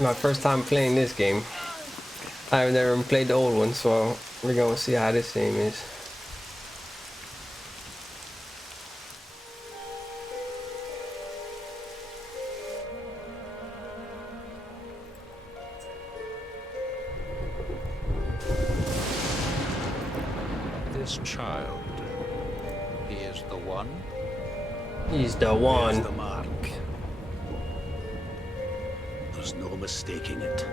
My first time playing this game. I've never played the old one, so we're gonna see how this game is. This child, he is the one. He's the There's one. the mark. There's no mistaking it.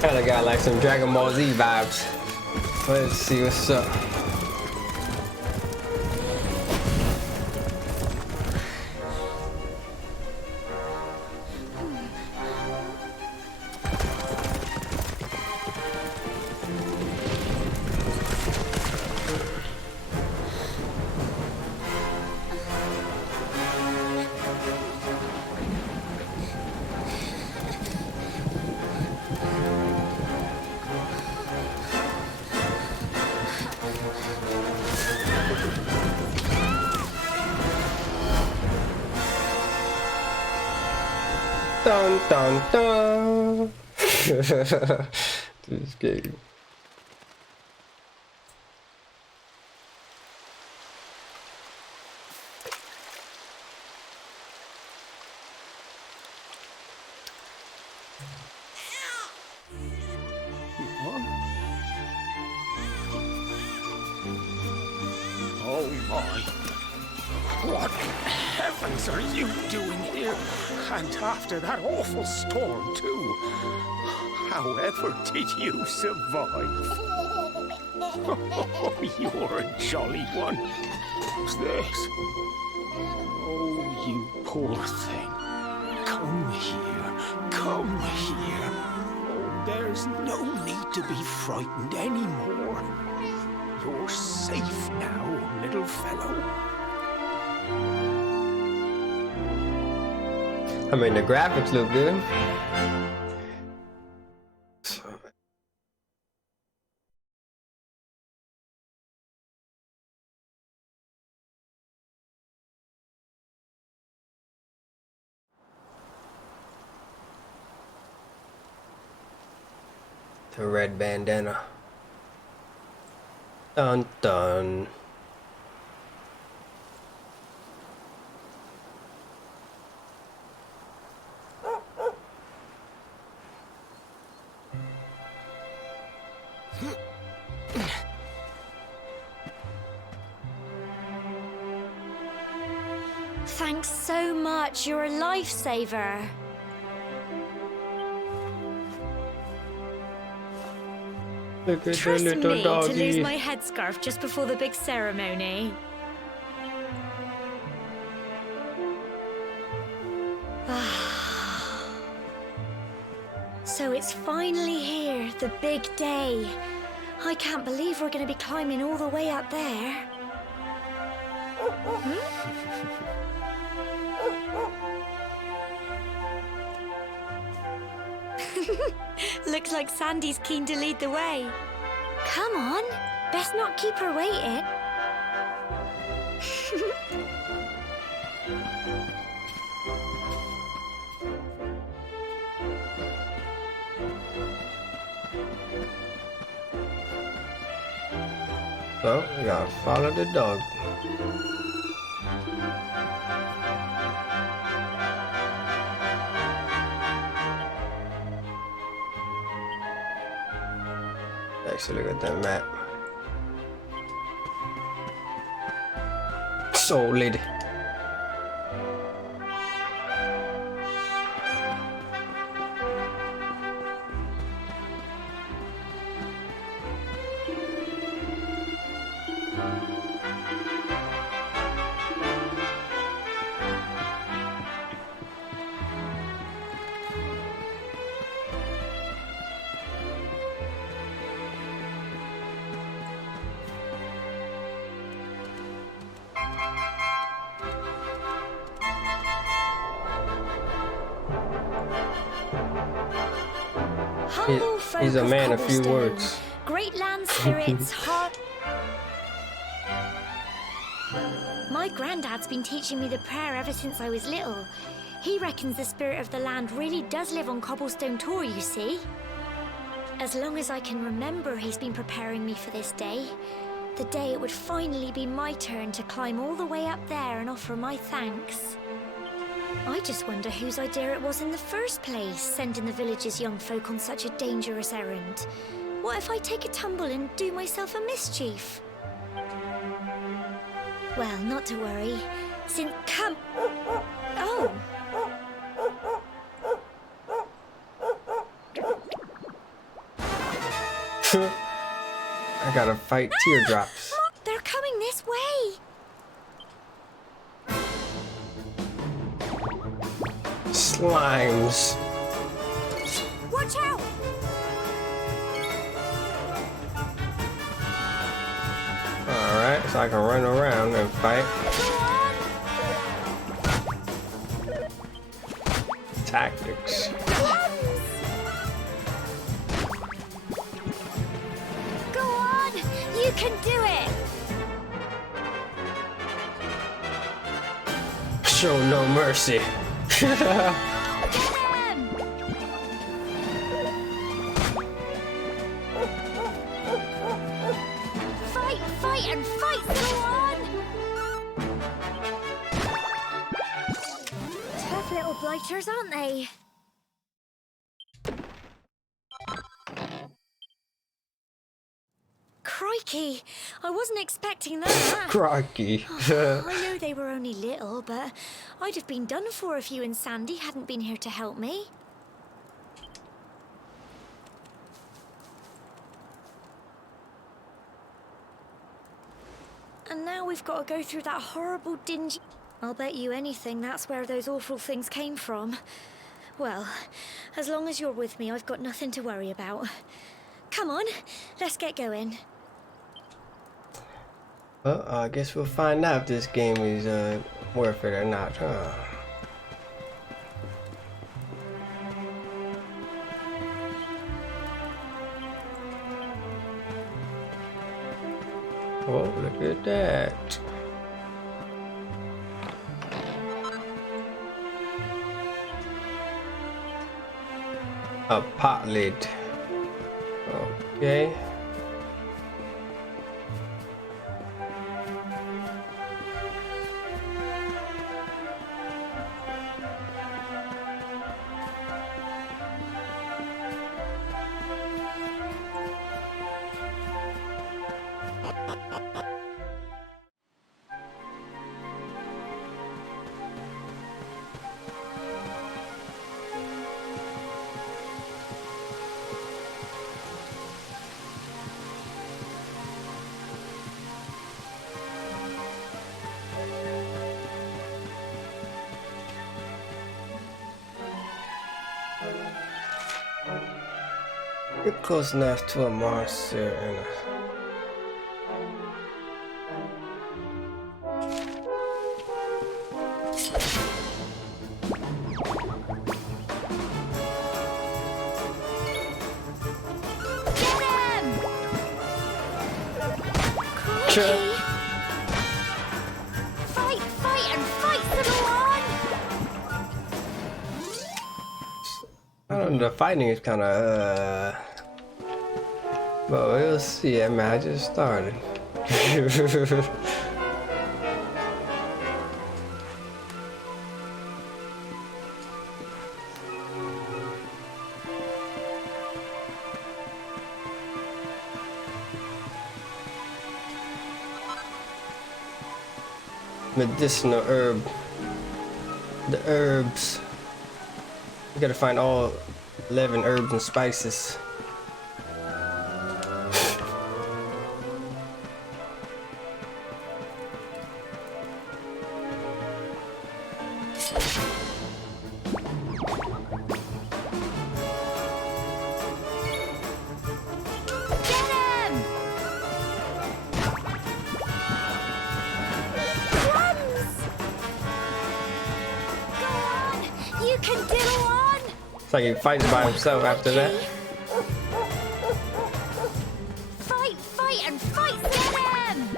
Kinda got like some Dragon Ball Z vibes. Let's see what's up. Dun dun dun. This game. Oh my. What heavens are you doing here? And after that awful storm, too. However did you survive? Oh, you're a jolly one. Who's this? Oh, you poor thing. Come here. Come here. Oh, there's no need to be frightened anymore. You're safe now, little fellow. I mean, the graphics look good. The red bandana. Dun dun. Thanks so much. You're a lifesaver. Look at the Trust little me to lose doggy. my headscarf just before the big ceremony. So it's finally here, the big day. I can't believe we're going to be climbing all the way up there. Looks like Sandy's keen to lead the way. Come on, best not keep her waiting. So, we gotta follow the dog. Actually, look at that map. Solid. Humble folk He's a of man of few cobblestone, words. great land spirits, heart. My granddad's been teaching me the prayer ever since I was little. He reckons the spirit of the land really does live on Cobblestone Tor, you see. As long as I can remember, he's been preparing me for this day. The day it would finally be my turn to climb all the way up there and offer my thanks. I just wonder whose idea it was in the first place, sending the village's young folk on such a dangerous errand. What if I take a tumble and do myself a mischief? Well, not to worry. Come... Oh! I gotta fight teardrops. They're coming this way! Slimes. Watch out! Alright, so I can run around and fight. Tactics. Go on! You can do it! Show no mercy. Get them! Fight and fight! Go on! Tough little blighters, aren't they? Crikey! I wasn't expecting that. Crikey. I know they were only little, but I'd have been done for if you and Sandy hadn't been here to help me. And now we've got to go through that horrible dingy... I'll bet you anything that's where those awful things came from. Well, as long as you're with me, I've got nothing to worry about. Come on, let's get going. Well, I guess we'll find out if this game is worth it or not, huh? Oh, look at that. A pot lid. Okay. You're close enough to a monster and Crikey! Fight and fight, little one! I don't know, the fighting is kind of but we'll see. I mean, I just started. Medicinal herb. The herbs. You gotta find all 11 herbs and spices. It's like he fights by himself after that. and fight them!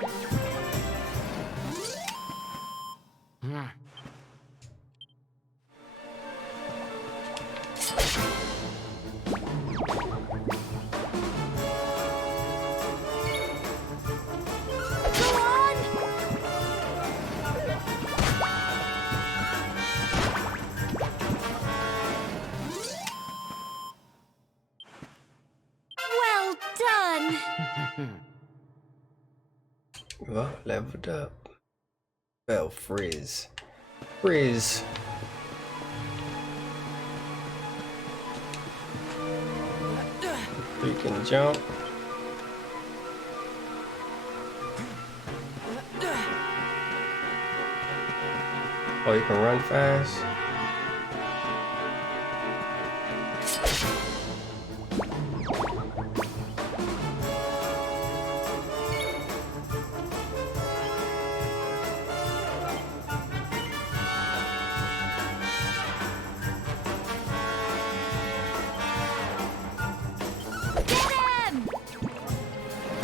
Go on! Well done! Well, leveled up. Well, Frizz. Frizz. You can jump. Oh, you can run fast.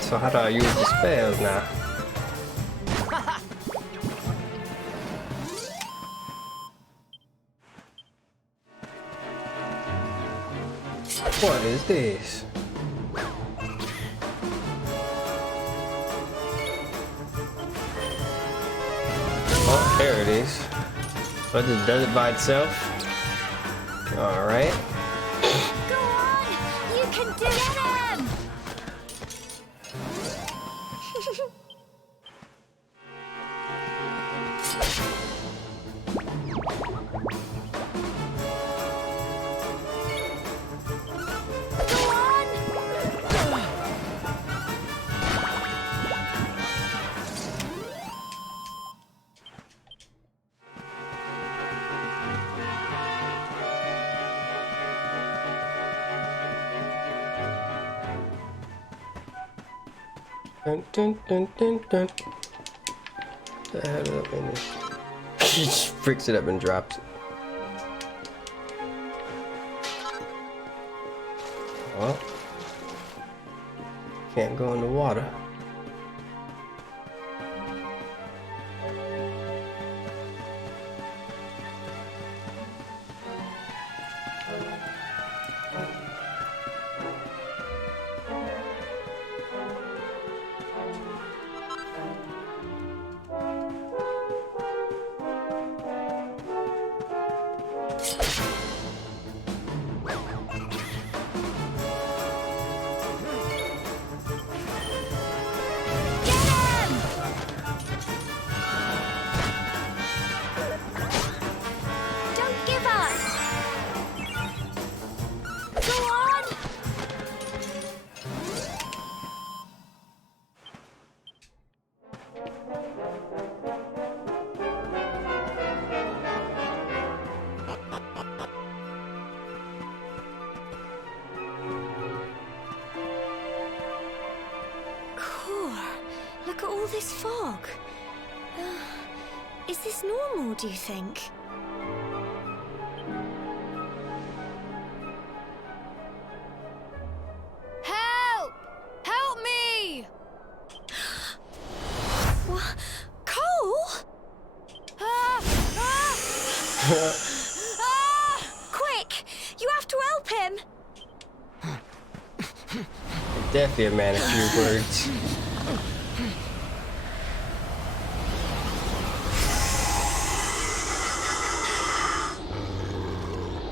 So how do I use the spells now? What is this? Oh, there it is. So it just does it by itself. All right. Go on! You can do them! Go on! Dun, dun, dun, dun, dun. The hell up in this. He just picks it up and drops it. Well, can't go in the water. Don't give up! Go on! Cool. Look at all this fog. Is this normal, do you think? Help! Help me! What? Cole? Quick! You have to help him! Definitely a man of few words.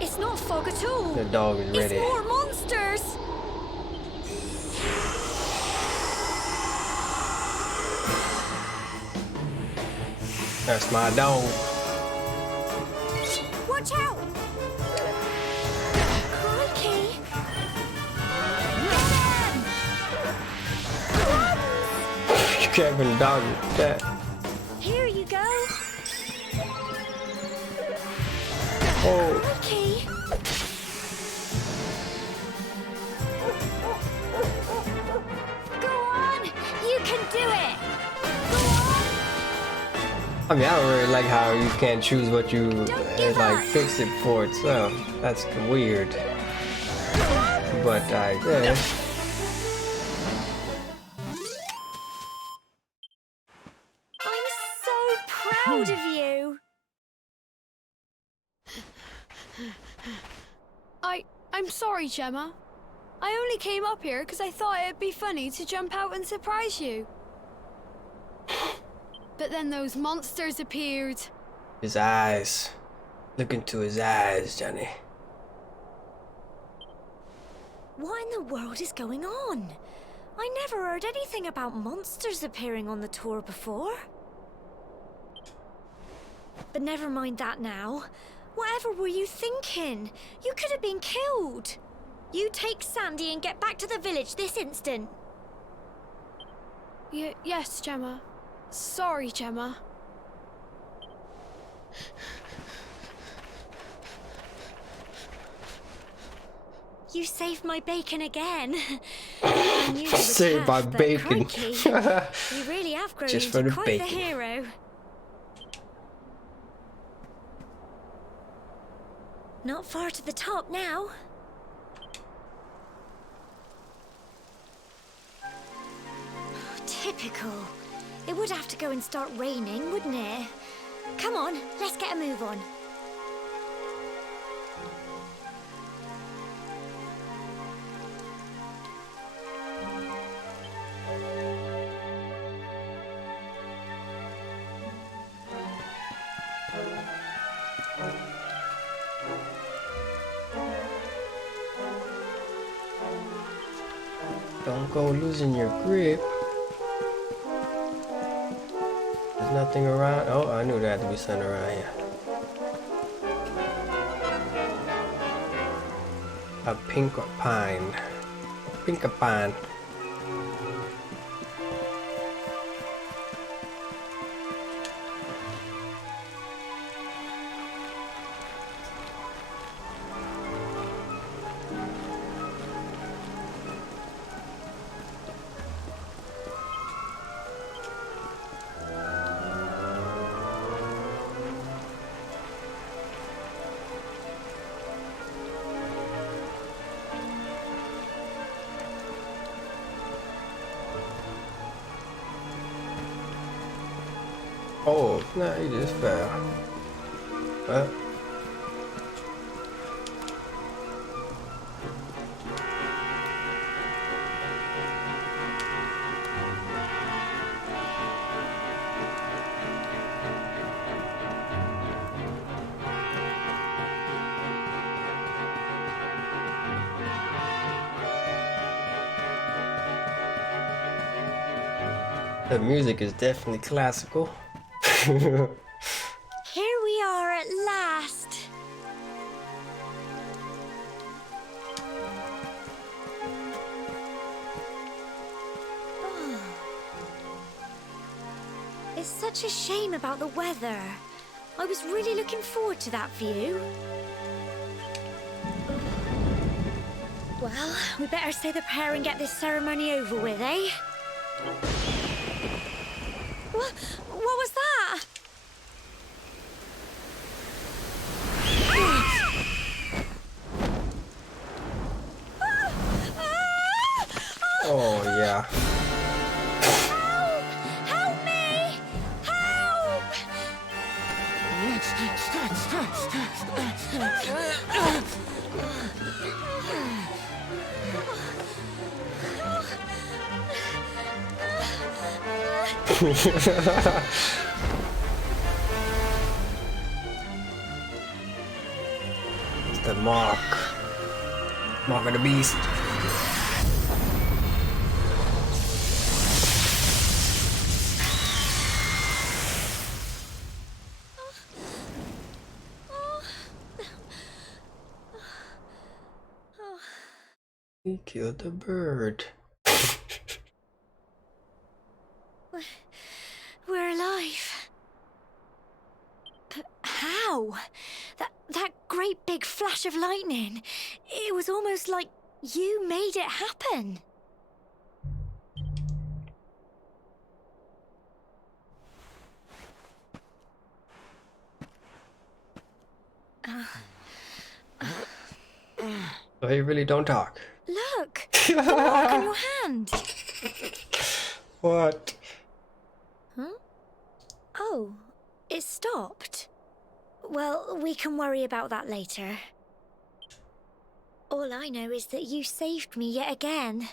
It's not fog at all. The dog is ready. It's more monsters. That's my dog. Watch out! Crikey! You can't even dog with that. Here you go. Oh, Crikey! Go on! You can do it! Go on! I mean, I don't really like how you can't choose what you give like up. fix it for itself. That's weird. But I guess. sorry, Gemma. I only came up here because I thought it'd be funny to jump out and surprise you. But then those monsters appeared. His eyes. Look into his eyes, Johnny. What in the world is going on? I never heard anything about monsters appearing on the tour before. But never mind that now. Whatever were you thinking? You could have been killed. You take Sandy and get back to the village this instant. Yes, Gemma. Sorry, Gemma. You saved my bacon again. I knew you were Saved my tough, but bacon. crikey, you really have grown Just for into the quite bacon. the hero. Not far to the top now. Typical. It would have to go and start raining, wouldn't it? Come on, let's get a move on. Don't go losing your grip. There's nothing around. Oh, I knew there had to be something around here. A pink pine. Pink pine. Oh, no, he just fell. Well. The music is definitely classical. Here we are at last. Oh. It's such a shame about the weather. I was really looking forward to that view. Well, we better say the prayer and get this ceremony over with, eh? What was that? Oh, yeah. Help me! Help! It's the mark. Mark of the beast. He killed the bird. We're alive. But how? That great big flash of lightning. It was almost like you made it happen. So he really don't talk. Look, the mark on your hand. What? Huh? Oh, it stopped. Well, we can worry about that later. All I know is that you saved me yet again.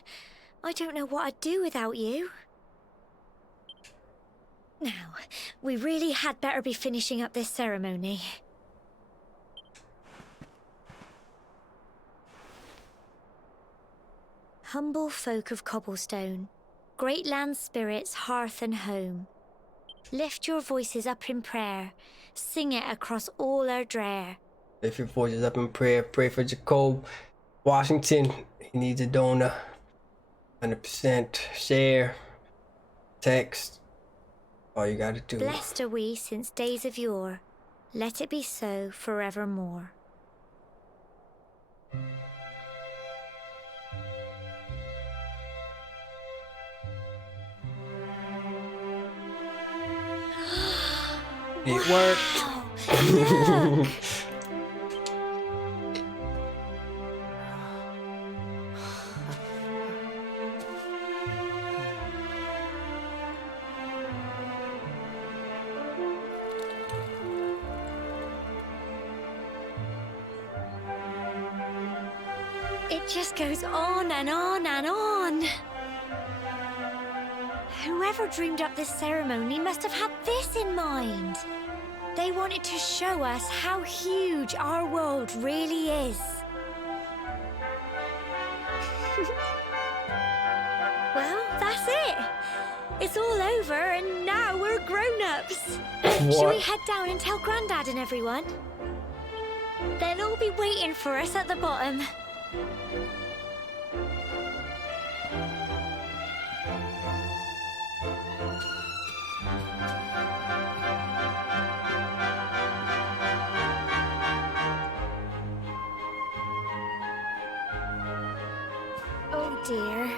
I don't know what I'd do without you. Now, we really had better be finishing up this ceremony. Humble folk of Cobblestone, great land spirits, hearth and home, lift your voices up in prayer, sing it across all our drear. Lift your voices up in prayer. Pray for Jacob Washington. He needs a donor. 100% share. Text. All you gotta do. Blessed are we since days of yore. Let it be so forevermore. It worked. Look! It just goes on and on and on. Whoever dreamed up this ceremony must have had this in mind. They wanted to show us how huge our world really is. Well, that's it. It's all over and now we're grown-ups. Shall we head down and tell Grandad and everyone? They'll all be waiting for us at the bottom. Oh dear.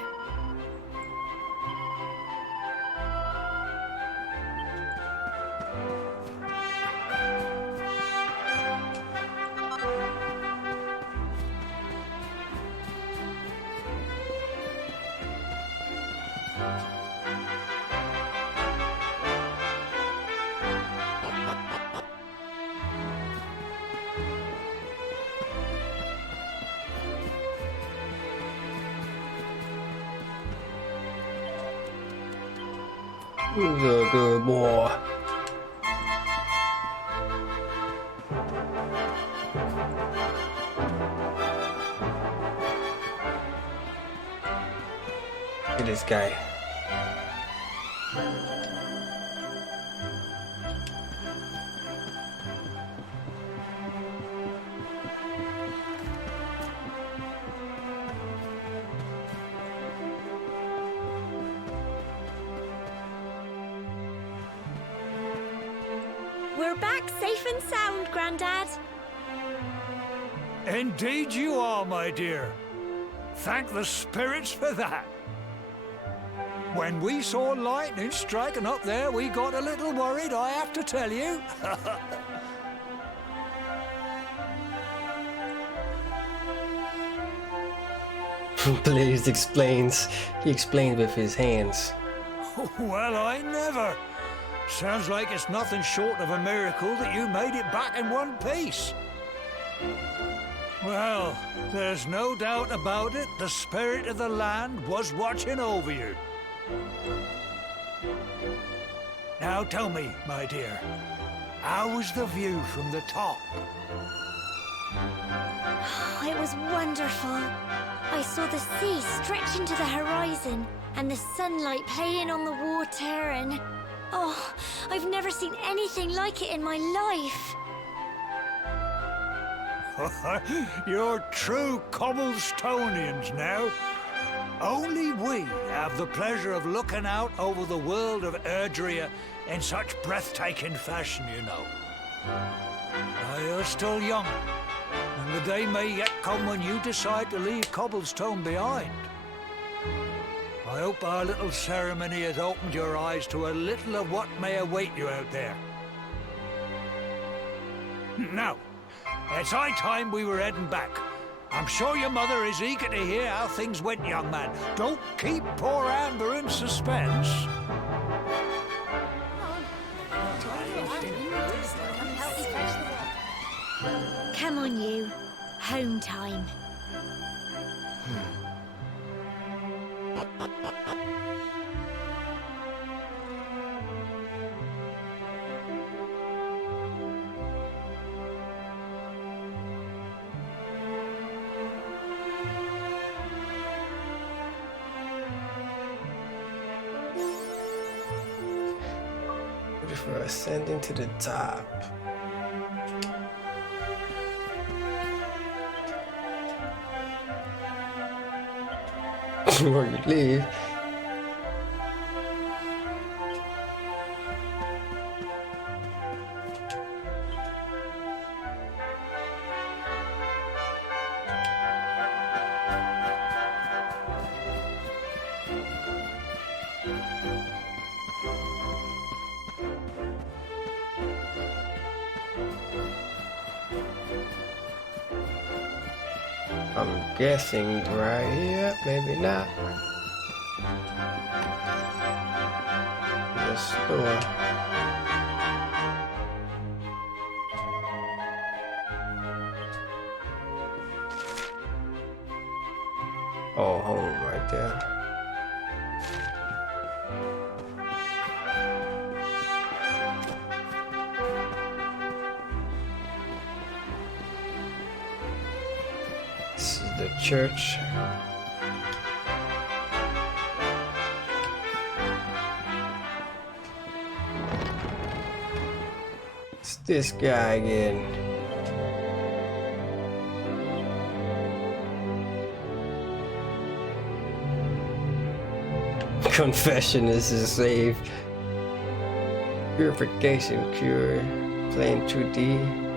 Who's a good boy? Look at this guy. We're back safe and sound, Grandad. Indeed you are, my dear. Thank the spirits for that. When we saw lightning striking up there, we got a little worried, I have to tell you. Blaze explains. He explains with his hands. Well, I never. Sounds like it's nothing short of a miracle that you made it back in one piece. Well, there's no doubt about it, the spirit of the land was watching over you. Now tell me, my dear, how was the view from the top? Oh, it was wonderful. I saw the sea stretch into the horizon and the sunlight playing on the water and... Oh, I've never seen anything like it in my life. You're true Cobblestonians now. Only we have the pleasure of looking out over the world of Erdrea in such breathtaking fashion, you know. Now, you're still young, and the day may yet come when you decide to leave Cobblestone behind. I hope our little ceremony has opened your eyes to a little of what may await you out there. Now, it's high time we were heading back. I'm sure your mother is eager to hear how things went, young man. Don't keep poor Amber in suspense. Come on, you. Home time. For ascending to the top. Before you leave. I'm guessing right here, maybe not. The store. Oh, home right there. This is the church. It's this guy again. Confession is a save. Purification cure. Playing 2D.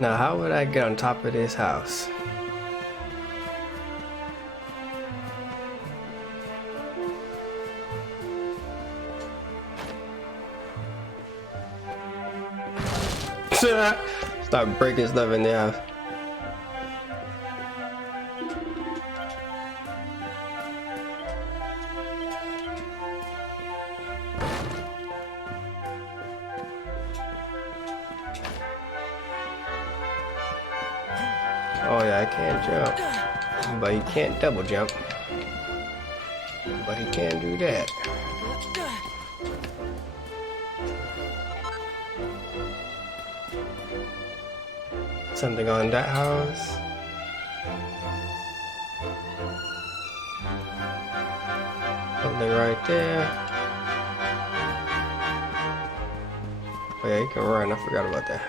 Now, how would I get on top of this house? Start breaking stuff in the house. Oh yeah, I can't jump. But he can't double jump. But he can do that. Something on that house. Something right there. Oh yeah, you can run. I forgot about that.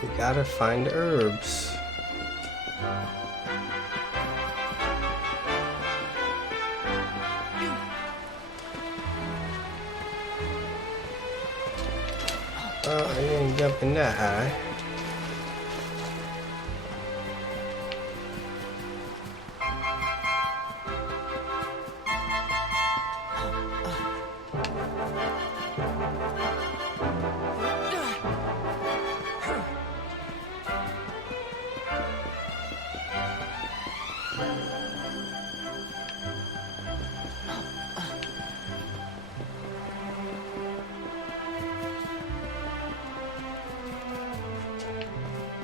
We gotta find the herbs. Oh, I ain't jumping that high.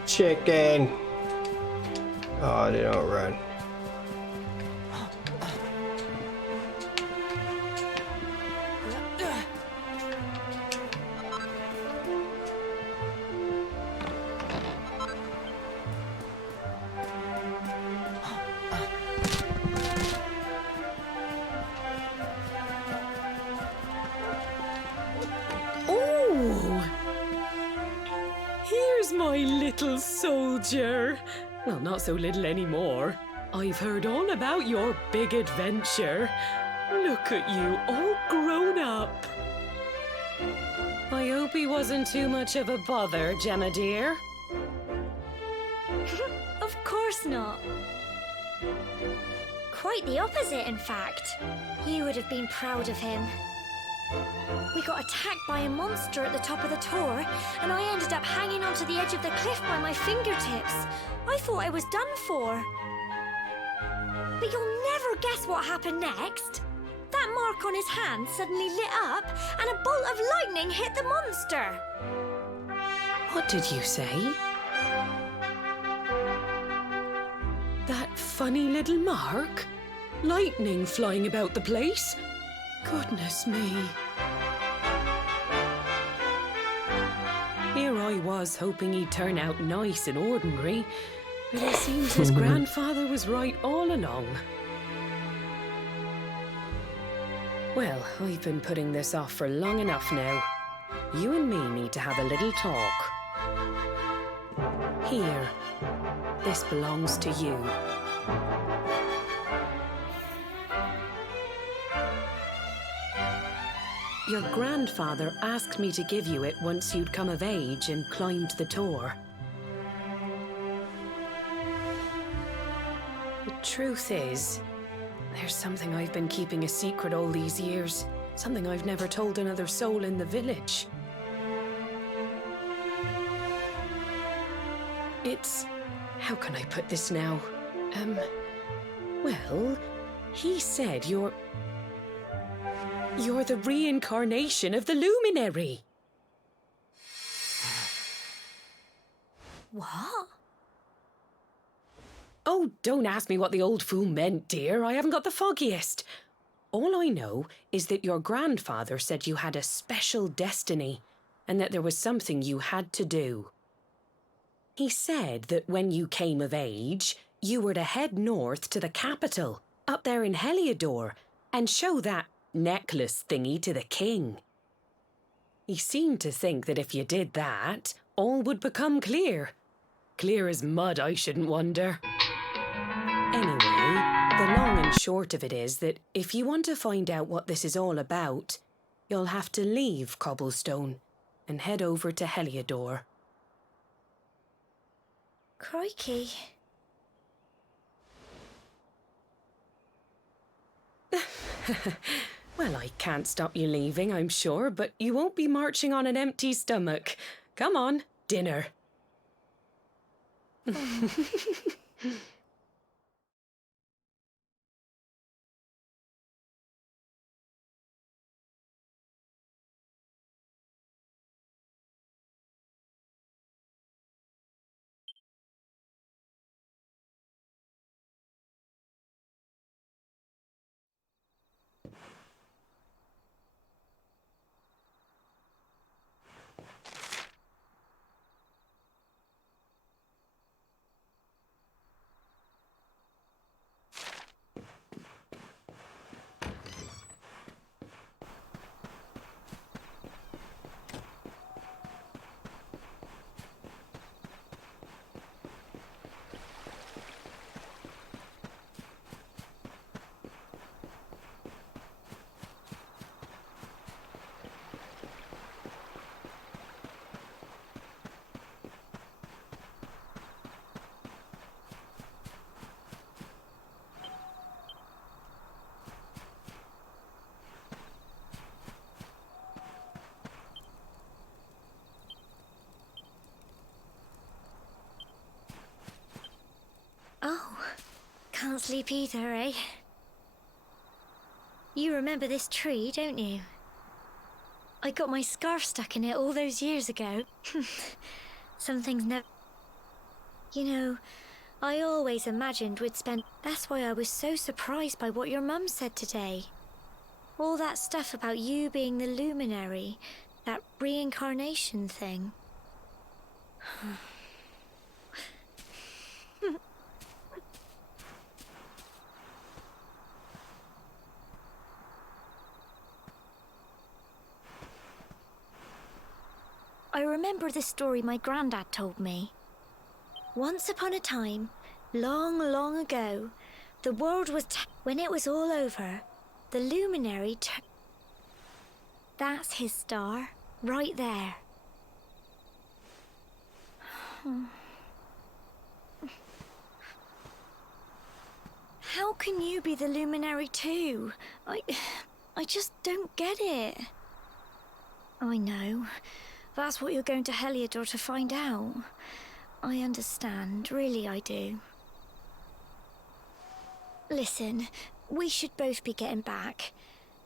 Chicken. Oh, they don't run. Oh, here's my little Roger. Well, not so little anymore. I've heard all about your big adventure. Look at you, all grown up. I hope he wasn't too much of a bother, Gemma dear. Of course not. Quite the opposite, in fact. You would have been proud of him. We got attacked by a monster at the top of the tower, and I ended up hanging onto the edge of the cliff by my fingertips. I thought I was done for. But you'll never guess what happened next. That mark on his hand suddenly lit up, and a bolt of lightning hit the monster. What did you say? That funny little mark? Lightning flying about the place? Goodness me. Here I was hoping he'd turn out nice and ordinary, but it seems his grandfather was right all along. Well, I've been putting this off for long enough now. You and me need to have a little talk. Here. This belongs to you. Your grandfather asked me to give you it once you'd come of age and climbed the tower. The truth is, there's something I've been keeping a secret all these years. Something I've never told another soul in the village. It's... how can I put this now? Well, he said you're the reincarnation of the luminary. What? Oh, don't ask me what the old fool meant, dear. I haven't got the foggiest. All I know is that your grandfather said you had a special destiny and that there was something you had to do. He said that when you came of age, you were to head north to the capital, up there in Heliodor, and show that necklace thingy to the king. He seemed to think that if you did that, all would become clear. Clear as mud, I shouldn't wonder. Anyway, the long and short of it is that if you want to find out what this is all about, you'll have to leave Cobblestone and head over to Heliodor. Crikey. Well, I can't stop you leaving, I'm sure, but you won't be marching on an empty stomach. Come on, dinner. Oh, can't sleep either, eh? You remember this tree, don't you? I got my scarf stuck in it all those years ago. Some things never... You know, I always imagined we'd spend... That's why I was so surprised by what your mum said today. All that stuff about you being the luminary, that reincarnation thing. I remember the story my granddad told me. Once upon a time, long, long ago, the world was when it was all over, the luminary That's his star, right there. How can you be the luminary too? I just don't get it. I know. That's what you're going to Heliodor to find out. I understand, really I do. Listen, we should both be getting back.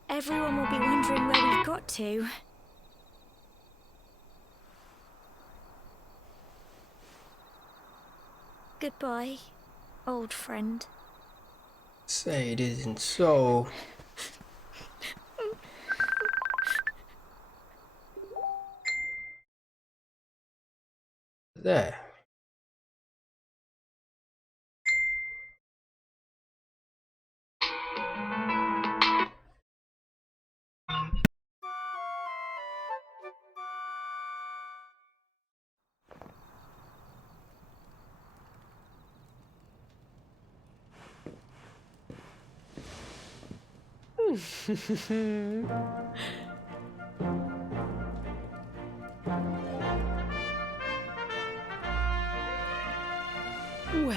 Everyone will be wondering where we've got to. Goodbye, old friend. Say it isn't so. There. Well,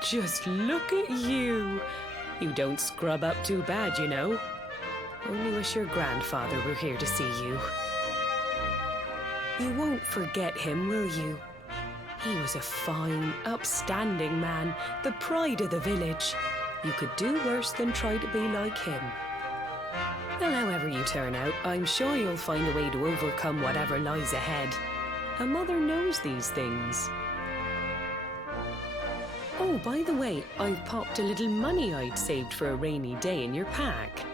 just look at you. You don't scrub up too bad, you know. Only wish your grandfather were here to see you. You won't forget him, will you? He was a fine, upstanding man, the pride of the village. You could do worse than try to be like him. Well, however you turn out, I'm sure you'll find a way to overcome whatever lies ahead. A mother knows these things. Oh, by the way, I've popped a little money I'd saved for a rainy day in your pack.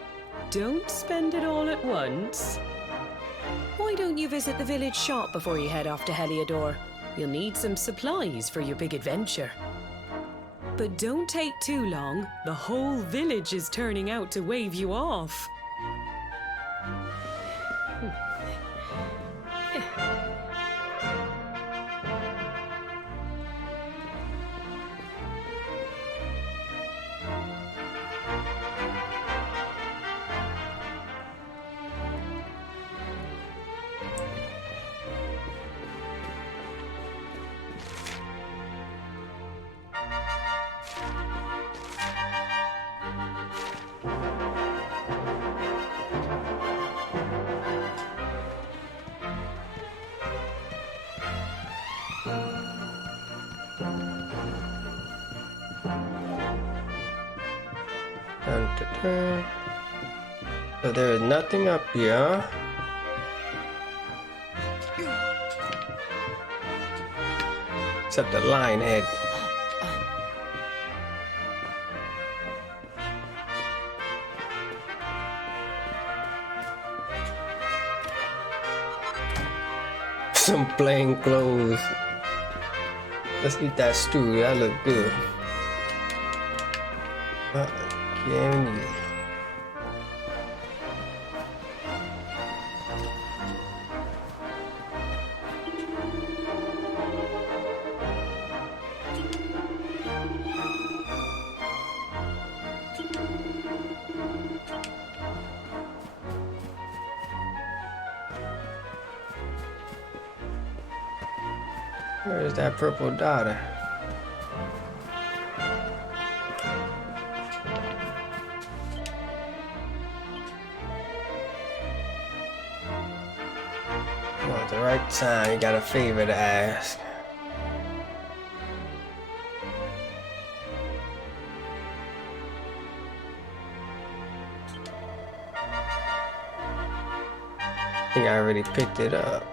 Don't spend it all at once. Why don't you visit the village shop before you head off to Heliodor? You'll need some supplies for your big adventure. But don't take too long. The whole village is turning out to wave you off. Dun, dun, dun. So there is nothing up here. Except the lion head. Some plain clothes. Let's eat that stew. That look good. Again. Where is that purple daughter? Oh, at the right time, you got a favor to ask. I think I already picked it up.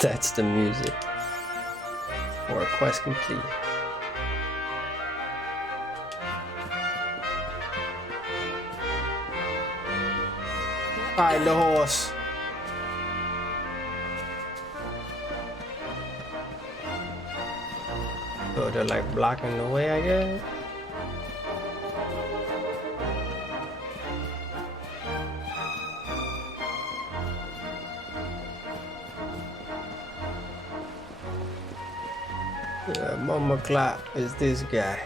That's the music. Or quest complete. Alright, the horse. So they're like blocking the way, I guess. Yeah, Mama Clap is this guy.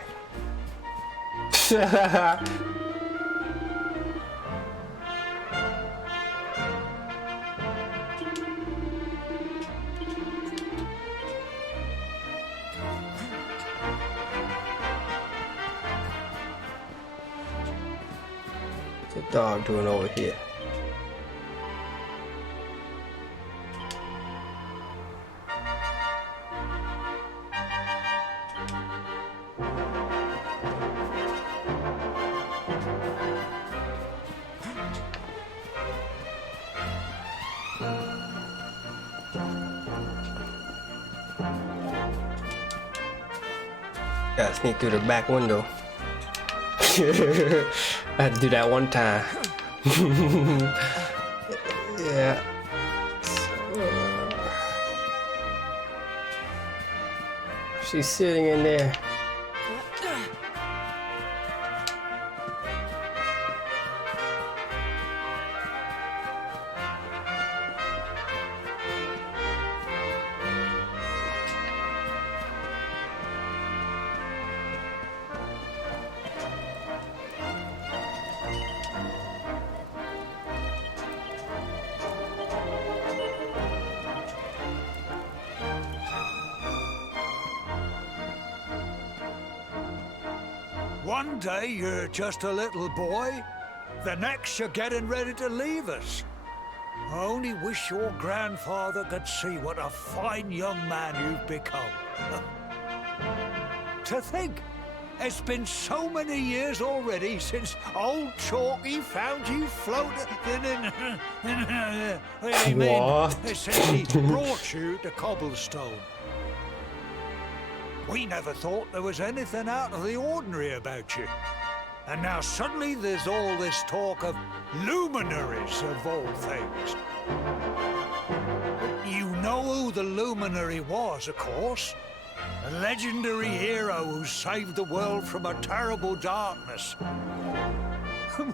What's the dog doing over here? Gotta sneak through the back window. I had to do that one time. Yeah. She's sitting in there. One day you're just a little boy, the next you're getting ready to leave us. I only wish your grandfather could see what a fine young man you've become. To think, it's been so many years already since old Chalky found you floating What? since he brought you to Cobblestone. We never thought there was anything out of the ordinary about you. And now suddenly there's all this talk of luminaries of all things. You know who the luminary was, of course. A legendary hero who saved the world from a terrible darkness.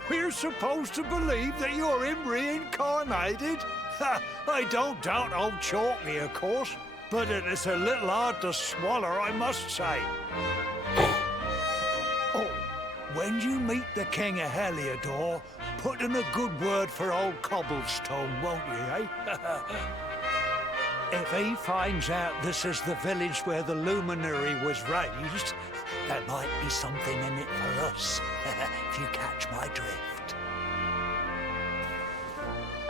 We're supposed to believe that you're him reincarnated? I don't doubt old Chalky, of course. But it's a little hard to swallow, I must say. Oh, when you meet the King of Heliodor, put in a good word for old Cobblestone, won't you, eh? If he finds out this is the village where the luminary was raised, there might be something in it for us, if you catch my drift.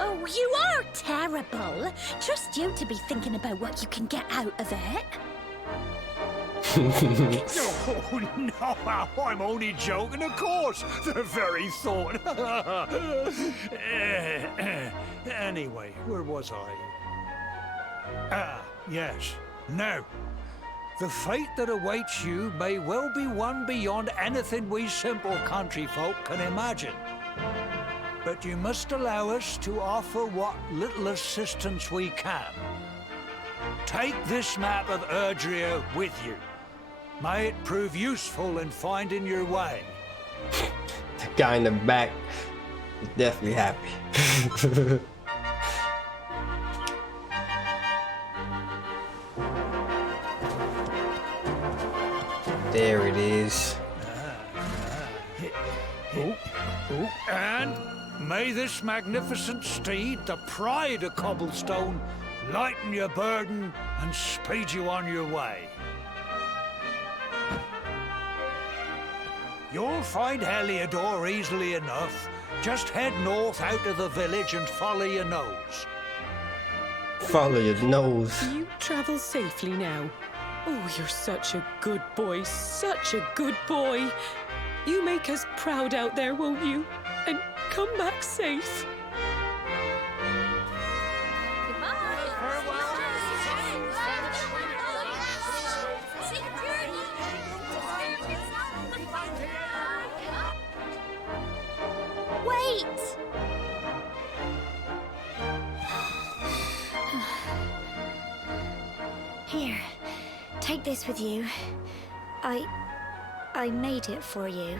Oh, you are terrible. Trust you to be thinking about what you can get out of it. Oh, no, I'm only joking, of course. The very thought. Anyway, where was I? Ah, yes. Now, the fate that awaits you may well be one beyond anything we simple country folk can imagine. But you must allow us to offer what little assistance we can. Take this map of Erdrea with you. May it prove useful in finding your way. The guy in the back is definitely happy. There it is. And may this magnificent steed, the pride of Cobblestone, lighten your burden and speed you on your way. You'll find Heliodor easily enough. Just head north out of the village and follow your nose. Follow your nose. You travel safely now. Oh, you're such a good boy, such a good boy. You make us proud out there, won't you? And come back safe. Wait! Here, take this with you. I made it for you.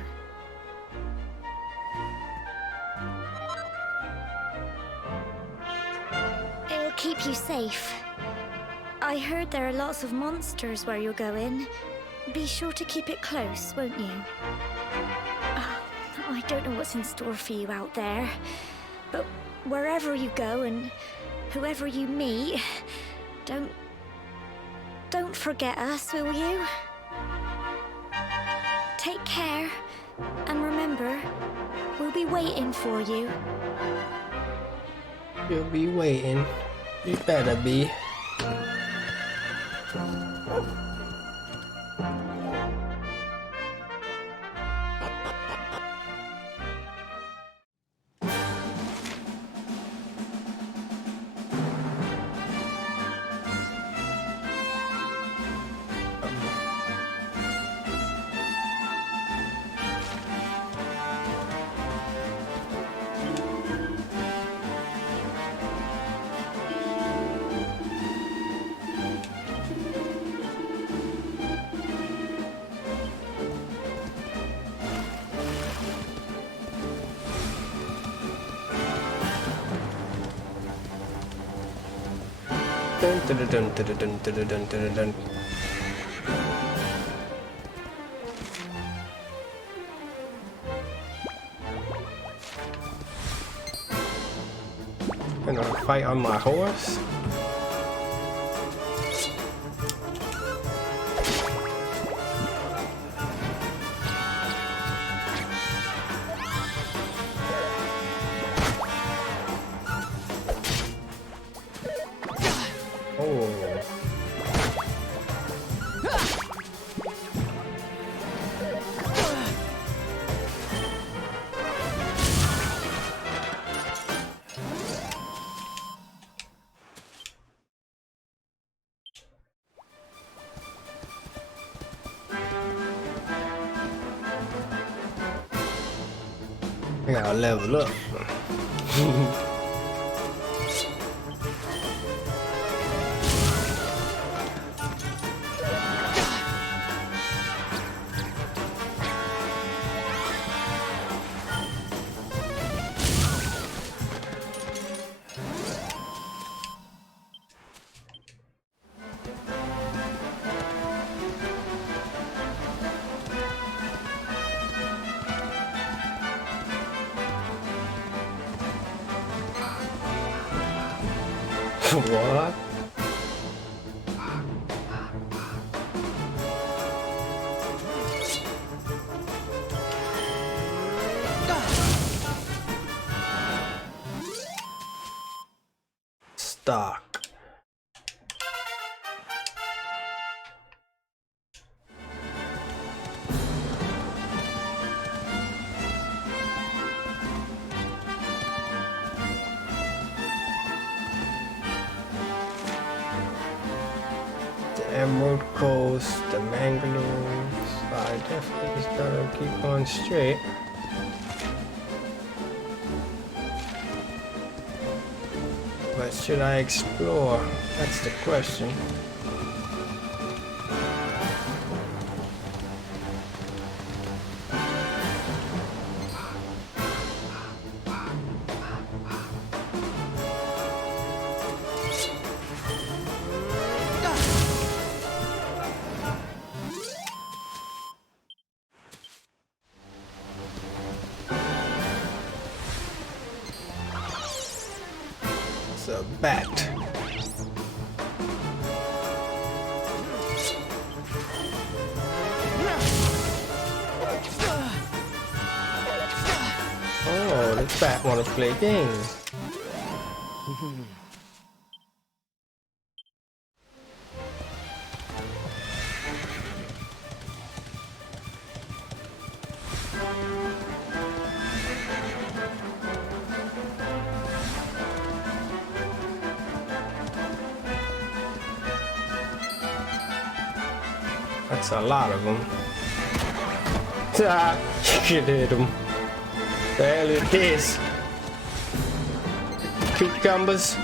It'll keep you safe. I heard there are lots of monsters where you're going. Be sure to keep it close, won't you? I don't know what's in store for you out there, but wherever you go and whoever you meet, don't forget us, will you? Take care, and remember, we'll be waiting for you. You'll be waiting. You better be. Dun, dun, dun, dun, dun, dun, dun, dun, dun, dun. Gonna fight on my horse. I gotta level up. What? Stock. Emerald Coast, the Mangroves. I definitely just gotta keep on straight. But should I explore? That's the question. A bat. Oh, this bat wanna play games. That's a lot of them. Ah, you hit him. The hell is this? Cucumbers?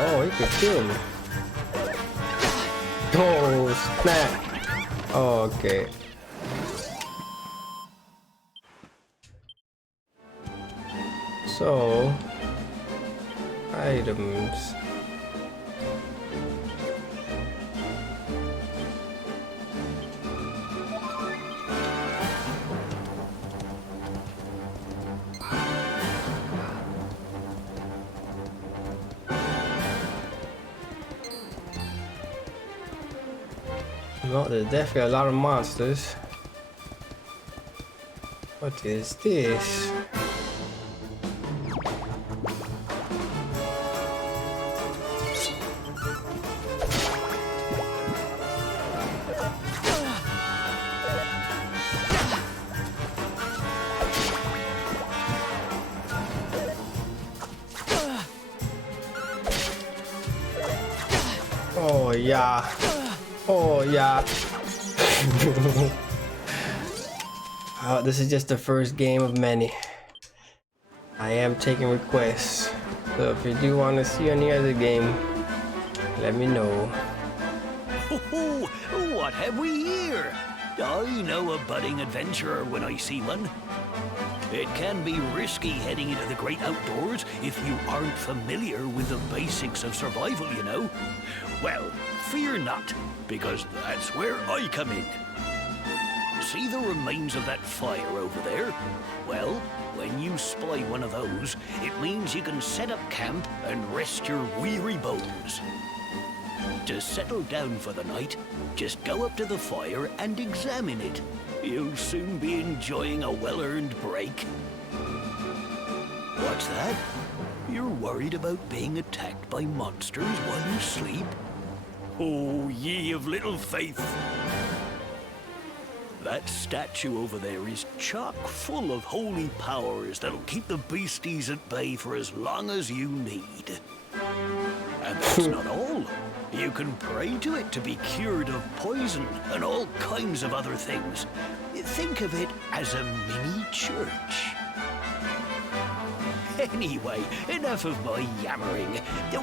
Oh, he could kill me. Oh, snap. Oh, okay. So, items. No, there's definitely a lot of monsters. What is this? Oh yeah. Oh yeah. This is just the first game of many. I am taking requests. So if you do want to see any other game, let me know. Oh, what have we here? I know a budding adventurer when I see one. It can be risky heading into the great outdoors if you aren't familiar with the basics of survival, you know. Well, fear not, because that's where I come in. See the remains of that fire over there? Well, when you spy one of those, it means you can set up camp and rest your weary bones. To settle down for the night, just go up to the fire and examine it. You'll soon be enjoying a well-earned break. What's that? You're worried about being attacked by monsters while you sleep? Oh, ye of little faith! That statue over there is chock full of holy powers that'll keep the beasties at bay for as long as you need. And that's not all. You can pray to it to be cured of poison and all kinds of other things. Think of it as a mini church. Anyway, enough of my yammering.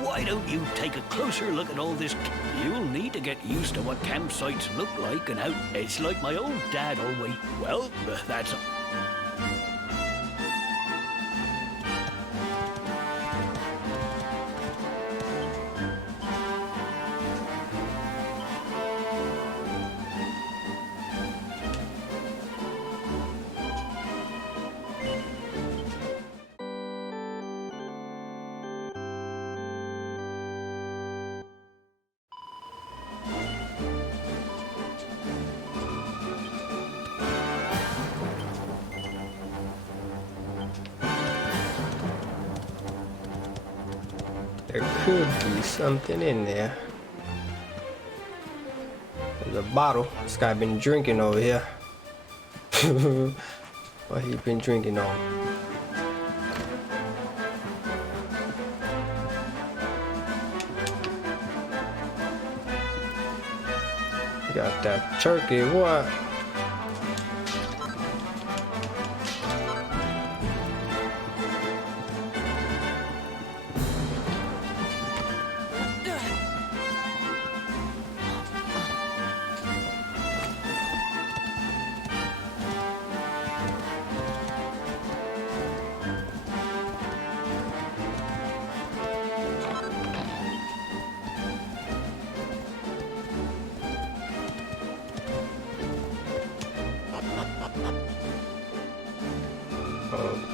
Why don't you take a closer look at all this? You'll need to get used to what campsites look like and how it's like my old dad always. Well, that's... There could be something in there. There's a bottle. This guy been drinking over here. What he been drinking on? Got that turkey, what?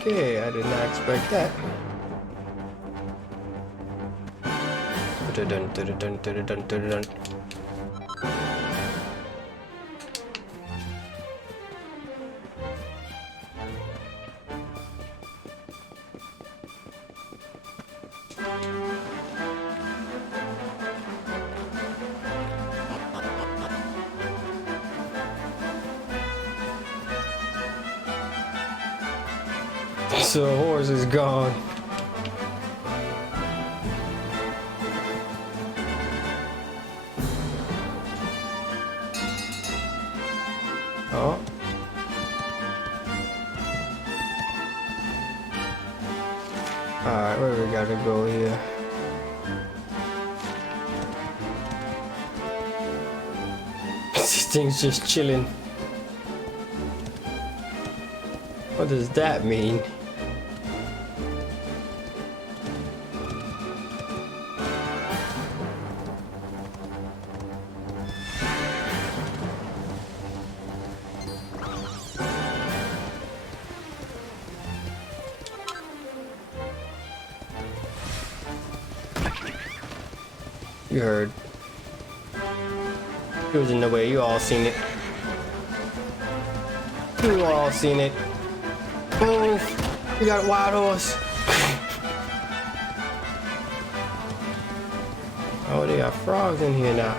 Okay, I did not expect that. Dun, dun, dun, dun, dun, dun, dun. So the horse is gone. Oh. Alright, where we gotta go here? This thing's just chilling. What does that mean? You heard. It was in the way. You all seen it. You all seen it. Oh, we got a wild horse. Oh, they got frogs in here now.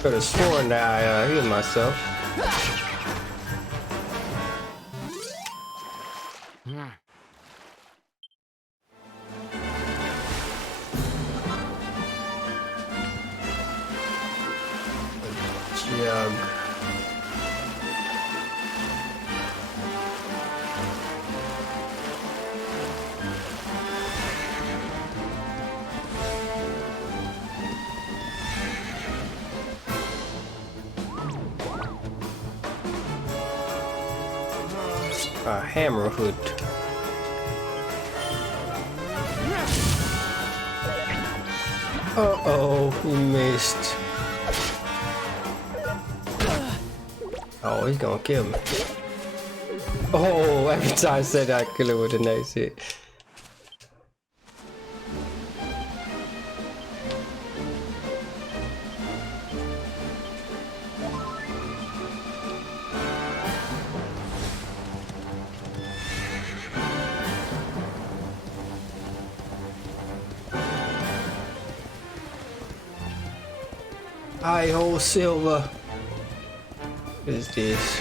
Could have sworn that I healed myself. Jug. A hammer hood. Uh-oh, he missed. Oh, he's gonna kill me. Oh, every time I said that, I kill him with a nice hit. Hi-ho, Silver. What is this?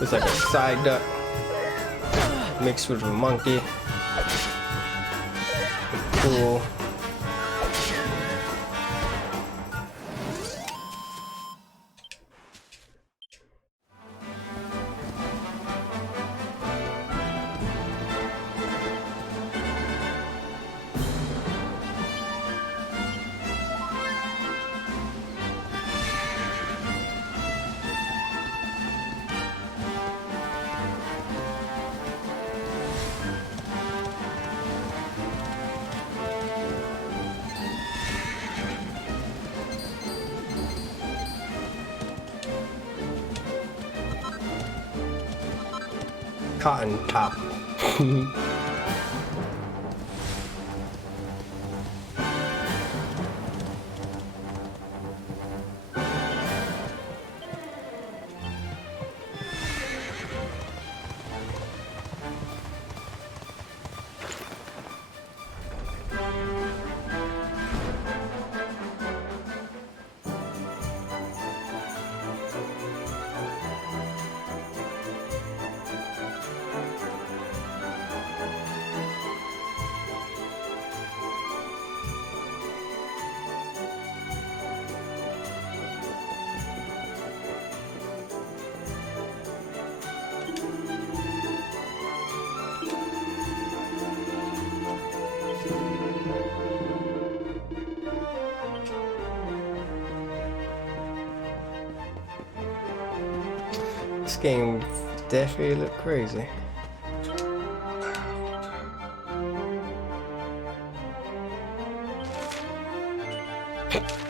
It's like a side duck mixed with a monkey. Cool. Cotton top. game definitely look crazy.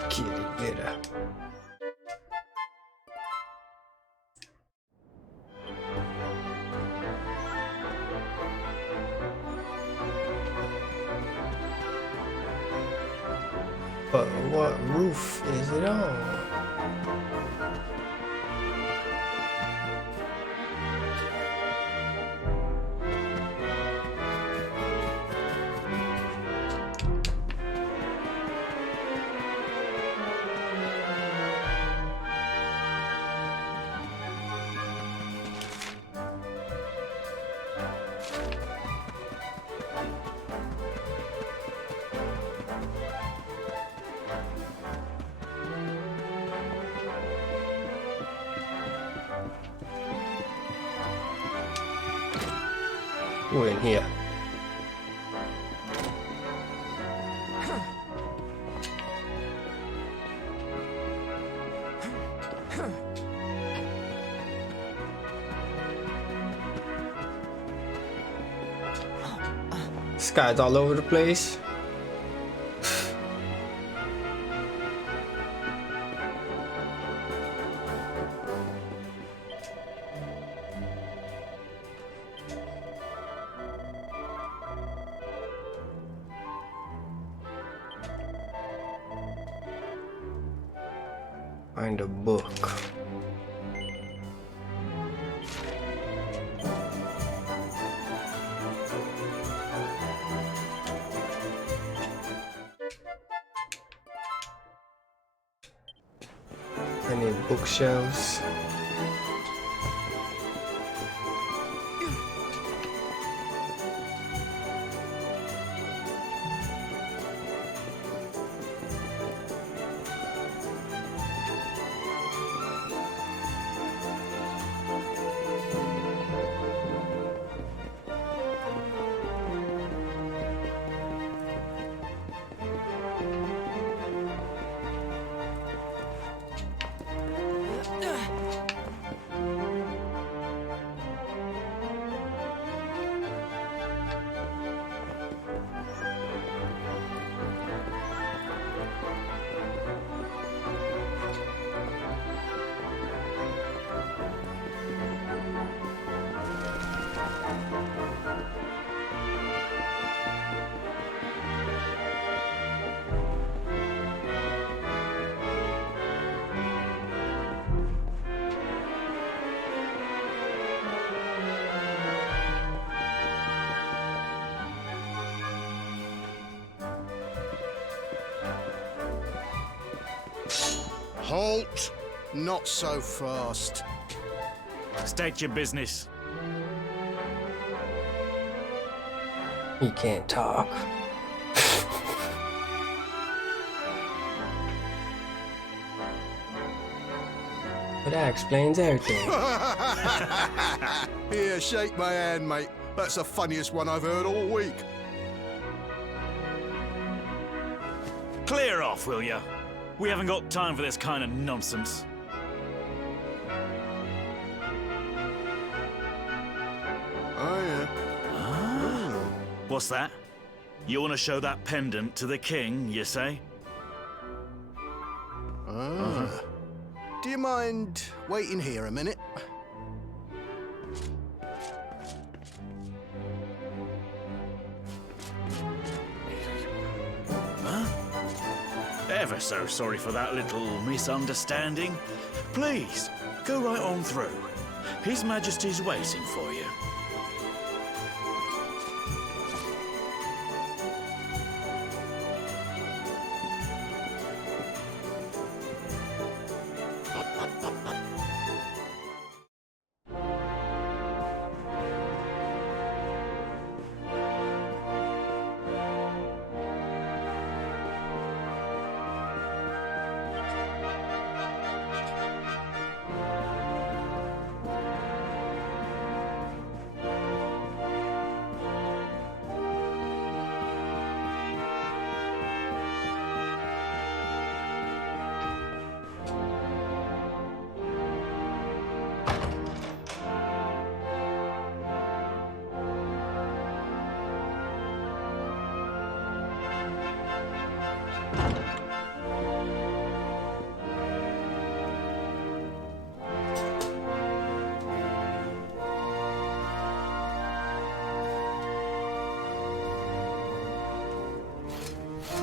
Kitty, get her. But what roof is it on? We're in here. This guy's all over the place. Find a book. I need bookshelves. Halt! Not so fast. State your business. He can't talk. But that explains everything. Here, shake my hand, mate. That's the funniest one I've heard all week. Clear off, will ya? We haven't got time for this kind of nonsense. Oh, yeah. What's that? You want to show that pendant to the king, you say? Ah. Do you mind waiting here a minute? Ever so sorry for that little misunderstanding. Please, go right on through. His Majesty's waiting for you.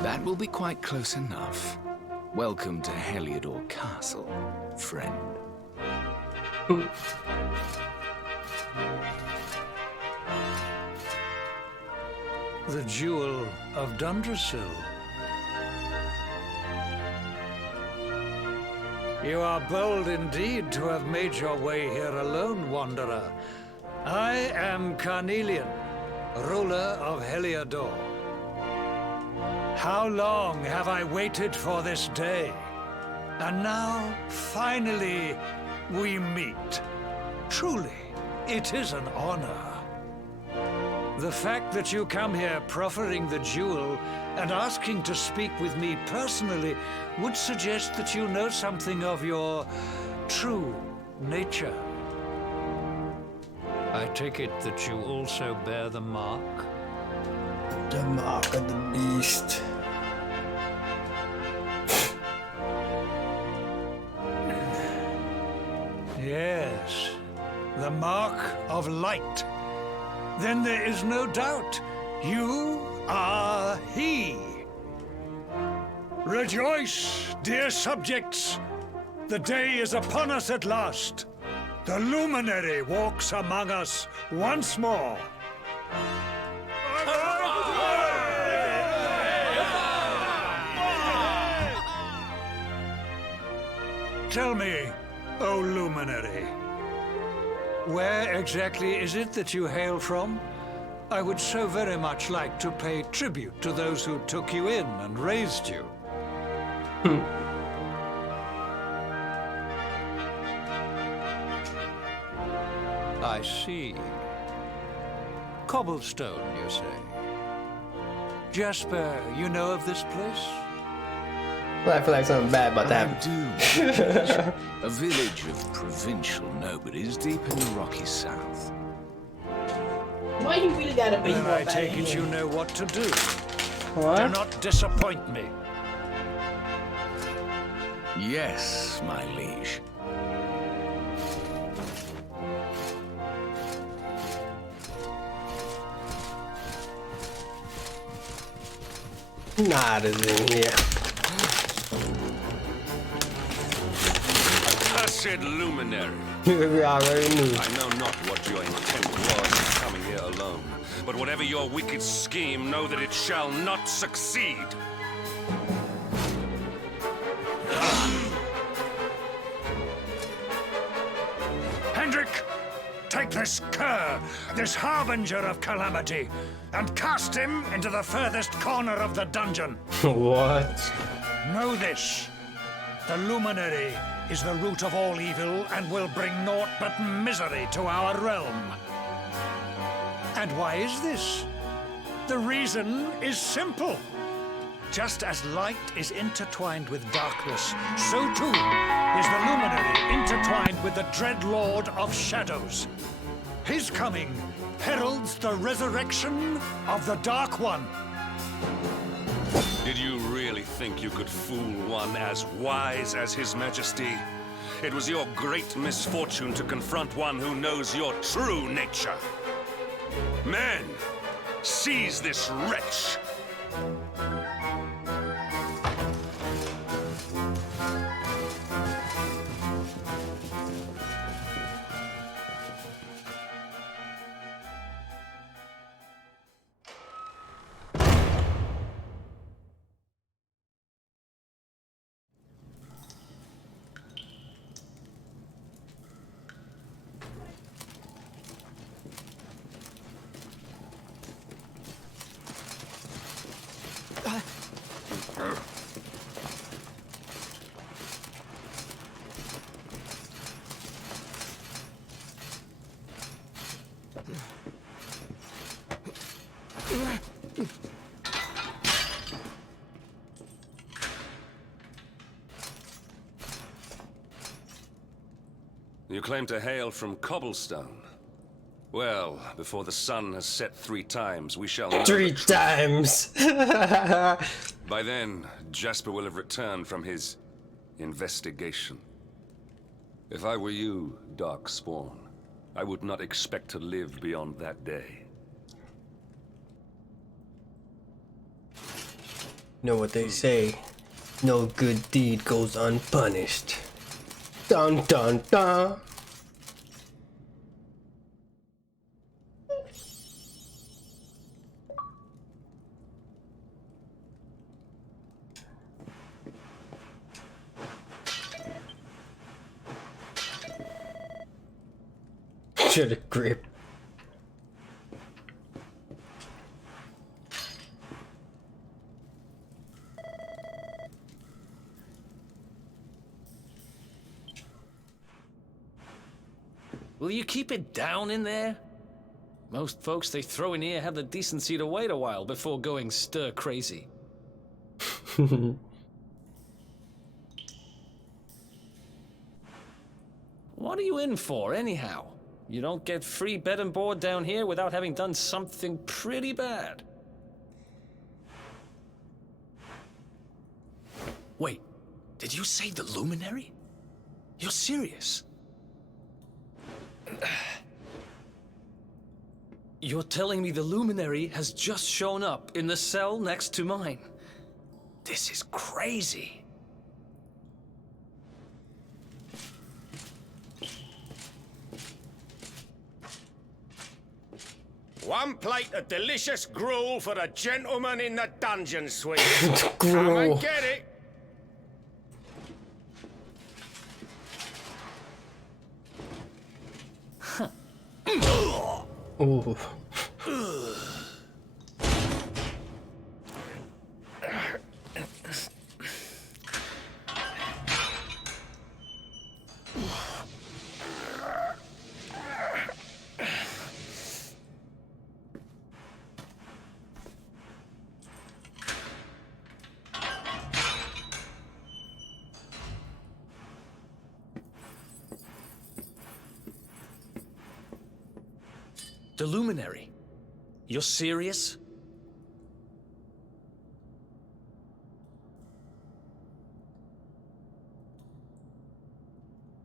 That will be quite close enough. Welcome to Heliodor Castle, friend. The Jewel of Dundrasil. You are bold indeed to have made your way here alone, Wanderer. I am Carnelian, ruler of Heliodor. How long have I waited for this day? And now, finally, we meet. Truly, it is an honor. The fact that you come here proffering the jewel and asking to speak with me personally would suggest that you know something of your true nature. I take it that you also bear the mark? The mark of the beast. Yes, the mark of light. Then there is no doubt you are he. Rejoice, dear subjects. The day is upon us at last. The luminary walks among us once more. Tell me, O luminary, where exactly is it that you hail from? I would so very much like to pay tribute to those who took you in and raised you. I see. Cobblestone, you say? Jasper, you know of this place? Well, I feel like something bad about I that. do. A village of provincial nobodies deep in the rocky south. Why you really gotta be Then more I bad take it here? you know what to do. Do What? not disappoint me. Yes, my liege. Not as in here. Accursed luminary. We already knew. I know not what your intent was in coming here alone, but whatever your wicked scheme, know that it shall not succeed. Hendrik, take this cur, this harbinger of calamity, and cast him into the furthest corner of the dungeon. What? Know this. The luminary is the root of all evil and will bring naught but misery to our realm. And why is this? The reason is simple. Just as light is intertwined with darkness, so too is the luminary intertwined with the dread lord of shadows. His coming heralds the resurrection of the Dark One. Did you really think you could fool one as wise as His Majesty? It was your great misfortune to confront one who knows your true nature. Men, seize this wretch! You claim to hail from Cobblestone. Well, before the sun has set 3 times, we shall know. 3 times! By then, Jasper will have returned from his investigation. If I were you, Darkspawn, I would not expect to live beyond that day. know what they say. No good deed goes unpunished. Dun dun dun. Should've grip. Will you keep it down in there? Most folks they throw in here have the decency to wait a while before going stir crazy. What are you in for, anyhow? You don't get free bed and board down here without having done something pretty bad. Wait, did you say the Luminary? You're serious? You're telling me the Luminary has just shown up in the cell next to mine? This is crazy. One plate of delicious gruel for the gentleman in the dungeon suite. Come Gruel. and get it. Ooh. The Luminary? You're serious?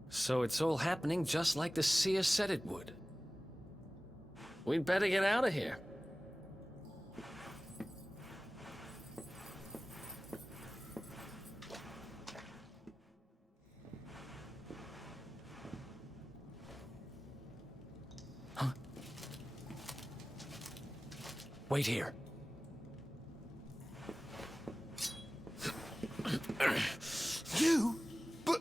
So it's all happening just like the seer said it would. We'd better get out of here. Wait here. You? But...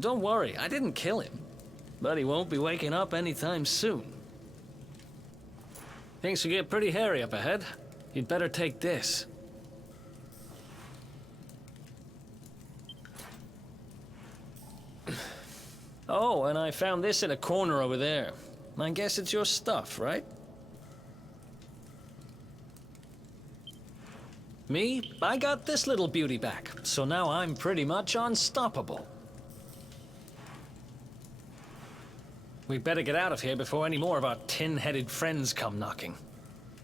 Don't worry, I didn't kill him. But he won't be waking up anytime soon. Things will get pretty hairy up ahead. You'd better take this. Oh, and I found this in a corner over there. I guess it's your stuff, right? Me, I got this little beauty back, so now I'm pretty much unstoppable. We'd better get out of here before any more of our tin-headed friends come knocking.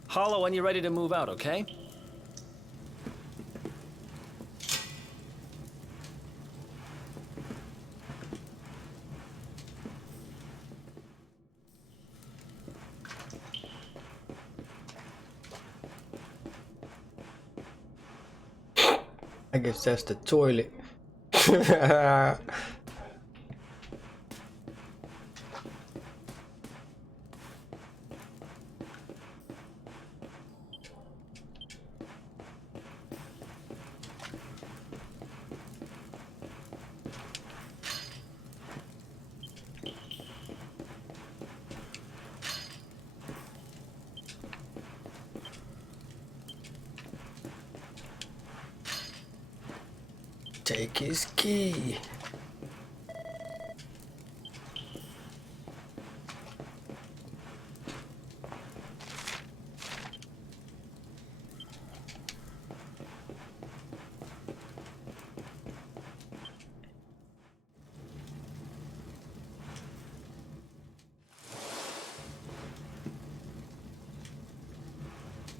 Holler when you're ready to move out, okay? I guess that's the toilet. Take his key.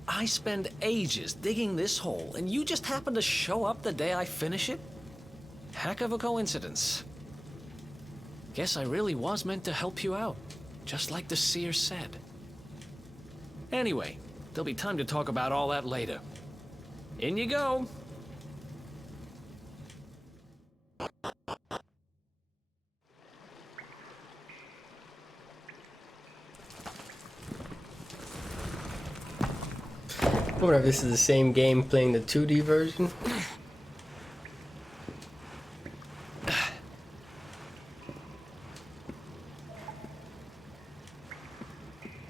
I spend ages digging this hole, and you just happen to show up the day I finish it? Heck of a coincidence. Guess I really was meant to help you out. just like the seer said. Anyway, there'll be time to talk about all that later. In you go. I wonder if this is the same game playing the 2D version.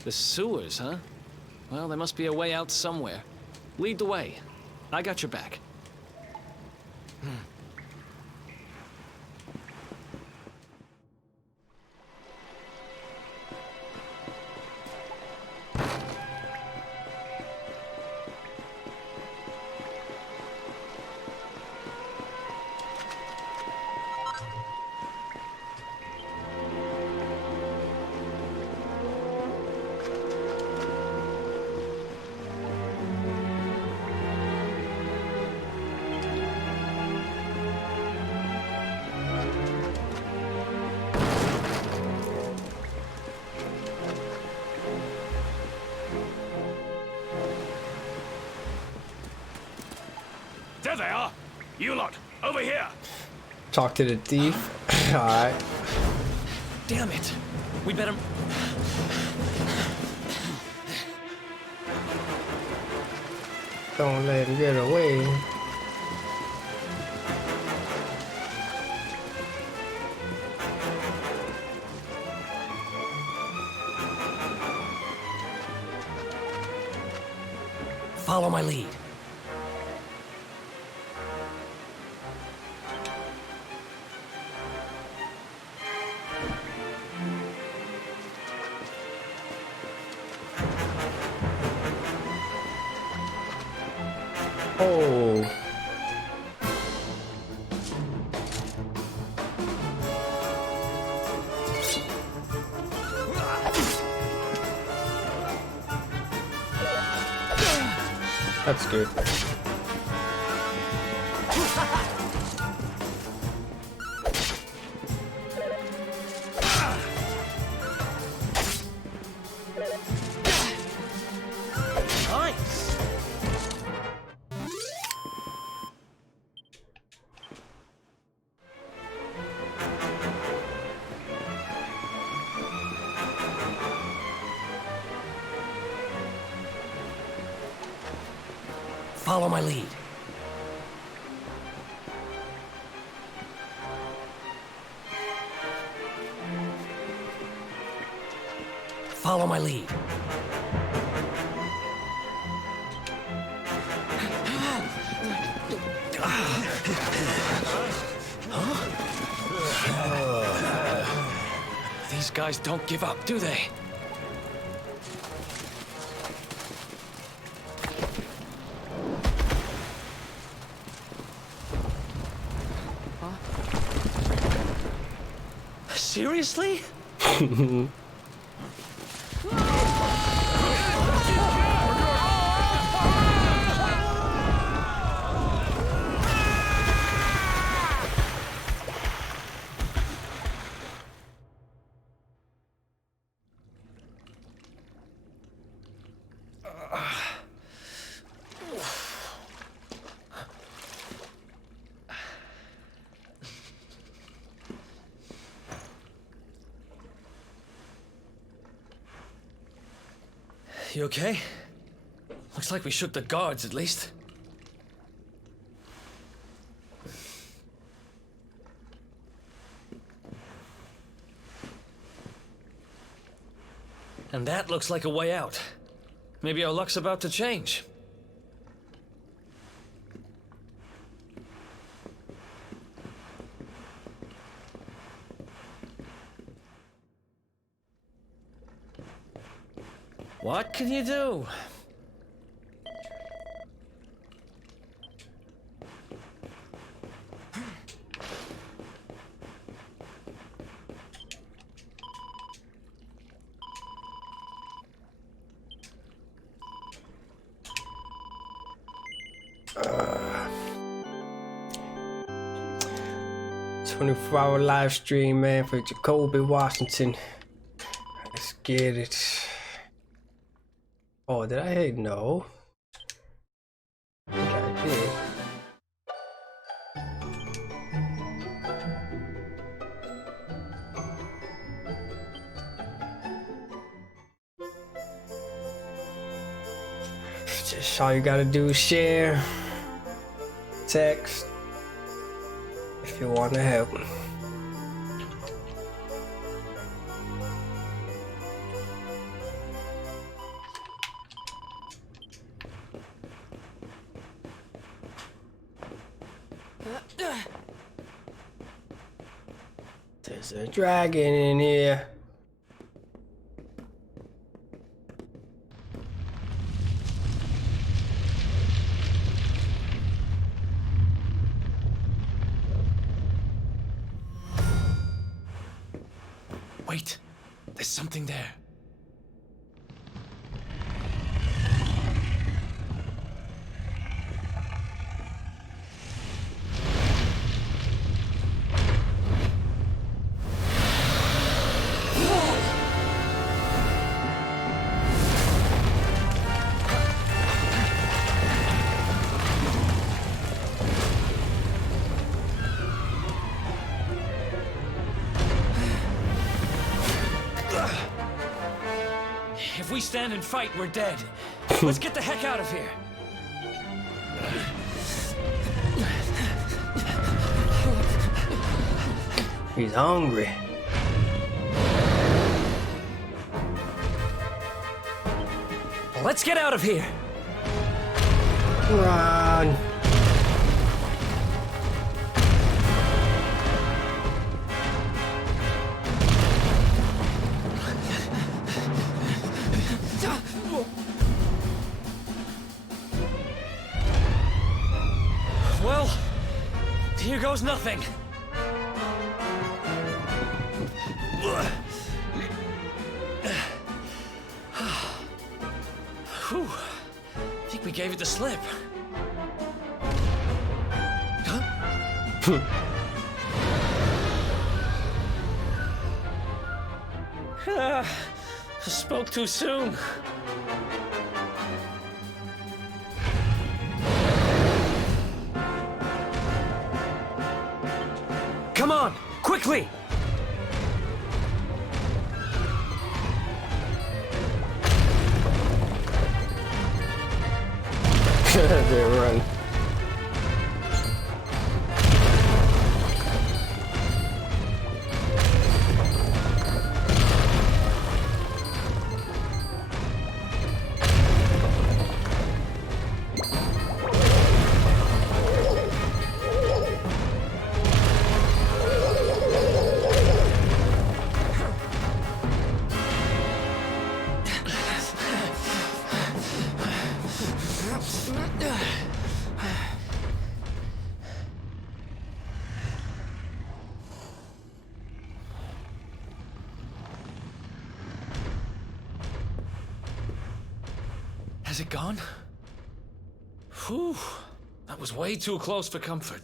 The sewers, huh? Well, there must be a way out somewhere. Lead the way. I got your back. There they are! You lot, over here! Talk to the thief. Alright. Damn it! We better... Don't let him get away. Follow my lead. Oh. That's good. Nice! Follow my lead. Follow my lead. These guys don't give up, do they? Seriously? You okay? Looks like we shook the guards, at least. And that looks like a way out. Maybe our luck's about to change. What can you do? Uh, 24-hour live stream, man, for Jacoby Washington. Let's get it. Oh, did I hit no? I think I did. Just all you gotta do is share, text, if you want to help. There's a dragon in here. Wait, there's something there. If we stand and fight, we're dead. Let's get the heck out of here. He's hungry. Let's get out of here. Run. Well, here goes nothing. Whew. I think we gave it the slip. I spoke too soon. Come on, quickly! They run. Has it gone? Whew. That was way too close for comfort.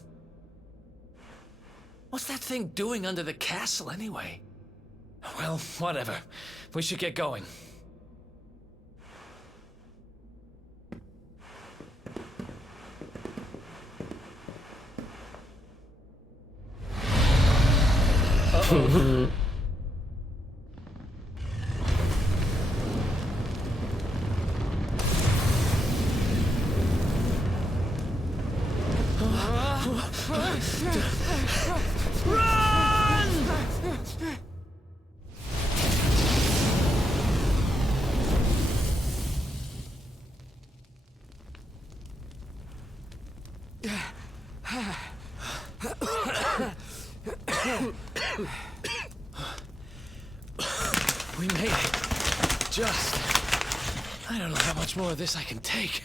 What's that thing doing under the castle, anyway? Well, whatever. We should get going. Uh-oh. We made it. Just. I don't know how much more of this I can take.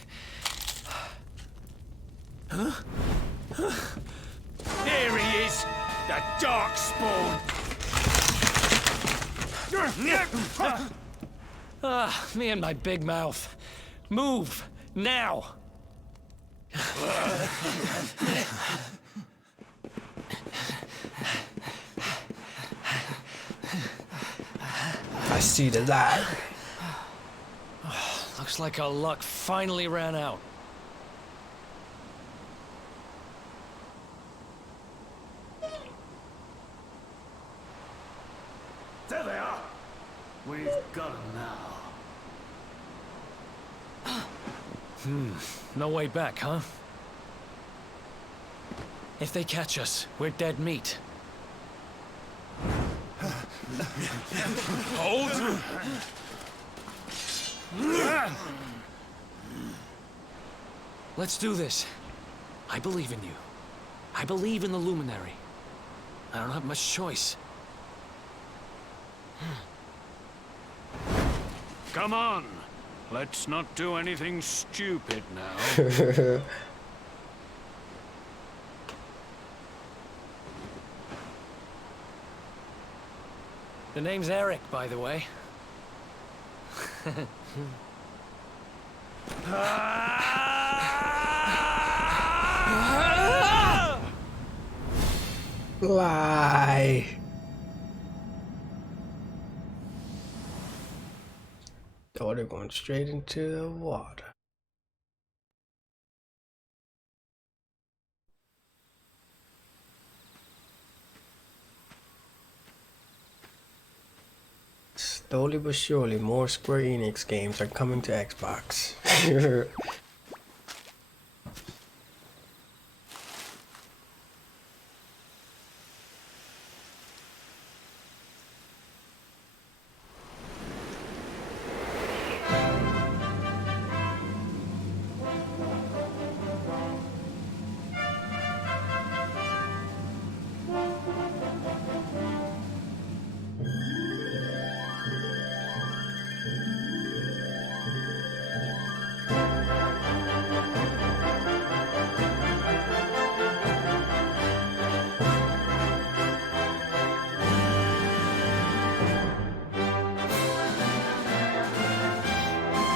Huh? There he is, the Darkspawn. Ah, me and my big mouth. Move, now! I see the light. Looks like our luck finally ran out. There they are. We've got them now. No way back, huh? If they catch us, we're dead meat. Hold! Let's do this. I believe in you. I believe in the Luminary. I don't have much choice. Come on. Let's not do anything stupid now. The name's Eric, by the way. Lie. Oh, they're going straight into the water. Slowly but surely, more Square Enix games are coming to Xbox.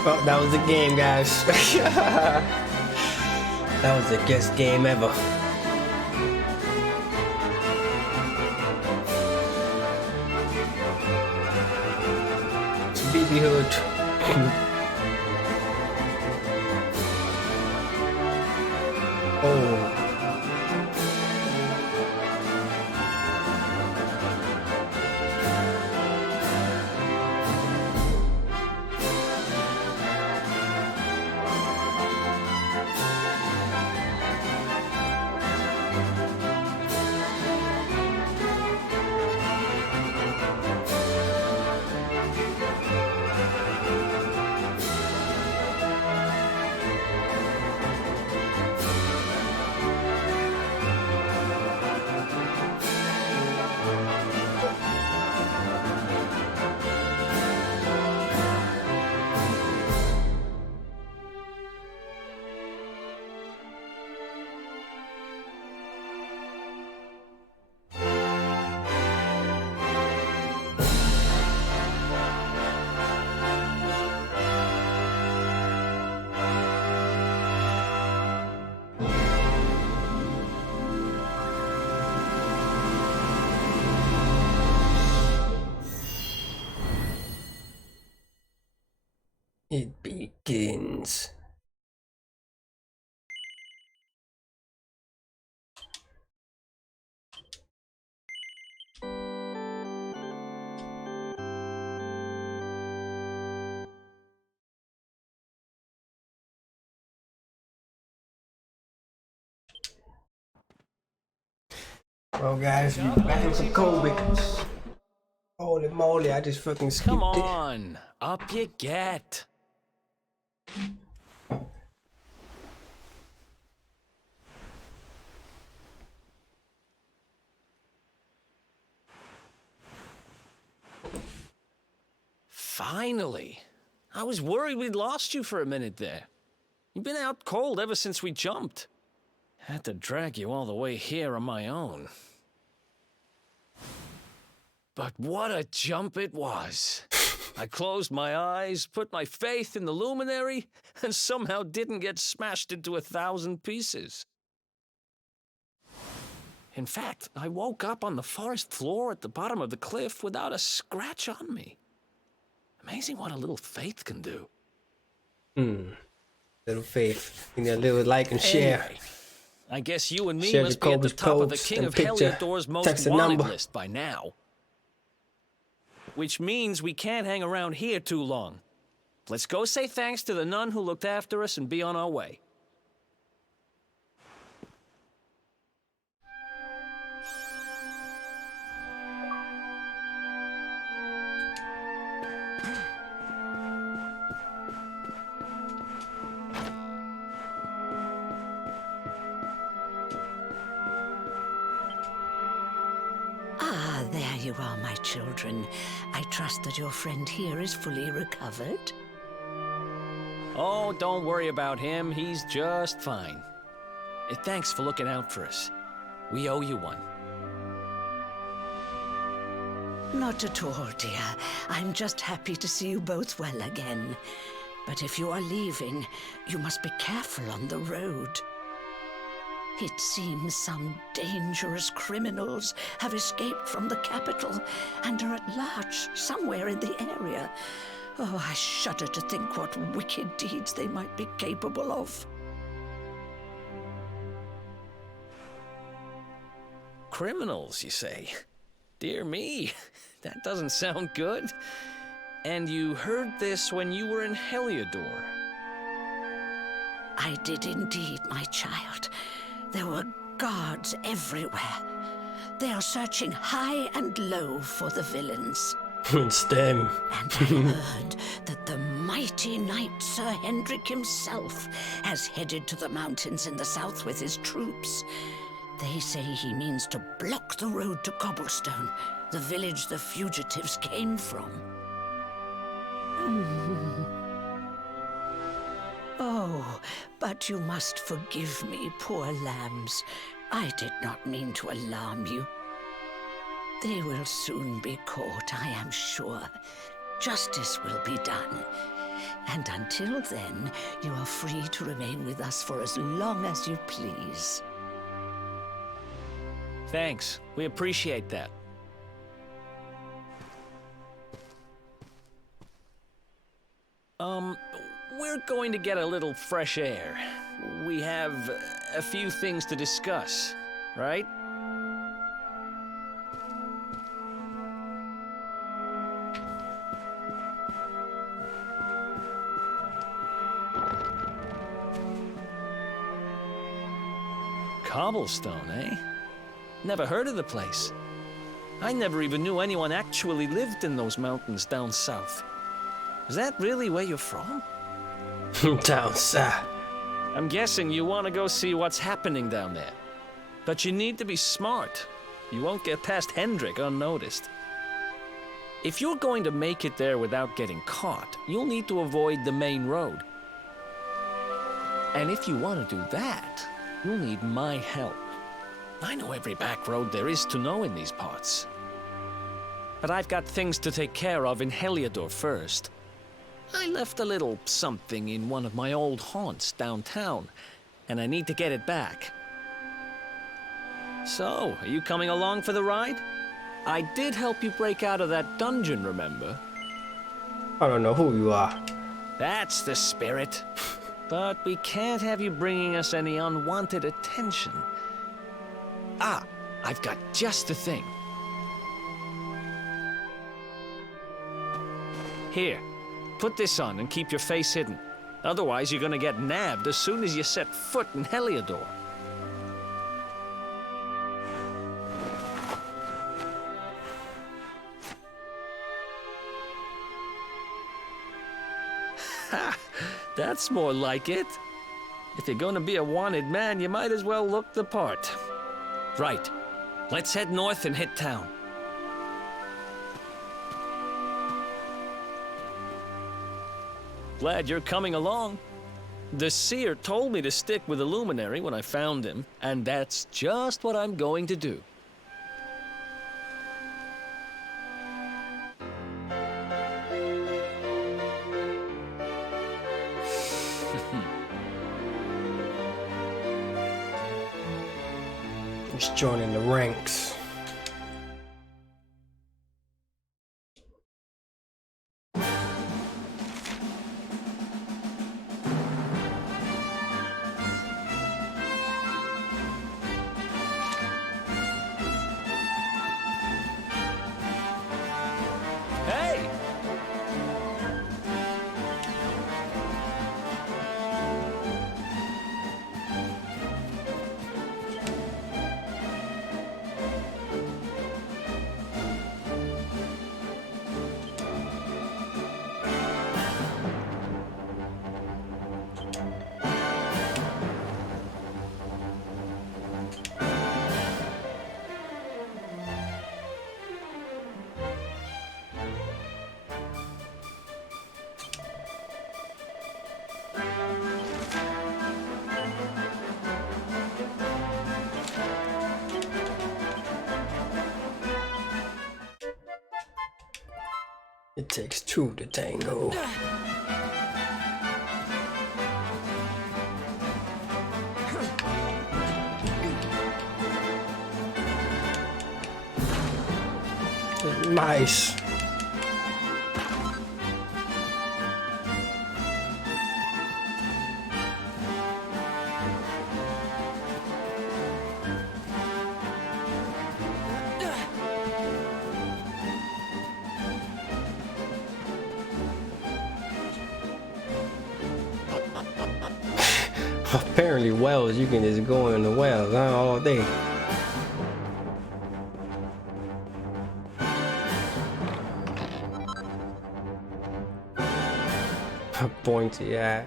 Well, that was the game, guys. That was the best game ever. It's BB Hood. Oh. It begins. Well, guys, we back for Kobe. Holy moly, I just fucking skipped Come it. on, up you get. Finally. I was worried we'd lost you for a minute there. You've been out cold ever since we jumped. Had to drag you all the way here on my own. But what a jump it was. I closed my eyes, put my faith in the Luminary, and somehow didn't get smashed into 1,000 pieces. In fact, I woke up on the forest floor at the bottom of the cliff without a scratch on me. Amazing what a little faith can do. Little faith. You need a little like and share. Anyway, I guess you and me Share must be at the Jacob's top of the post King and of picture. Heliodor's most Text the wanted number. list by now. Which means we can't hang around here too long. Let's go say thanks to the nun who looked after us and be on our way. Ah, there you are, my children. I trust that your friend here is fully recovered. Oh, don't worry about him. He's just fine. Thanks for looking out for us. We owe you one. Not at all, dear. I'm just happy to see you both well again. But if you are leaving, you must be careful on the road. It seems some dangerous criminals have escaped from the capital and are at large somewhere in the area. Oh, I shudder to think what wicked deeds they might be capable of. Criminals, you say? Dear me, that doesn't sound good. And you heard this when you were in Heliodor? I did indeed, my child. There were guards everywhere. They are searching high and low for the villains. It's them. And I heard that the mighty knight Sir Hendrik himself has headed to the mountains in the south with his troops. They say he means to block the road to Cobblestone, the village the fugitives came from. Oh, but you must forgive me, poor lambs. I did not mean to alarm you. They will soon be caught, I am sure. Justice will be done. And until then, you are free to remain with us for as long as you please. Thanks. We appreciate that. We're going to get a little fresh air. We have a few things to discuss, right? Cobblestone, eh? Never heard of the place. I never even knew anyone actually lived in those mountains down south. Is that really where you're from? Down south. I'm guessing you want to go see what's happening down there. But you need to be smart. You won't get past Hendrik unnoticed. If you're going to make it there without getting caught, you'll need to avoid the main road. And if you want to do that, you'll need my help. I know every back road there is to know in these parts. But I've got things to take care of in Heliodor first. I left a little something in one of my old haunts downtown, and I need to get it back. So, are you coming along for the ride? I did help you break out of that dungeon, remember? I don't know who you are. That's the spirit. But we can't have you bringing us any unwanted attention. Ah, I've got just the thing. Here, put this on and keep your face hidden. Otherwise, you're gonna get nabbed as soon as you set foot in Heliodor. Ha! That's more like it. If you're gonna be a wanted man, you might as well look the part. Right. Let's head north and hit town. Glad you're coming along. The seer told me to stick with the luminary when I found him, and that's just what I'm going to do. Just joining the ranks. takes two to tango. Nice. Apparently wells, you can just go in the wells all day. Pointy eye.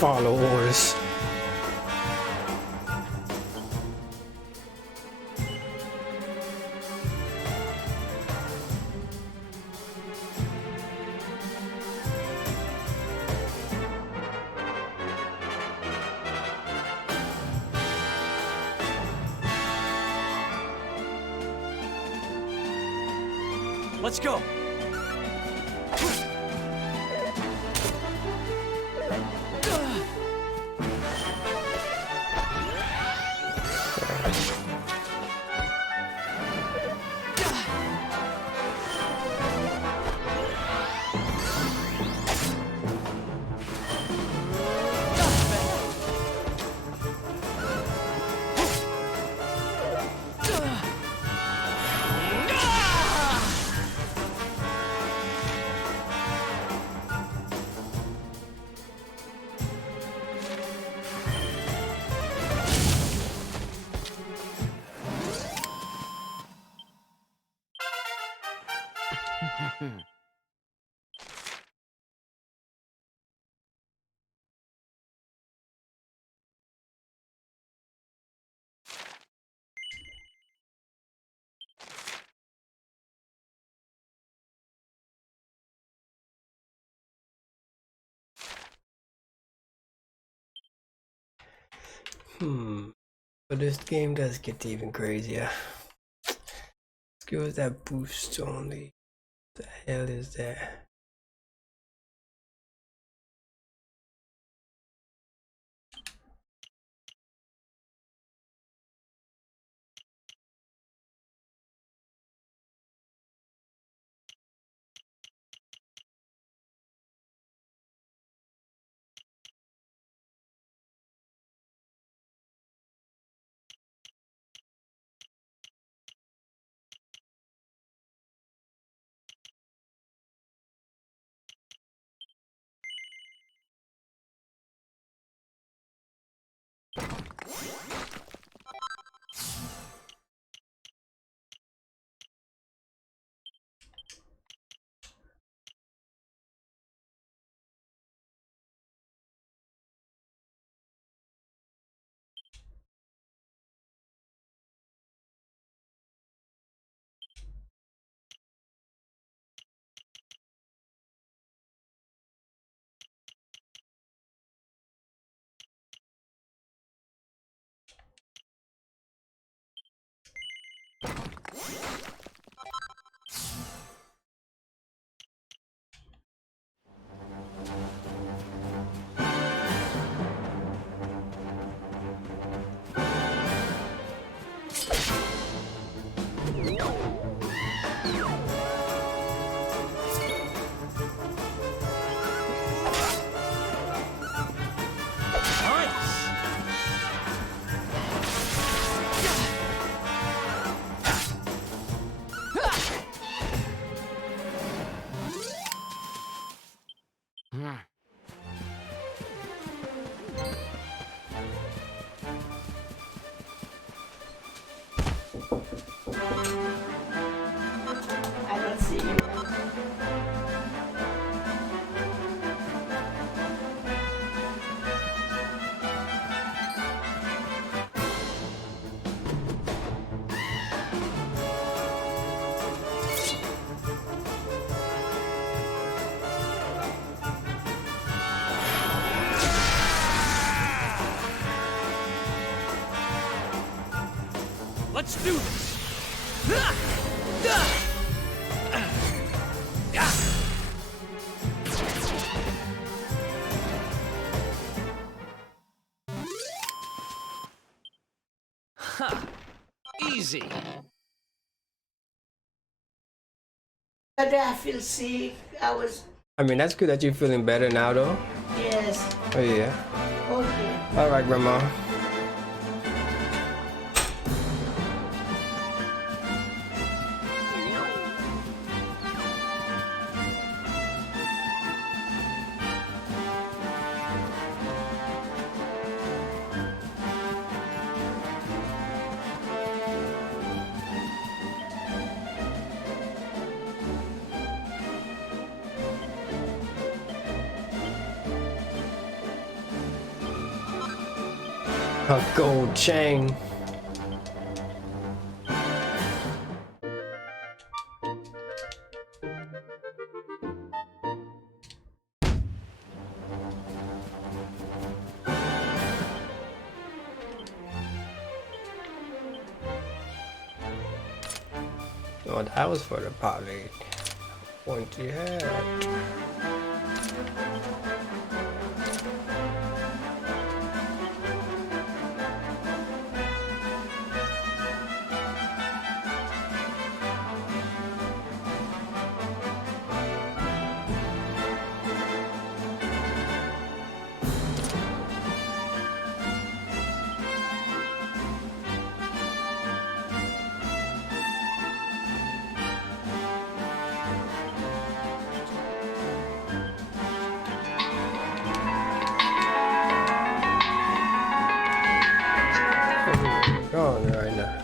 Follow orders. Let's go. But this game does get even crazier. Let's go with that boost only. The hell is that? Let's do this. Ha! Easy. I feel sick. I mean, that's good that you're feeling better now, though. Yes. Oh, yeah. Okay. All right, Grandma. A gold chain. Oh, that was for the poly pointy hat. Oh, right now.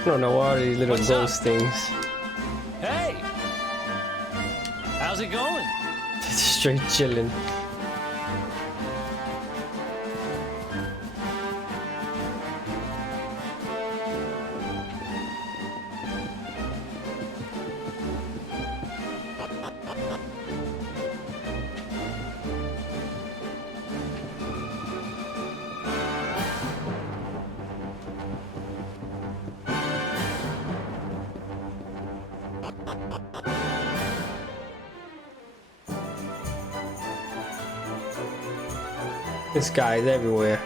I don't know what are these little What's ghost up? things. Hey! How's it going? Straight chilling. This guy's everywhere.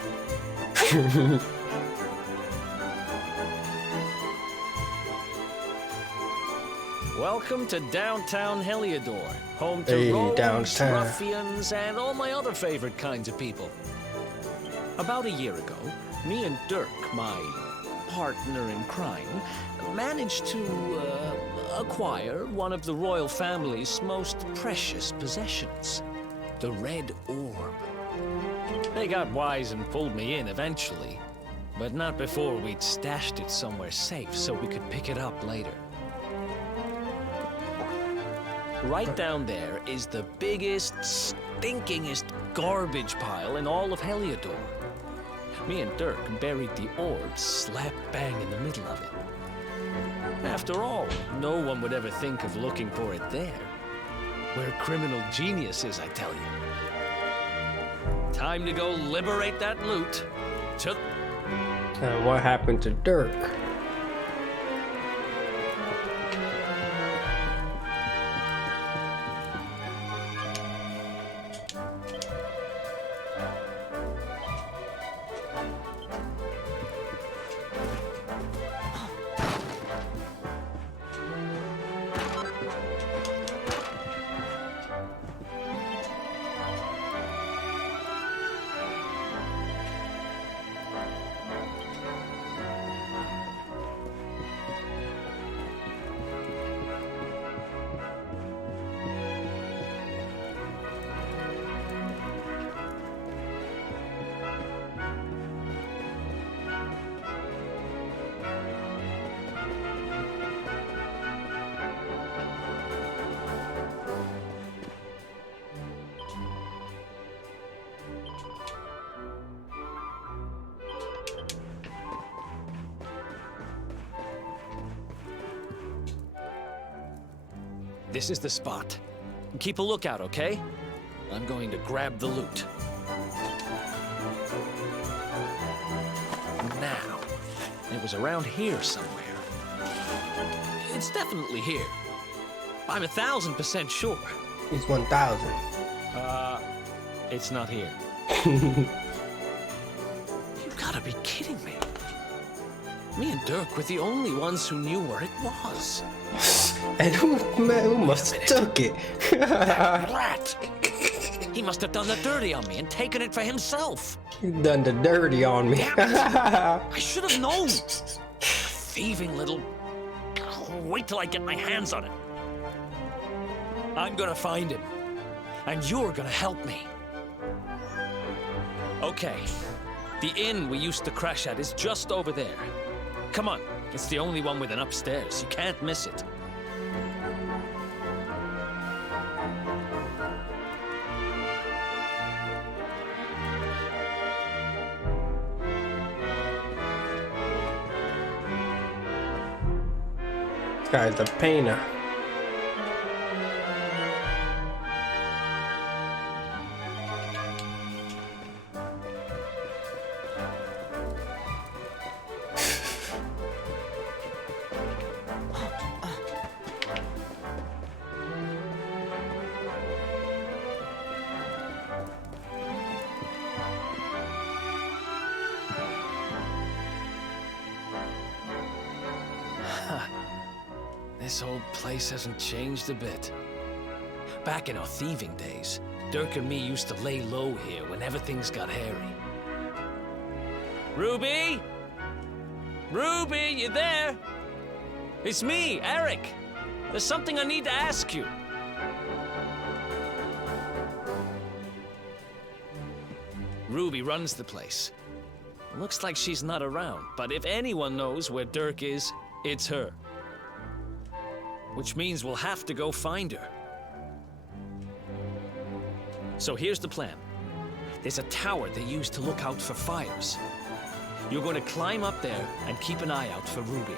Welcome to downtown Heliodor, home to Hey, rogues, downtown. ruffians, and all my other favorite kinds of people. About a year ago, me and Dirk, my partner in crime, managed to acquire one of the royal family's most precious possessions, the Red Orb. They got wise and pulled me in eventually, but not before we'd stashed it somewhere safe so we could pick it up later. Right down there is the biggest, stinkingest garbage pile in all of Heliodor. Me and Dirk buried the orb slap bang in the middle of it. After all, no one would ever think of looking for it there. We're criminal geniuses, I tell you. Time to go liberate that loot. And what happened to Dirk? This is the spot. Keep a lookout, okay? I'm going to grab the loot. Now, it was around here somewhere. It's definitely here. I'm 1,000% sure. He's 1,000. It's not here. You gotta be kidding me. Me and Dirk were the only ones who knew where it was. And who must have took it? That rat! He must have done the dirty on me and taken it for himself. You done the dirty on me. I should have known. Thieving little... Wait till I get my hands on it. I'm gonna find him. And you're gonna help me. Okay. The inn we used to crash at is just over there. Come on. It's the only one with an upstairs. You can't miss it. This guy's a painter. This whole place hasn't changed a bit. Back in our thieving days, Dirk and me used to lay low here whenever things got hairy. Ruby? Ruby, you there? It's me, Eric. There's something I need to ask you. Ruby runs the place. Looks like she's not around, but if anyone knows where Dirk is, it's her. Which means we'll have to go find her. So here's the plan. There's a tower they use to look out for fires. You're going to climb up there and keep an eye out for Ruby.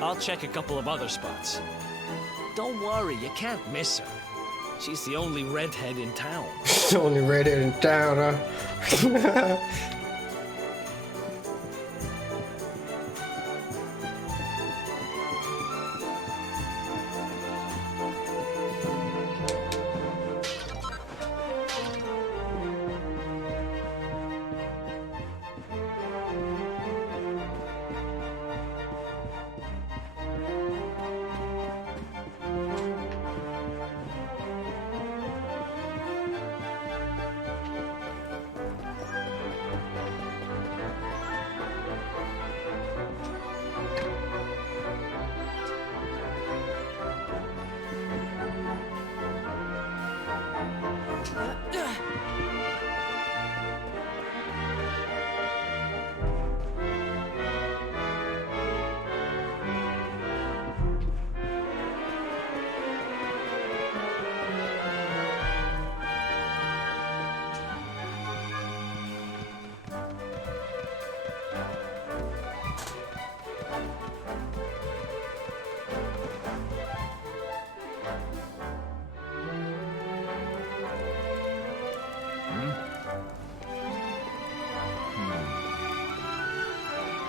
I'll check a couple of other spots. Don't worry, you can't miss her. She's the only redhead in town. The only redhead in town, huh?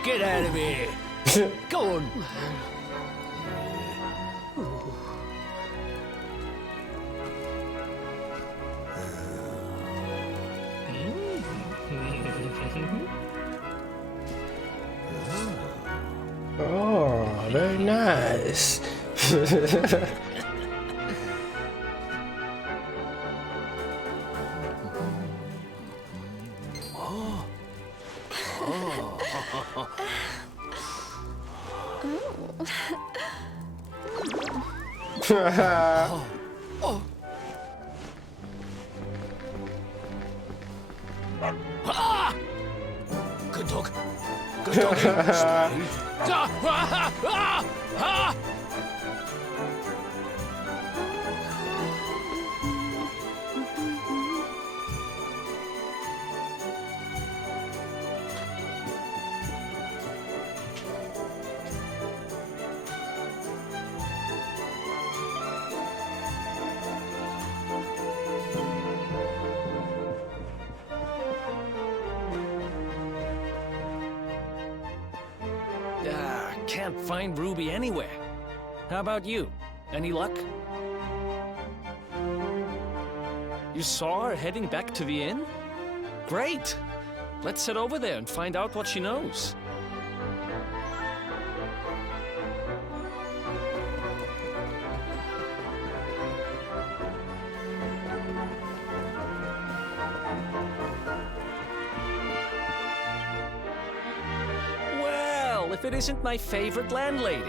Get out of here! Go on! Oh, very nice. Ah! Good dog. Good dog. Can't find Ruby anywhere. How about you? Any luck? You saw her heading back to the inn? Great! Let's head over there and find out what she knows. Well, if it isn't my favorite landlady.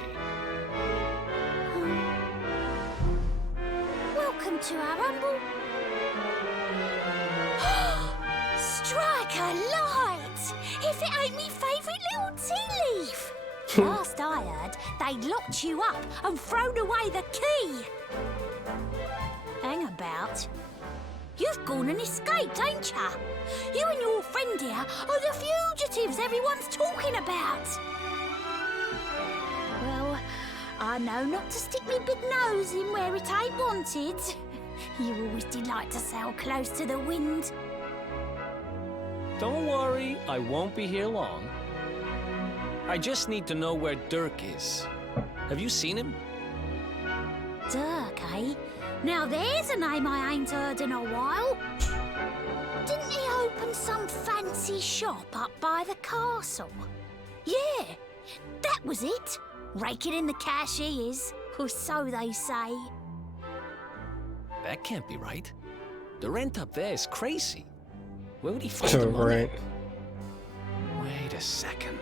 Welcome to our humble... Strike a light! If it ain't me favourite little tea leaf! Last I heard, they'd locked you up and thrown away the key! Hang about. You've gone and escaped, ain't ya? You and your friend here are the fugitives everyone's talking about! Well, I know not to stick me big nose in where it ain't wanted. You always delight to sail close to the wind. Don't worry, I won't be here long. I just need to know where Dirk is. Have you seen him? Dirk, eh? Now there's a name I ain't heard in a while. Didn't he open some fancy shop up by the castle? Yeah, that was it. Raking in the cash he is, or so they say. That can't be right. The rent up there is crazy. Where would he find the money? Right. Wait a second.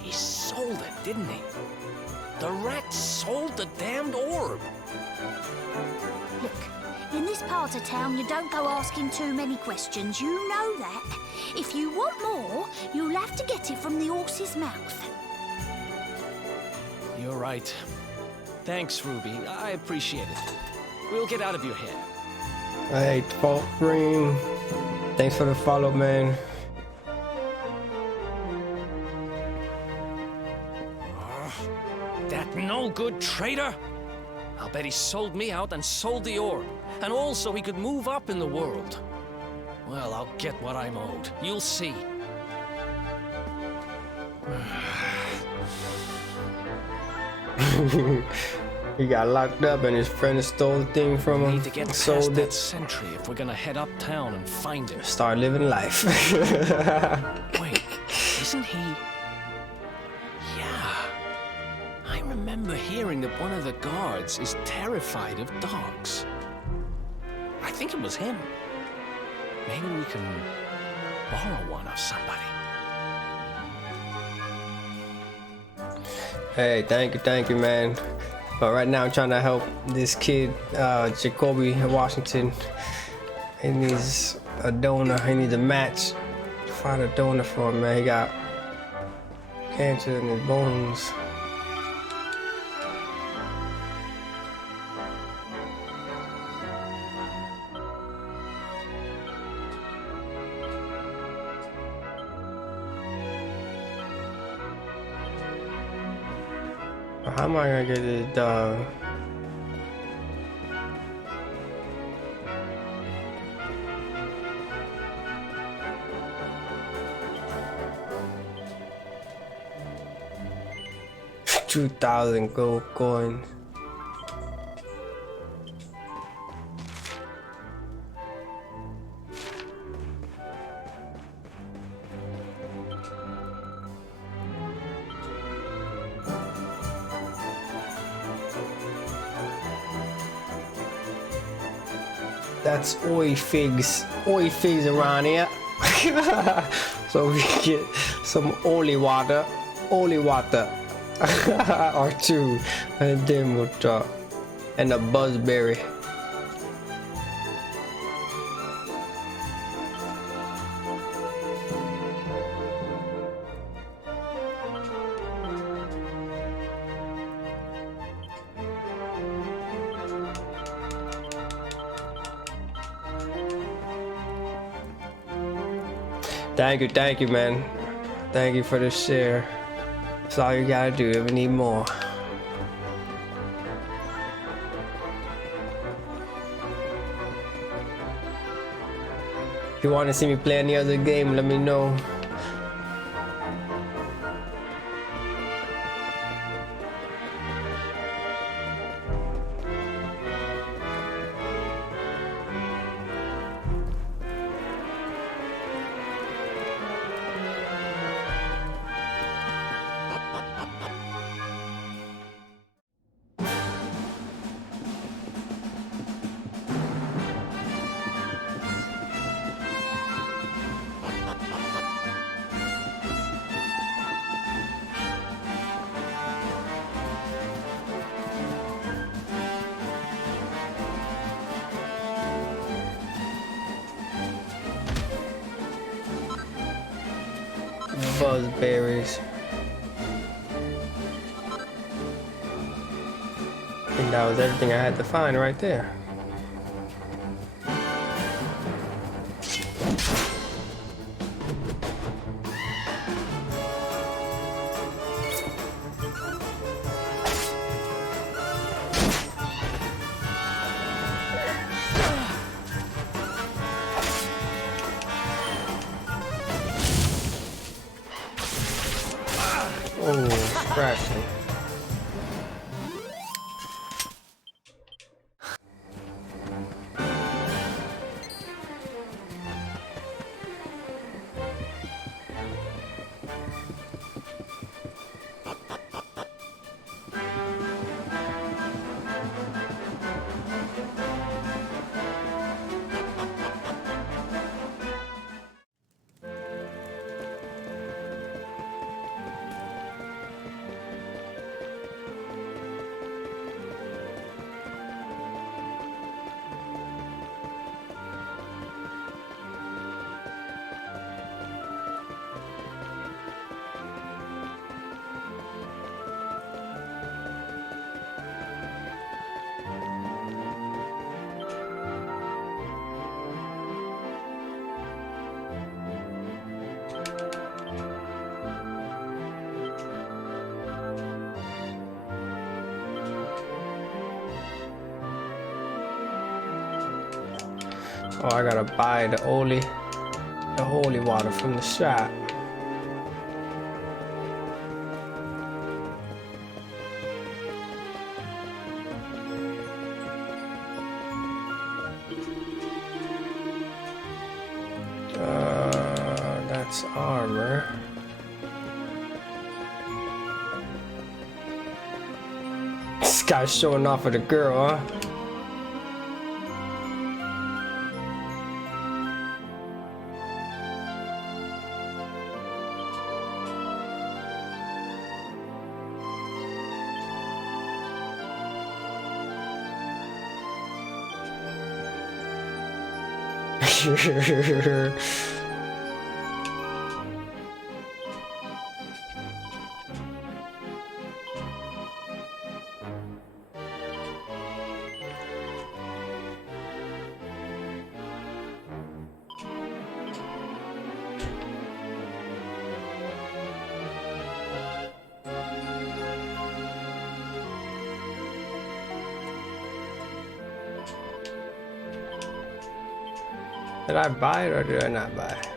He sold it, didn't he? The rat sold the damned orb. Look, in this part of town, you don't go asking too many questions. You know that. If you want more, you'll have to get it from the horse's mouth. You're right. Thanks, Ruby. I appreciate it. We'll get out of your hair. Hey, Fault Green. Thanks for the follow, man. That no-good traitor? I'll bet he sold me out and sold the orb. And also he could move up in the world. Well, I'll get what I'm owed. You'll see. He got locked up and his friend stole the thing from him. Need to get past sold that it. sentry if we're gonna head uptown and find him. Start living life. Wait, isn't he? Yeah. I remember hearing that one of the guards is terrified of dogs. I think it was him. Maybe we can borrow one of somebody. Hey, thank you, man. But right now I'm trying to help this kid, Jacoby Washington. He needs a donor. He needs a match. Find a donor for him, man. He got cancer in his bones. How am I gonna get this dog? $2,000 gold coins. That's oi figs around here. So we get some holy water, or two, and then we'll talk. And a buzzberry. Thank you, man. Thank you for the share. That's all you gotta do if you need more. If you want to see me play any other game, let me know. berries. And that was everything I had to find right there. Oh, scratching. Oh, I gotta buy the holy water from the shop. That's armor. This guy's showing off with a girl, huh? Did I buy it or did I not buy it?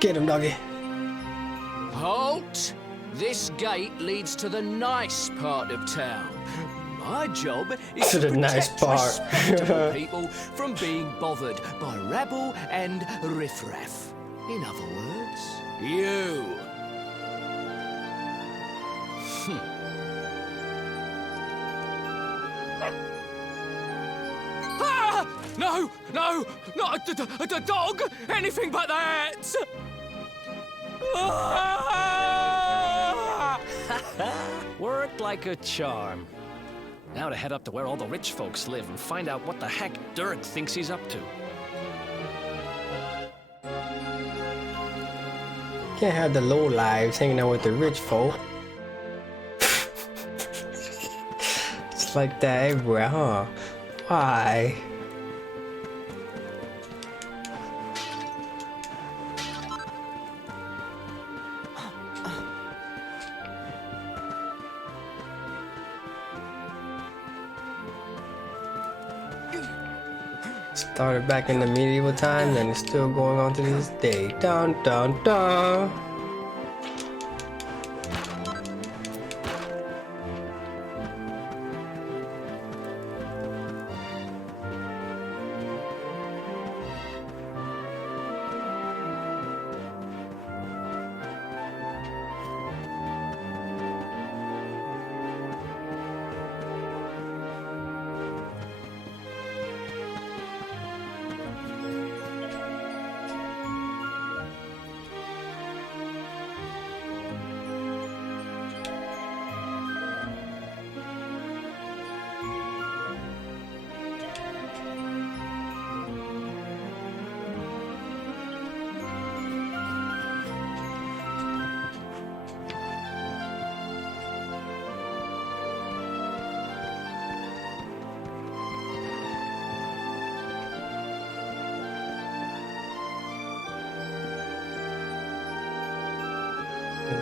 Get him, doggy. Halt! This gate leads to the nice part of town. My job is To to the nice protect part. respectable people from being bothered by rabble and riffraff. In other words, you. Ah! No, no, not a dog! Anything but that! Ah! Worked like a charm. Now to head up to where all the rich folks live and find out what the heck Dirk thinks he's up to. Can't have the low lives hanging out with the rich folk. It's like that everywhere, huh? Why? Started back in the medieval times and it's still going on to this day. Dun dun dun.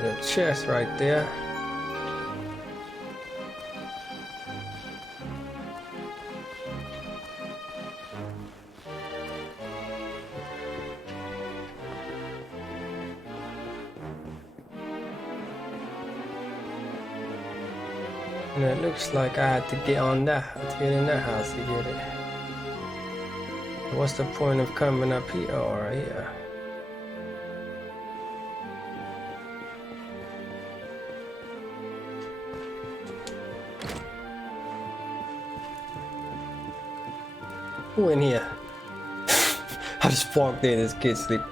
The chest right there. And it looks like I had to get on that, to get in that house to get it. What's the point of coming up here? Oh, right here. Who in here? I just walked in, this kid sleep.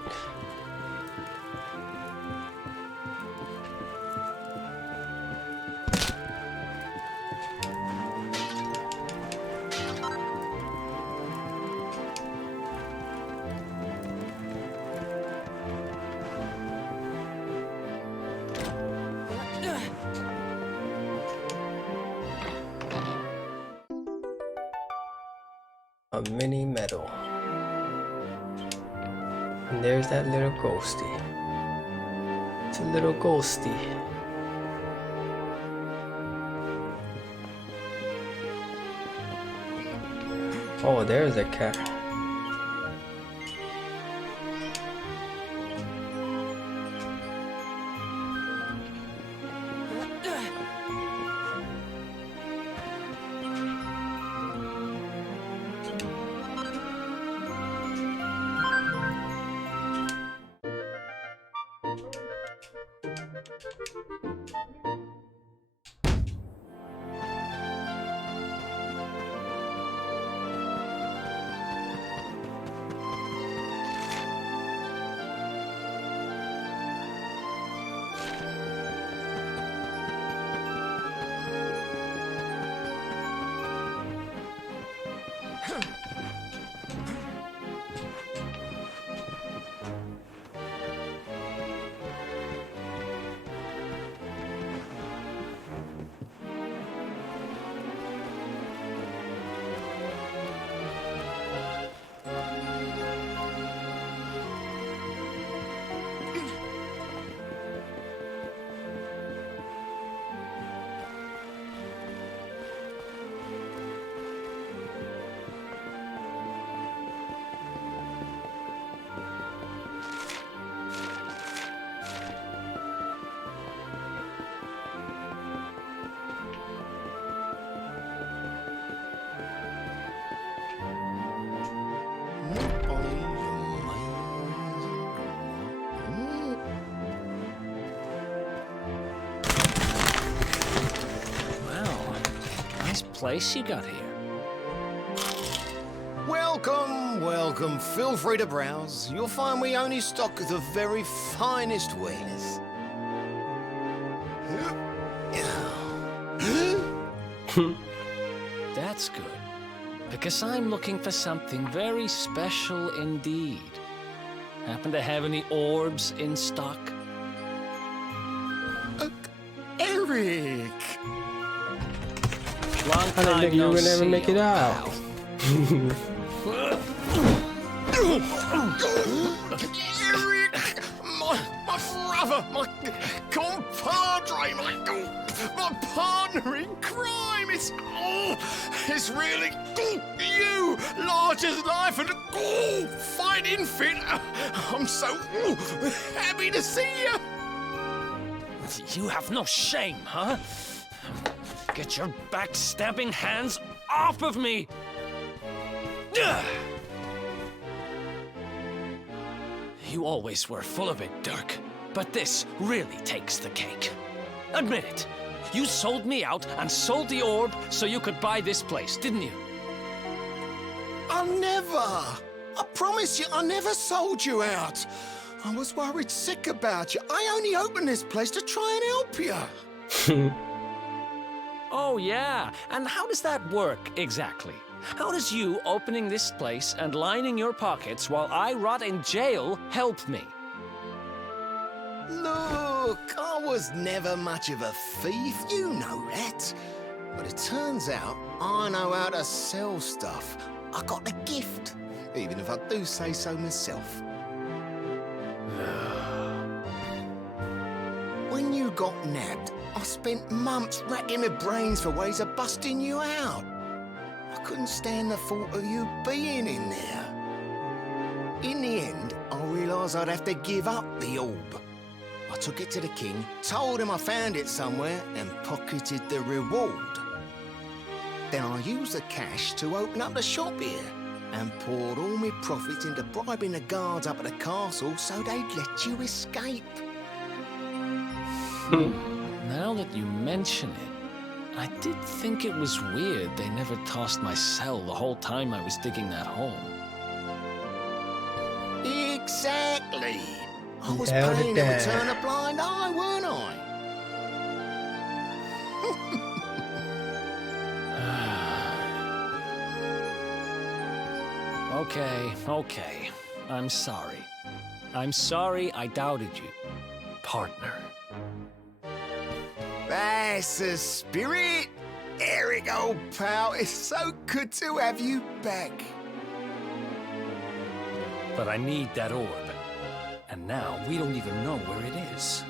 A mini medal. And there's that little ghosty. It's a little ghosty. Oh, there's a cat. Place you got here. Welcome, welcome. Feel free to browse. You'll find we only stock the very finest wares. That's good, because I'm looking for something very special indeed. Happen to have any orbs in stock? Eric! Long I didn't think you would never make it out. Eric! My brother, my compadre, my partner in crime. It's really you. large as life and fighting fit. I'm so happy to see you. You have no shame, huh? Get your backstabbing hands off of me! Ugh! You always were full of it, Dirk. But this really takes the cake. Admit it. You sold me out and sold the orb so you could buy this place, didn't you? I never. I promise you, I never sold you out. I was worried sick about you. I only opened this place to try and help you. Oh, yeah. And how does that work, exactly? How does you opening this place and lining your pockets while I rot in jail help me? Look, I was never much of a thief, you know that. But it turns out I know how to sell stuff. I got a gift, even if I do say so myself. When you got nabbed, I spent months racking my brains for ways of busting you out. I couldn't stand the thought of you being in there. In the end, I realised I'd have to give up the orb. I took it to the king, told him I found it somewhere, and pocketed the reward. Then I used the cash to open up the shop here, and poured all my profits into bribing the guards up at the castle so they'd let you escape. Now that you mention it, I did think it was weird they never tossed my cell the whole time I was digging that hole. Exactly. I was Held it paying to down. turn a blind eye, weren't I? Okay. I'm sorry. I'm sorry I doubted you, partner. That's the spirit. Eric, old pal, it's so good to have you back. But I need that orb. And now we don't even know where it is.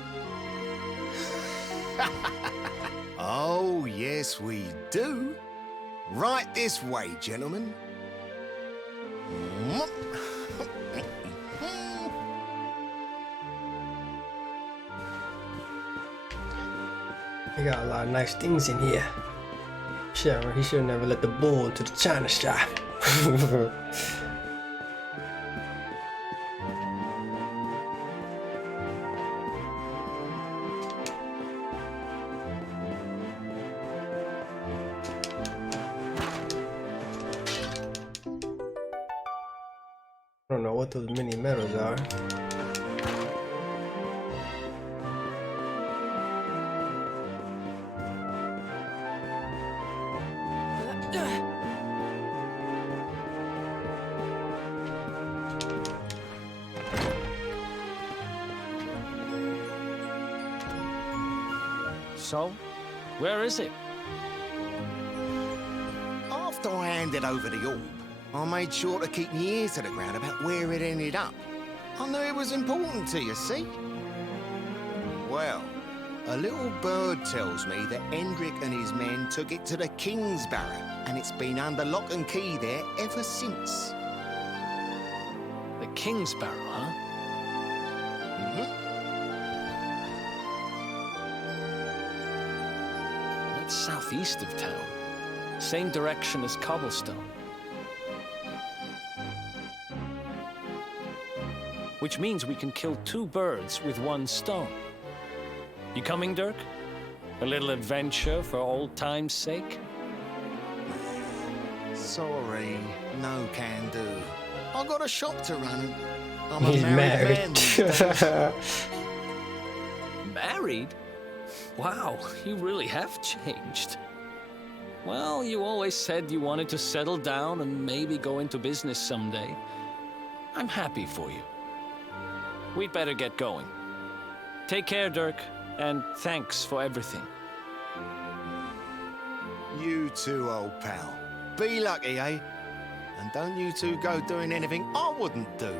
Oh, yes, we do. Right this way, gentlemen. He got a lot of nice things in here. Sharon, he should never let the bull into the china shop. I don't know what those mini medals are. So, where is it? After I handed over the orb, I made sure to keep my ears to the ground about where it ended up. I knew it was important to you, see? Well, a little bird tells me that Hendrik and his men took it to the King's Barrow, and it's been under lock and key there ever since. The King's Barrow, huh? That's southeast of town. Same direction as Cobblestone. Which means we can kill two birds with one stone. You coming, Dirk? A little adventure for old time's sake? Sorry, no can do. I got a shop to run. I'm He's a married man these days. Married? Wow, you really have changed. Well, you always said you wanted to settle down and maybe go into business someday. I'm happy for you. We'd better get going. Take care, Dirk, and thanks for everything. You too, old pal. Be lucky, eh? And don't you two go doing anything I wouldn't do.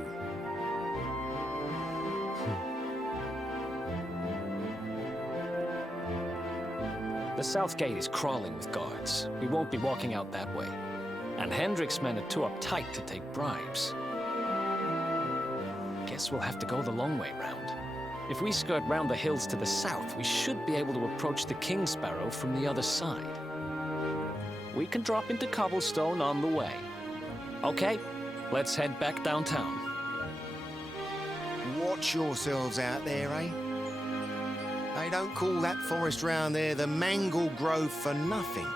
The south gate is crawling with guards. We won't be walking out that way. And Hendrik's men are too uptight to take bribes. Guess we'll have to go the long way round. If we skirt round the hills to the south, we should be able to approach the King Sparrow from the other side. We can drop into Cobblestone on the way. Okay, let's head back downtown. Watch yourselves out there, eh? They don't call that forest round there the Mangle Grove for nothing.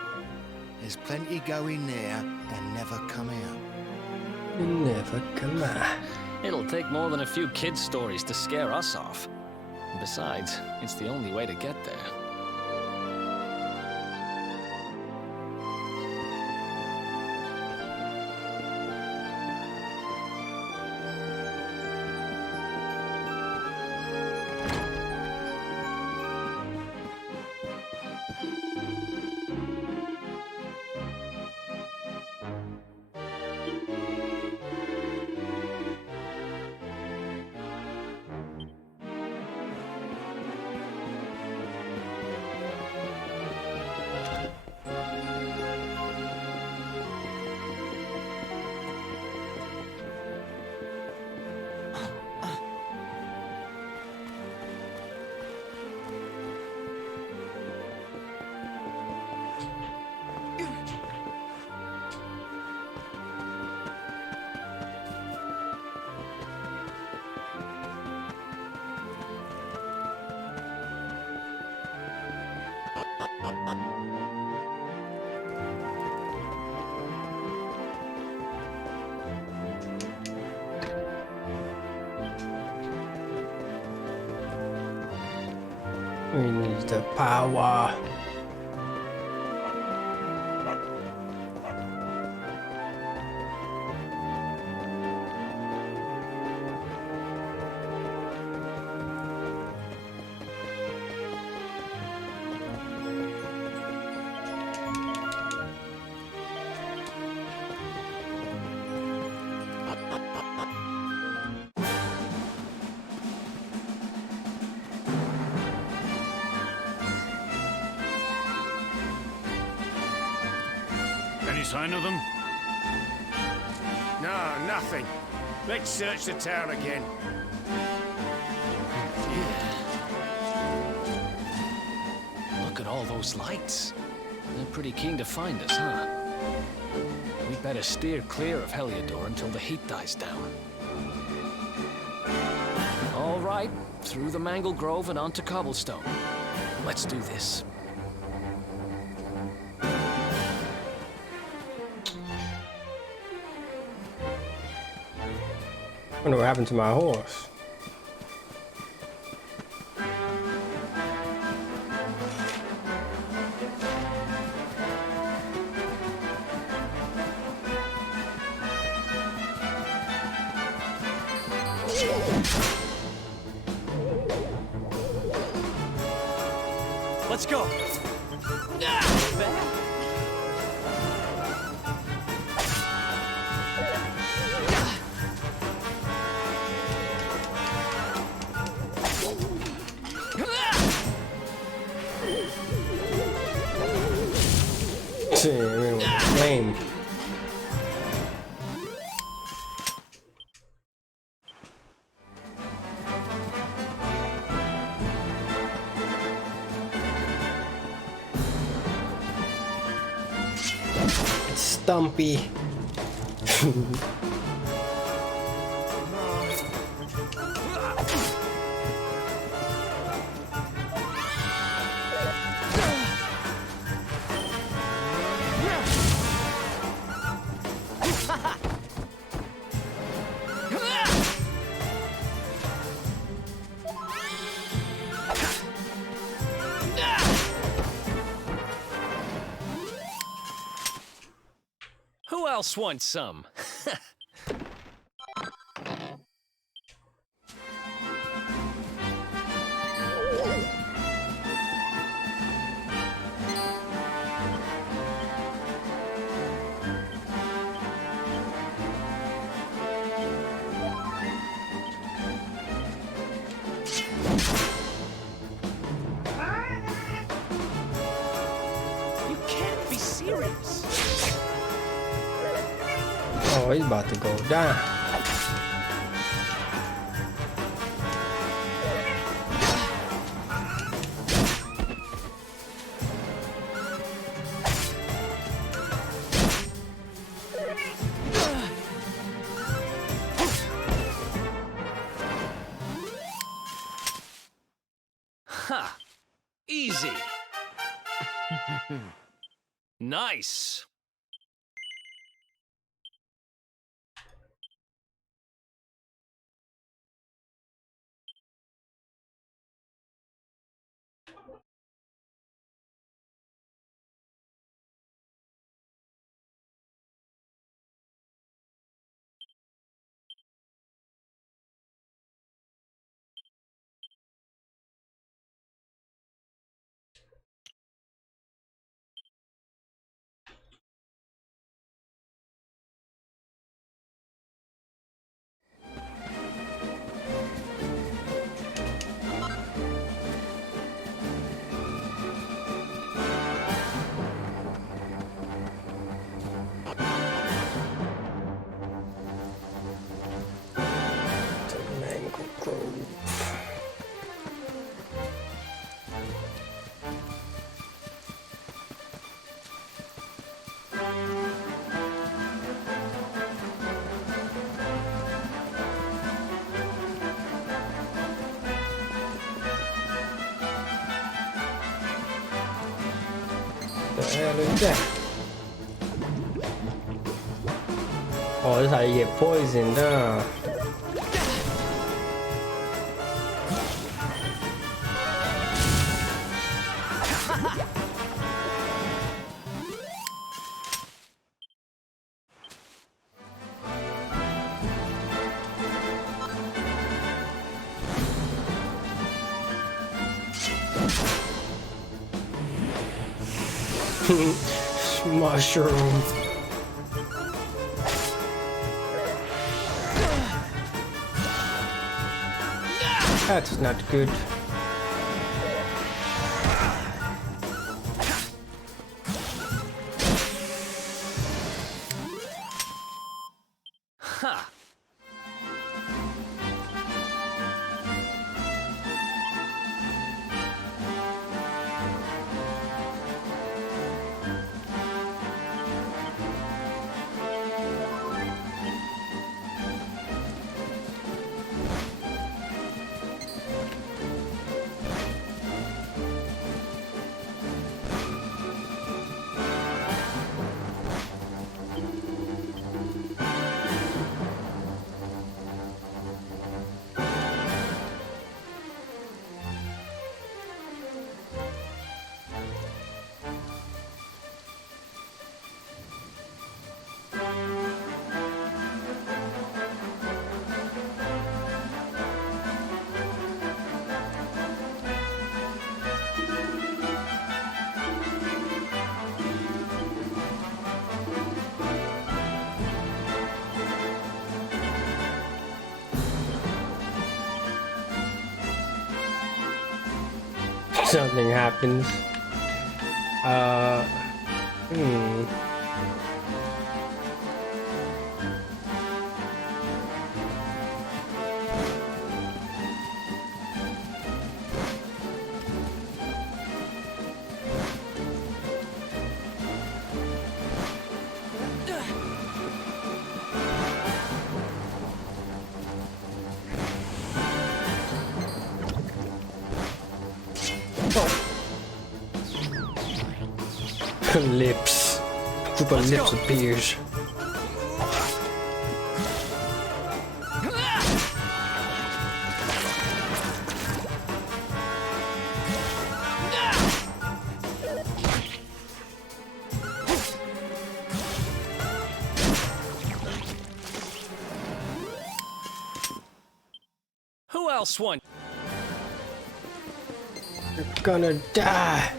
There's plenty go in there and never come out. Never come out. It'll take more than a few kids' stories to scare us off. And besides, it's the only way to get there. We need the power. Any sign of them? No, nothing. Let's search the town again. Look at all those lights. They're pretty keen to find us, huh? We better steer clear of Heliodor until the heat dies down. All right, through the Mangle Grove and onto Cobblestone. Let's do this. I wonder what happened to my horse. Let's go. Flame. Stumpy. Who else wants some? You can't be serious. Oh, he's about to go down. Ha! Easy. Nice. The hell is that? Oh, this is how you get poisoned, huh? Mushroom. That's not good. Ha! Something happens. Lips. Group of lips appears. Who else won? You're gonna die.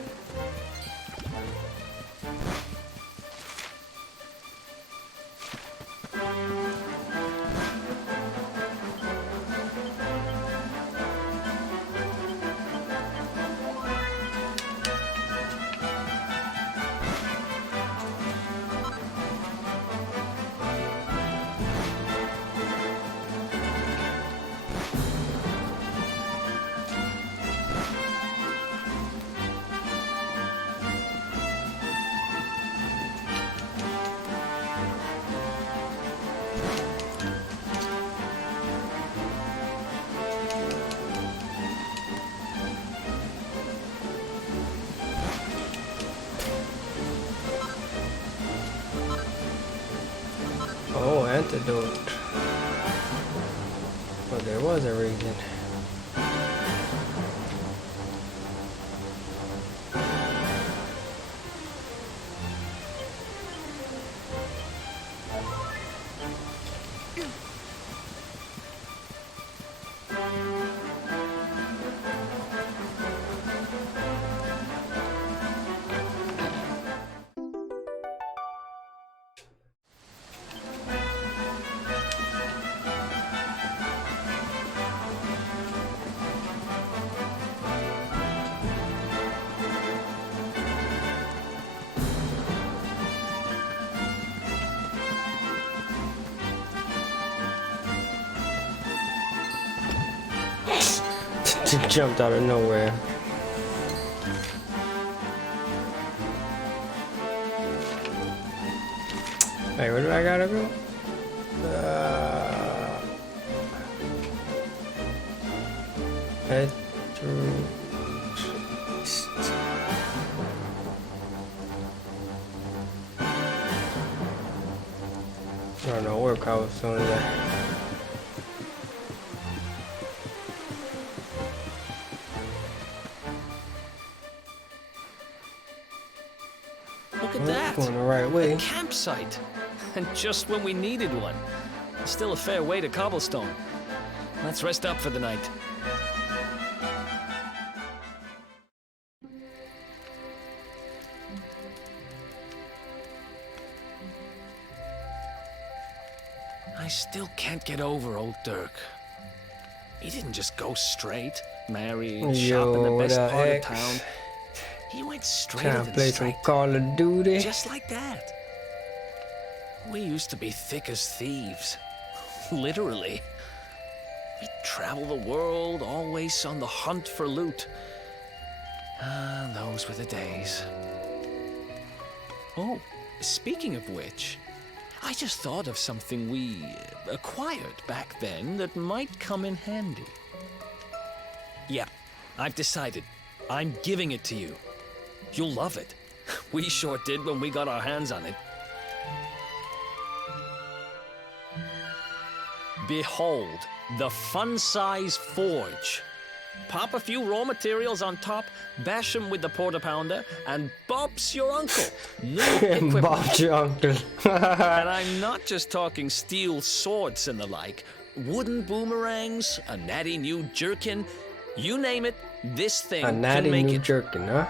I don't. Well, there was a reason. It jumped out of nowhere. Wait, where do I gotta go? Head through. I don't know where cobblestone is at. Look at that. Going the right way. A campsite. And just when we needed one. Still a fair way to cobblestone. Let's rest up for the night. I still can't get over old Dirk. He didn't just go straight, marry, and shop in the best part of town. He went straight Trying to to play some Call of Duty. just like that. We used to be thick as thieves. Literally. We'd travel the world, always on the hunt for loot. Ah, those were the days. Oh, speaking of which, I just thought of something we acquired back then that might come in handy. Yeah, I've decided. I'm giving it to you. You'll love it. We sure did when we got our hands on it. Behold, the fun-size forge. Pop a few raw materials on top, bash them with the porta-pounder, and Bob's your uncle. New equipment. Bob's your uncle. And I'm not just talking steel swords and the like. Wooden boomerangs, a natty new jerkin. You name it, this thing A natty can make new it. jerkin, huh?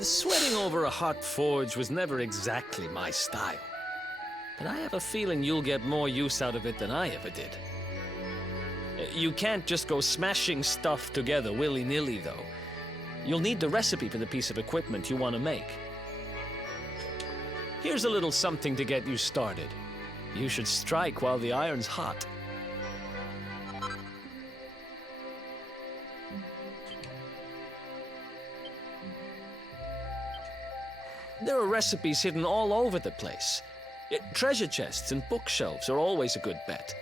Sweating over a hot forge was never exactly my style. But I have a feeling you'll get more use out of it than I ever did. You can't just go smashing stuff together willy-nilly, though. You'll need the recipe for the piece of equipment you want to make. Here's a little something to get you started. You should strike while the iron's hot. There are recipes hidden all over the place. Treasure chests and bookshelves are always a good bet.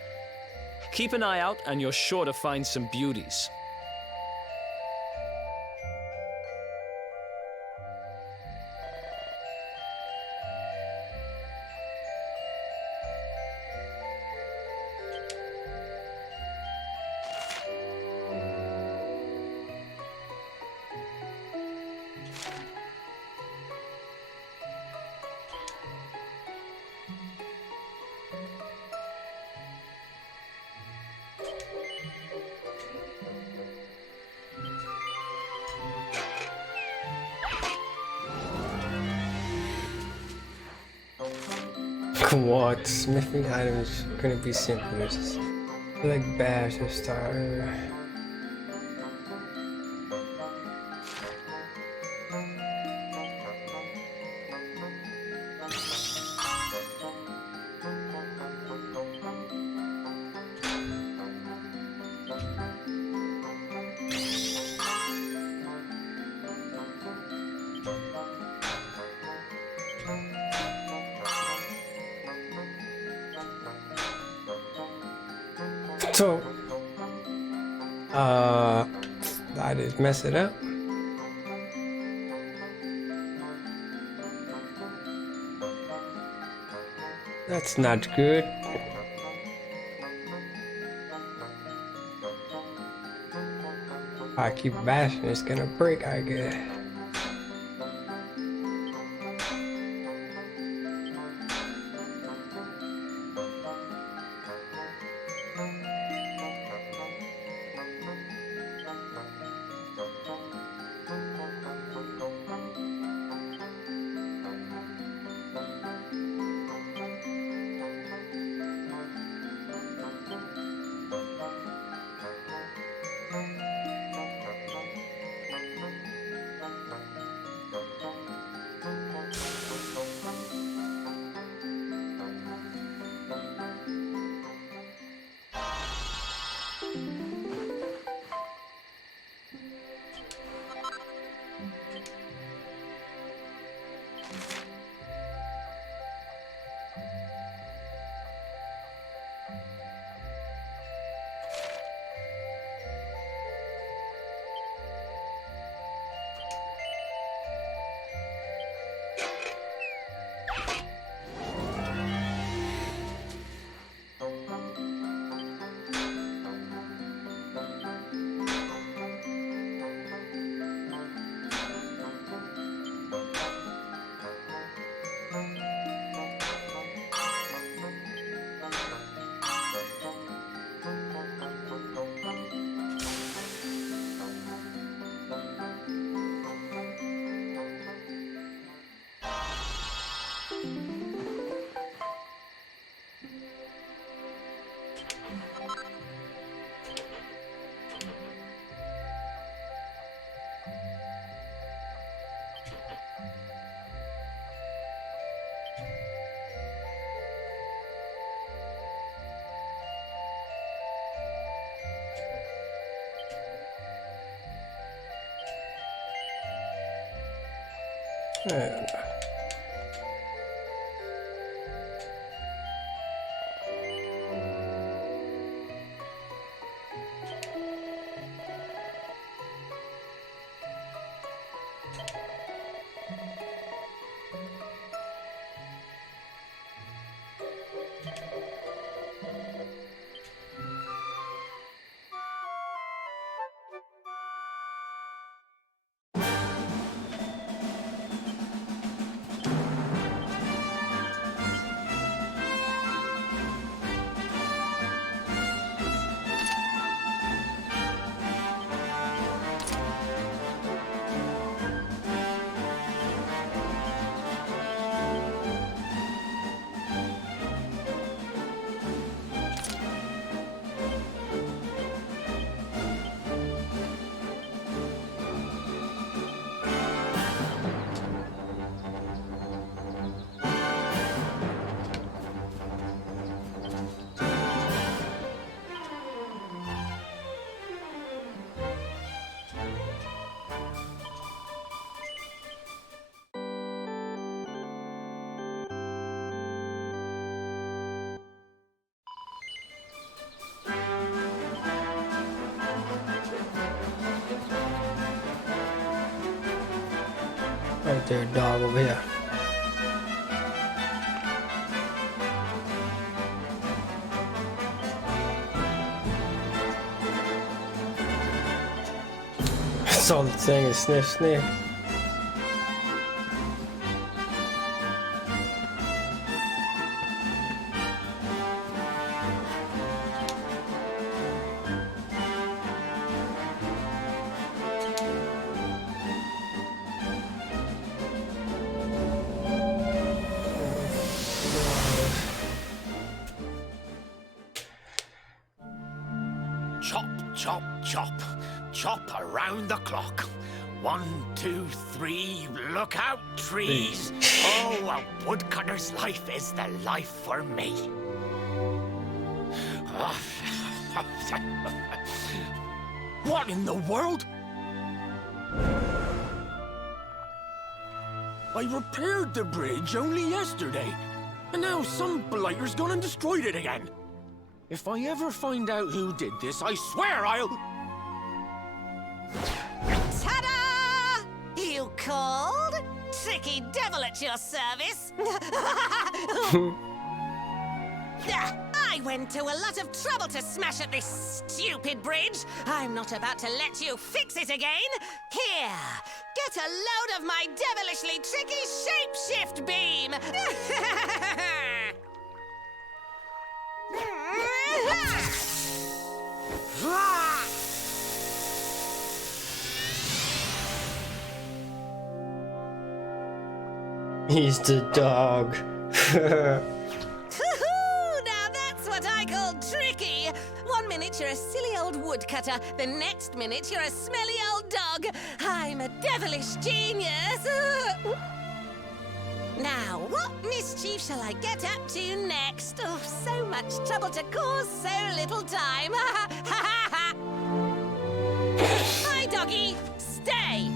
Keep an eye out and you're sure to find some beauties. What? Smithing items couldn't be simpler. Just like bash or starter. So, I just mess it up. That's not good. I keep bashing, it's gonna break, I guess. And right there, dog over here. That's all it's saying is sniff, sniff. Chop, chop, chop. Chop around the clock. 1, 2, 3, look out, trees. Oh, a woodcutter's life is the life for me. What in the world? I repaired the bridge only yesterday, and now some blighter's gone and destroyed it again. If I ever find out who did this, I swear I'll... Ta-da! You called? Tricky devil at your service. I went to a lot of trouble to smash at this stupid bridge. I'm not about to let you fix it again. Here, get a load of my devilishly tricky shapeshift beam. He's the dog. Now that's what I call tricky. 1 minute you're a silly old woodcutter, the next minute you're a smelly old dog. I'm a devilish genius. Now, what mischief shall I get up to next? Oh, so much trouble to cause so little time. Hi, doggy. Stay.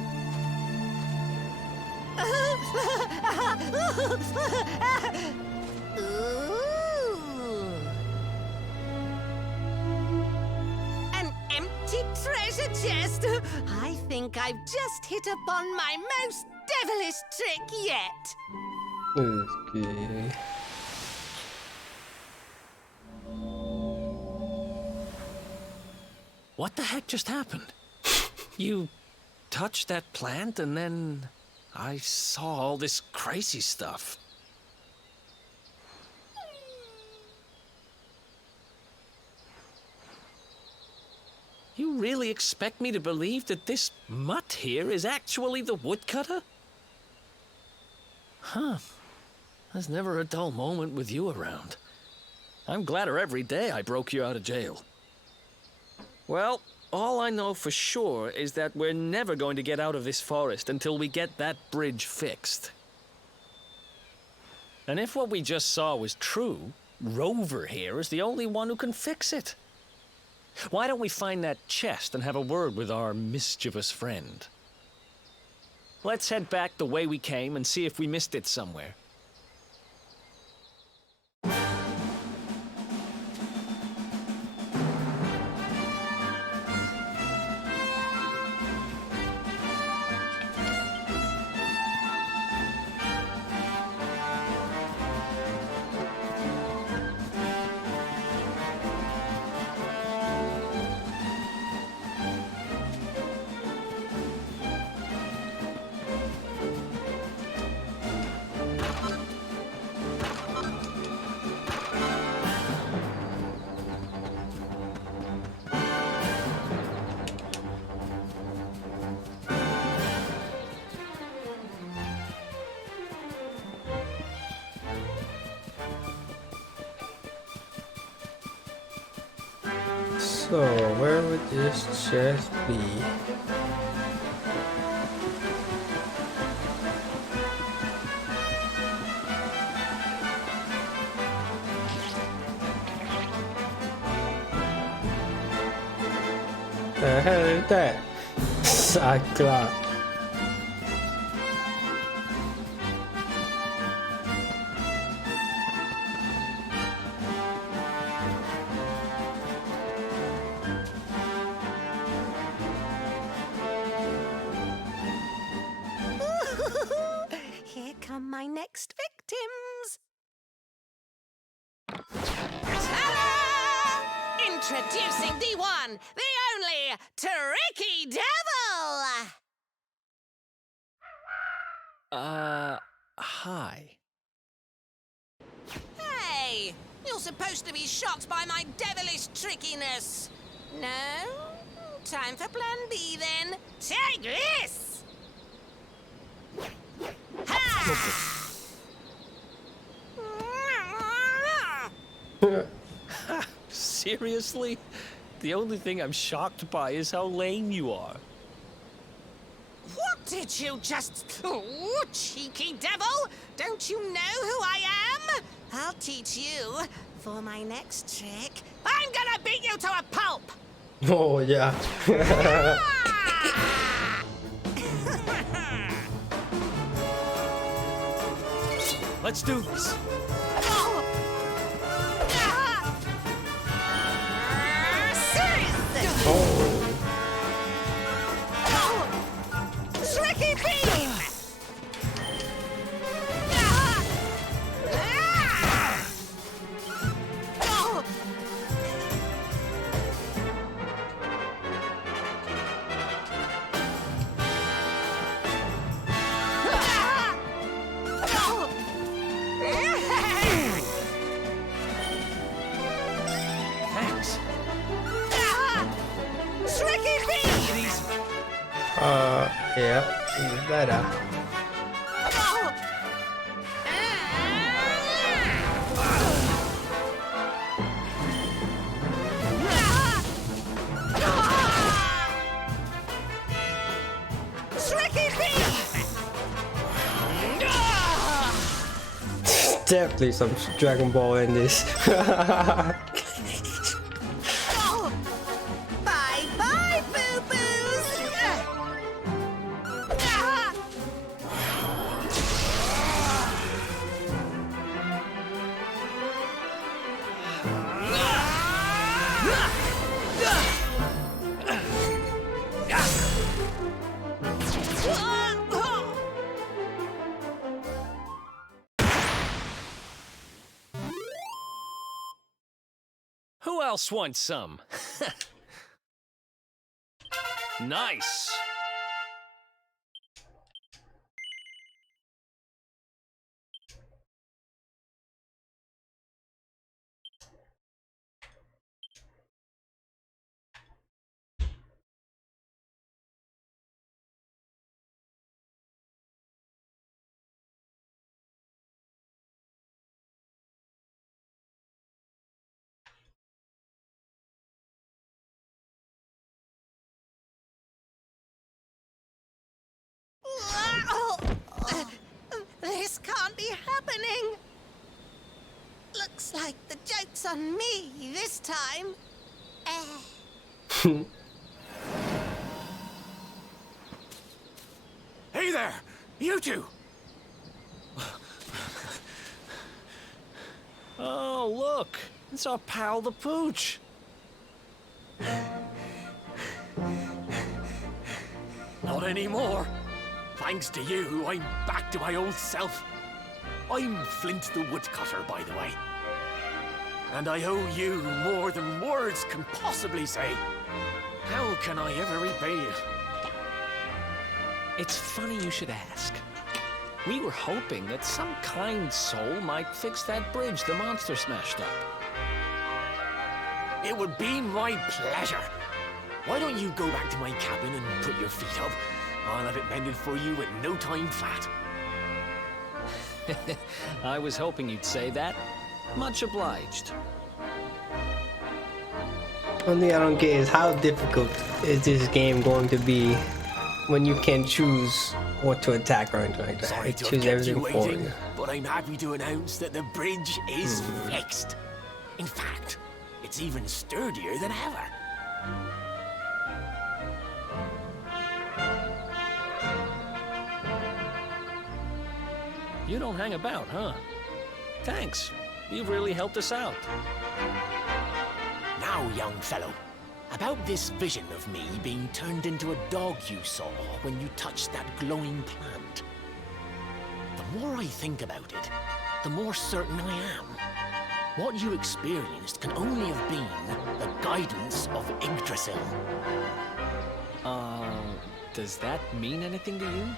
Ooh. An empty treasure chest. I think I've just hit upon my most devilish trick yet. Okay. What the heck just happened? You touched that plant and then I saw all this crazy stuff. You really expect me to believe that this mutt here is actually the woodcutter? Huh. There's never a dull moment with you around. I'm gladder every day I broke you out of jail. Well, all I know for sure is that we're never going to get out of this forest until we get that bridge fixed. And if what we just saw was true, Rover here is the only one who can fix it. Why don't we find that chest and have a word with our mischievous friend? Let's head back the way we came and see if we missed it somewhere. So, where would this chest be? The hell is that? Cyclops. Here come my next victims. Ta-da! Introducing the one, the only, Tricky Devil! Hi. Hey, you're supposed to be shocked by my devilish trickiness. No? Time for plan B then. Take this! Seriously? The only thing I'm shocked by is how lame you are. What did you just... Oh, cheeky devil! Don't you know who I am? I'll teach you. For my next trick, I'm gonna beat you to a pulp! Oh, yeah. Let's do this. Tricky beam! Yeah, he's better. Definitely some Dragon Ball in this. Bye bye, boo boos. Who else wants some? Nice. This can't be happening. Looks like the joke's on me this time. Hey there! You two! Oh, look. It's our pal the Pooch. Not anymore. Thanks to you, I'm back to my old self. I'm Flint the Woodcutter, by the way. And I owe you more than words can possibly say. How can I ever repay you? It's funny you should ask. We were hoping that some kind soul might fix that bridge the monster smashed up. It would be my pleasure. Why don't you go back to my cabin and put your feet up? I'll have it mended for you in no time flat. I was hoping you'd say that. Much obliged. One thing I don't get is how difficult is this game going to be when you can choose what to attack or anything like that. Sorry It to have chooses kept you everything for waiting, you. but I'm happy to announce that the bridge is fixed. In fact, it's even sturdier than ever. You don't hang about, huh? Thanks. You've really helped us out. Now, young fellow, about this vision of me being turned into a dog you saw when you touched that glowing plant. The more I think about it, the more certain I am. What you experienced can only have been the guidance of Yggdrasil. Does that mean anything to you?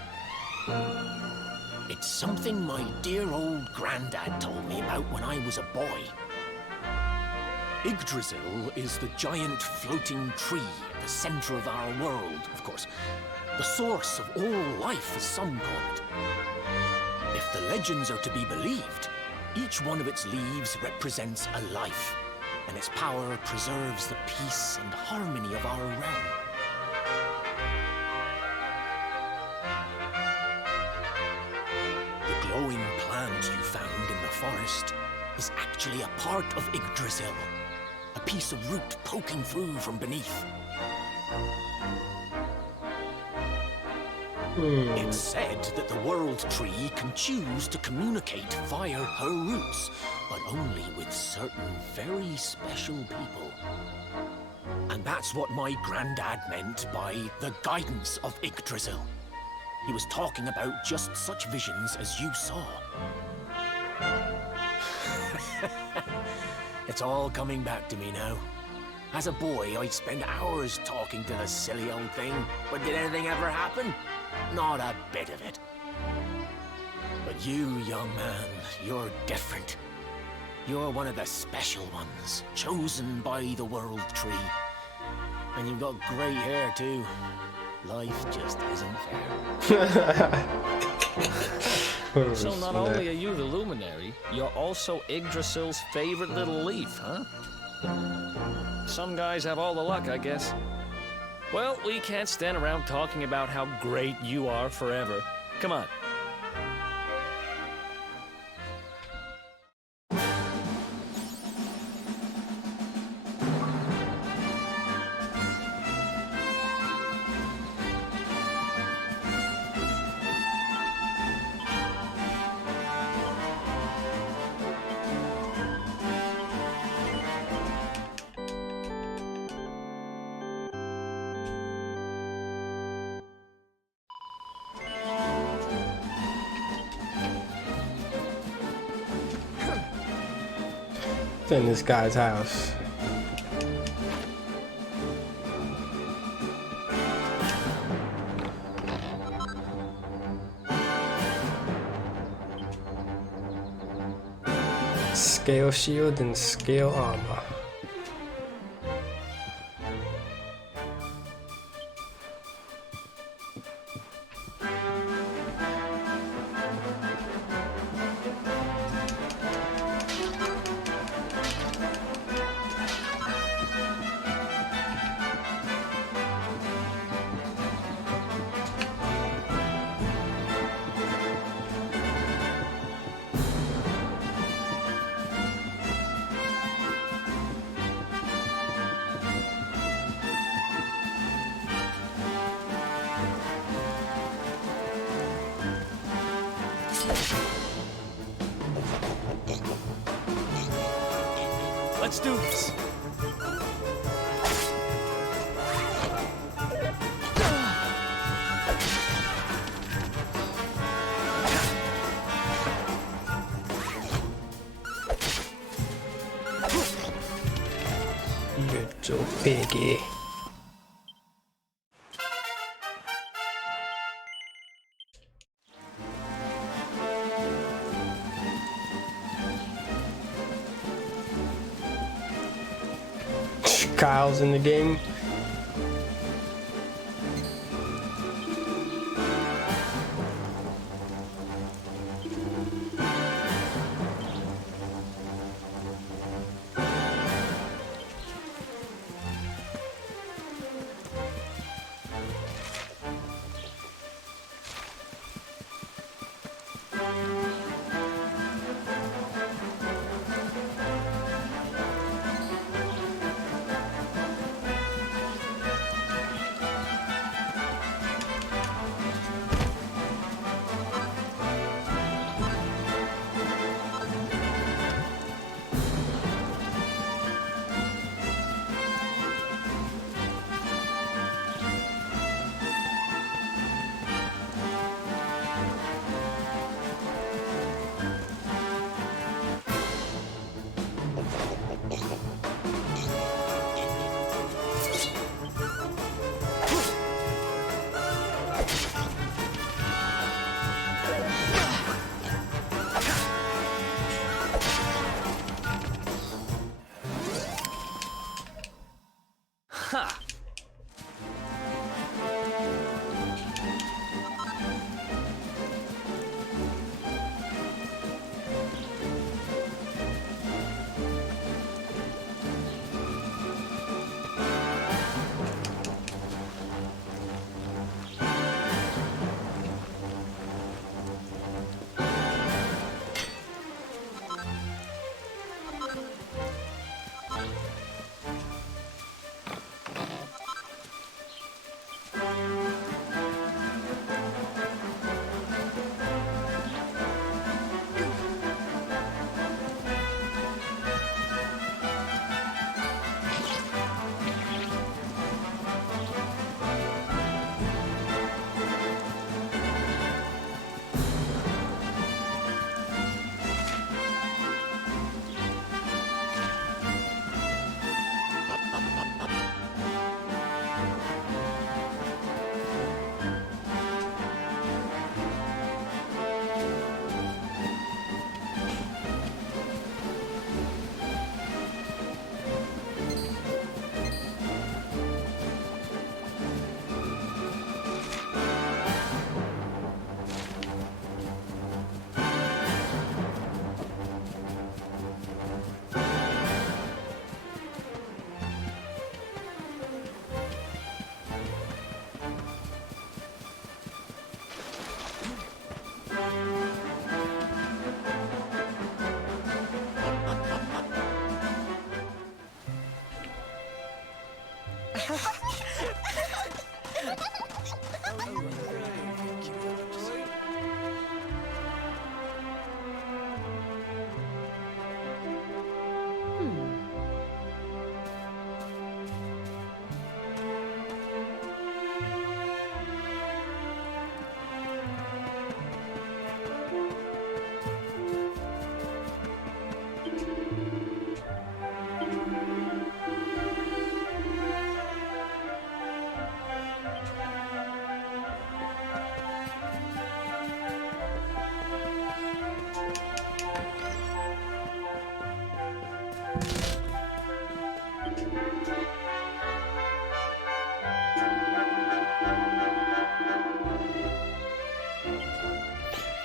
It's something my dear old granddad told me about when I was a boy. Yggdrasil is the giant floating tree at the center of our world, of course. The source of all life, as some call it. If the legends are to be believed, each one of its leaves represents a life, and its power preserves the peace and harmony of our realm. The glowing plant you found in the forest is actually a part of Yggdrasil, a piece of root poking through from beneath. It's said that the World Tree can choose to communicate via her roots, but only with certain very special people. And that's what my granddad meant by the guidance of Yggdrasil. He was talking about just such visions as you saw. It's all coming back to me now. As a boy, I'd spend hours talking to the silly old thing, but did anything ever happen? Not a bit of it. But you, young man, you're different. You're one of the special ones, chosen by the World Tree. And you've got grey hair, too. Life just isn't fair. So not only are you the luminary, you're also Yggdrasil's favorite little leaf, huh? Some guys have all the luck, I guess. Well, we can't stand around talking about how great you are forever. Come on. In this guy's house. Scale shield and scale armor. Let's do this. Little piggy. Kyle's in the game.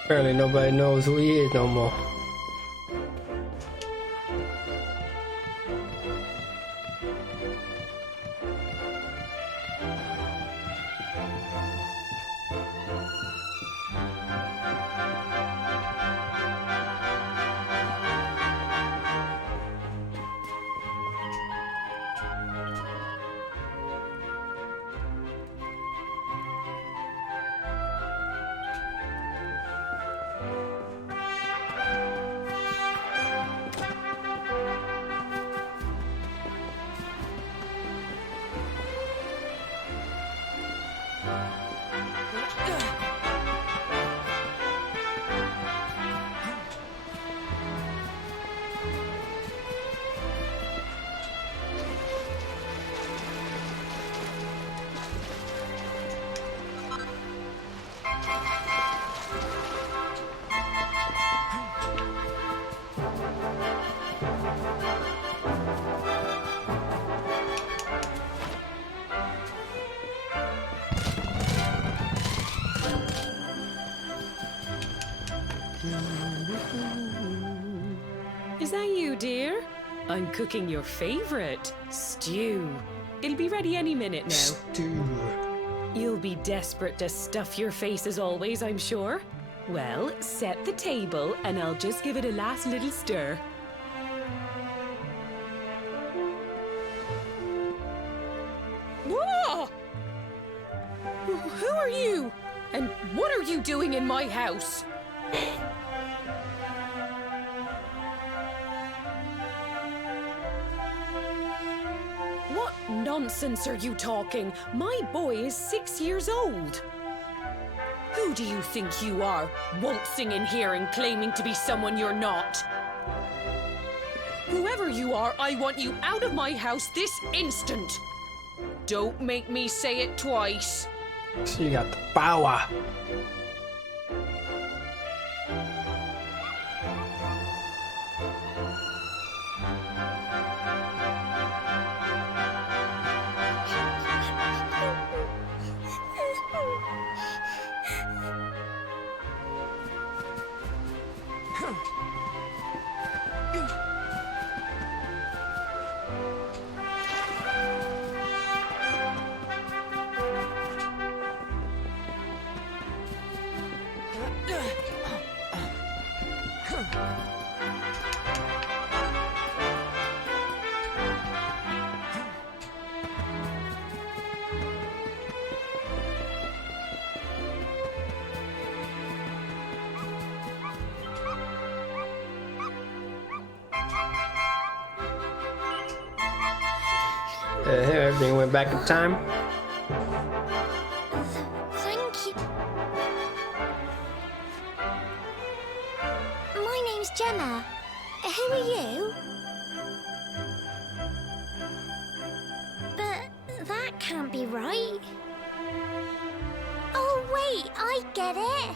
Apparently nobody knows who he is no more. Is that you, dear? I'm cooking your favorite, stew. It'll be ready any minute now. Stew. You'll be desperate to stuff your face as always, I'm sure. Well, set the table and I'll just give it a last little stir. Whoa! Who are you? And what are you doing in my house? What nonsense are you talking? My boy is 6 years old. Who do you think you are, waltzing in here and claiming to be someone you're not? Whoever you are, I want you out of my house this instant. Don't make me say it twice. So you got the power. Everything went back in time. Thank you. My name's Gemma. Who are you? But that can't be right. Oh, wait, I get it.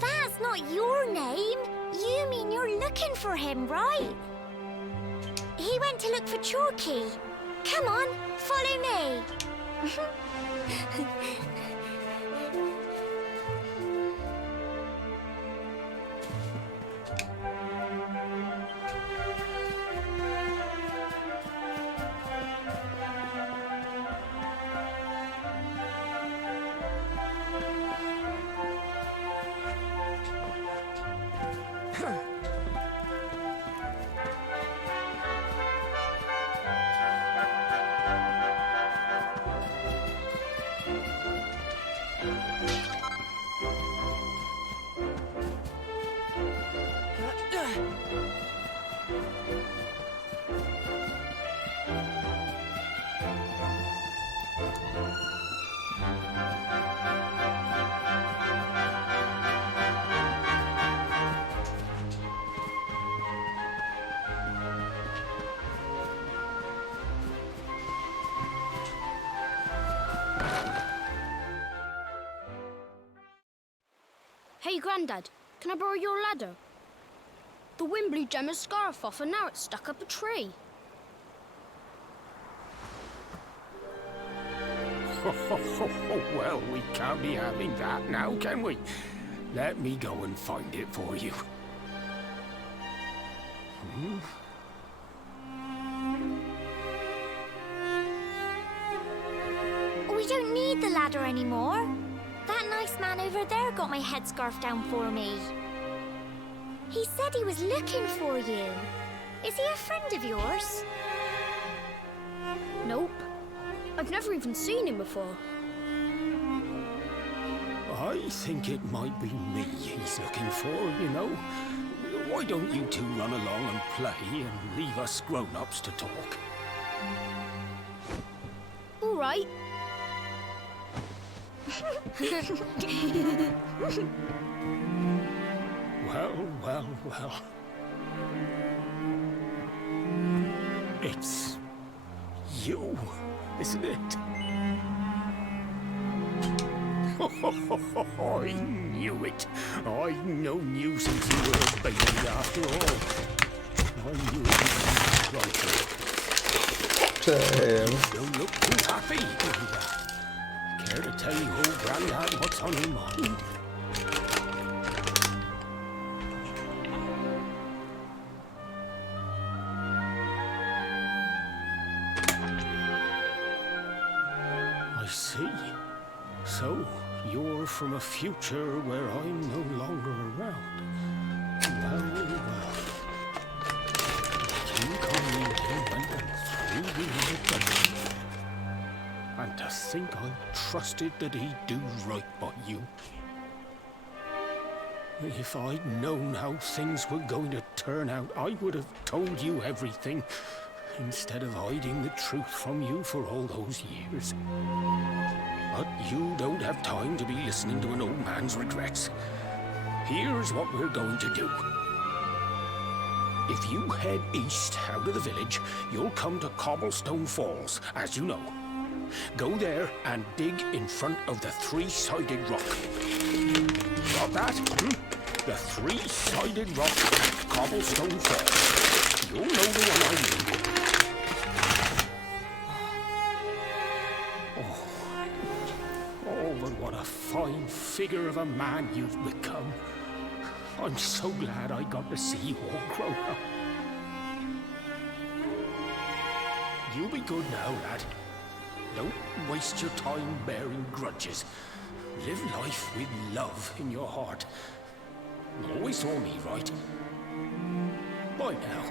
That's not your name. You mean you're looking for him, right? He went to look for Chalky. Come on, follow me. Hey, Grandad, can I borrow your ladder? The wind blew Gemma's scarf off and now it's stuck up a tree. Well, we can't be having that now, can we? Let me go and find it for you. We don't need the ladder anymore. That nice man over there got my headscarf down for me. He said he was looking for you. Is he a friend of yours? Nope. I've never even seen him before. I think it might be me he's looking for, you know. Why don't you two run along and play and leave us grown-ups to talk? All right. Well. It's you, isn't it? I knew it. I've known you since you were a baby after all. I knew it was right. Damn. You don't look too happy. Care to tell your old granddad what's on your mind? I see. So, you're from a future where I'm no longer around. Well. King Kong went through the dungeon. And to think I trusted that he'd do right by you. If I'd known how things were going to turn out, I would have told you everything, instead of hiding the truth from you for all those years. But you don't have time to be listening to an old man's regrets. Here's what we're going to do. If you head east out of the village, you'll come to Cobblestone Falls, as you know. Go there and dig in front of the three-sided rock. Got that? The three-sided rock at Cobblestone Falls. You'll know the one I mean. Oh, but what a fine figure of a man you've become. I'm so glad I got to see you all grow up. You be good now, lad. Don't waste your time bearing grudges. Live life with love in your heart. Always saw me right. Bye now.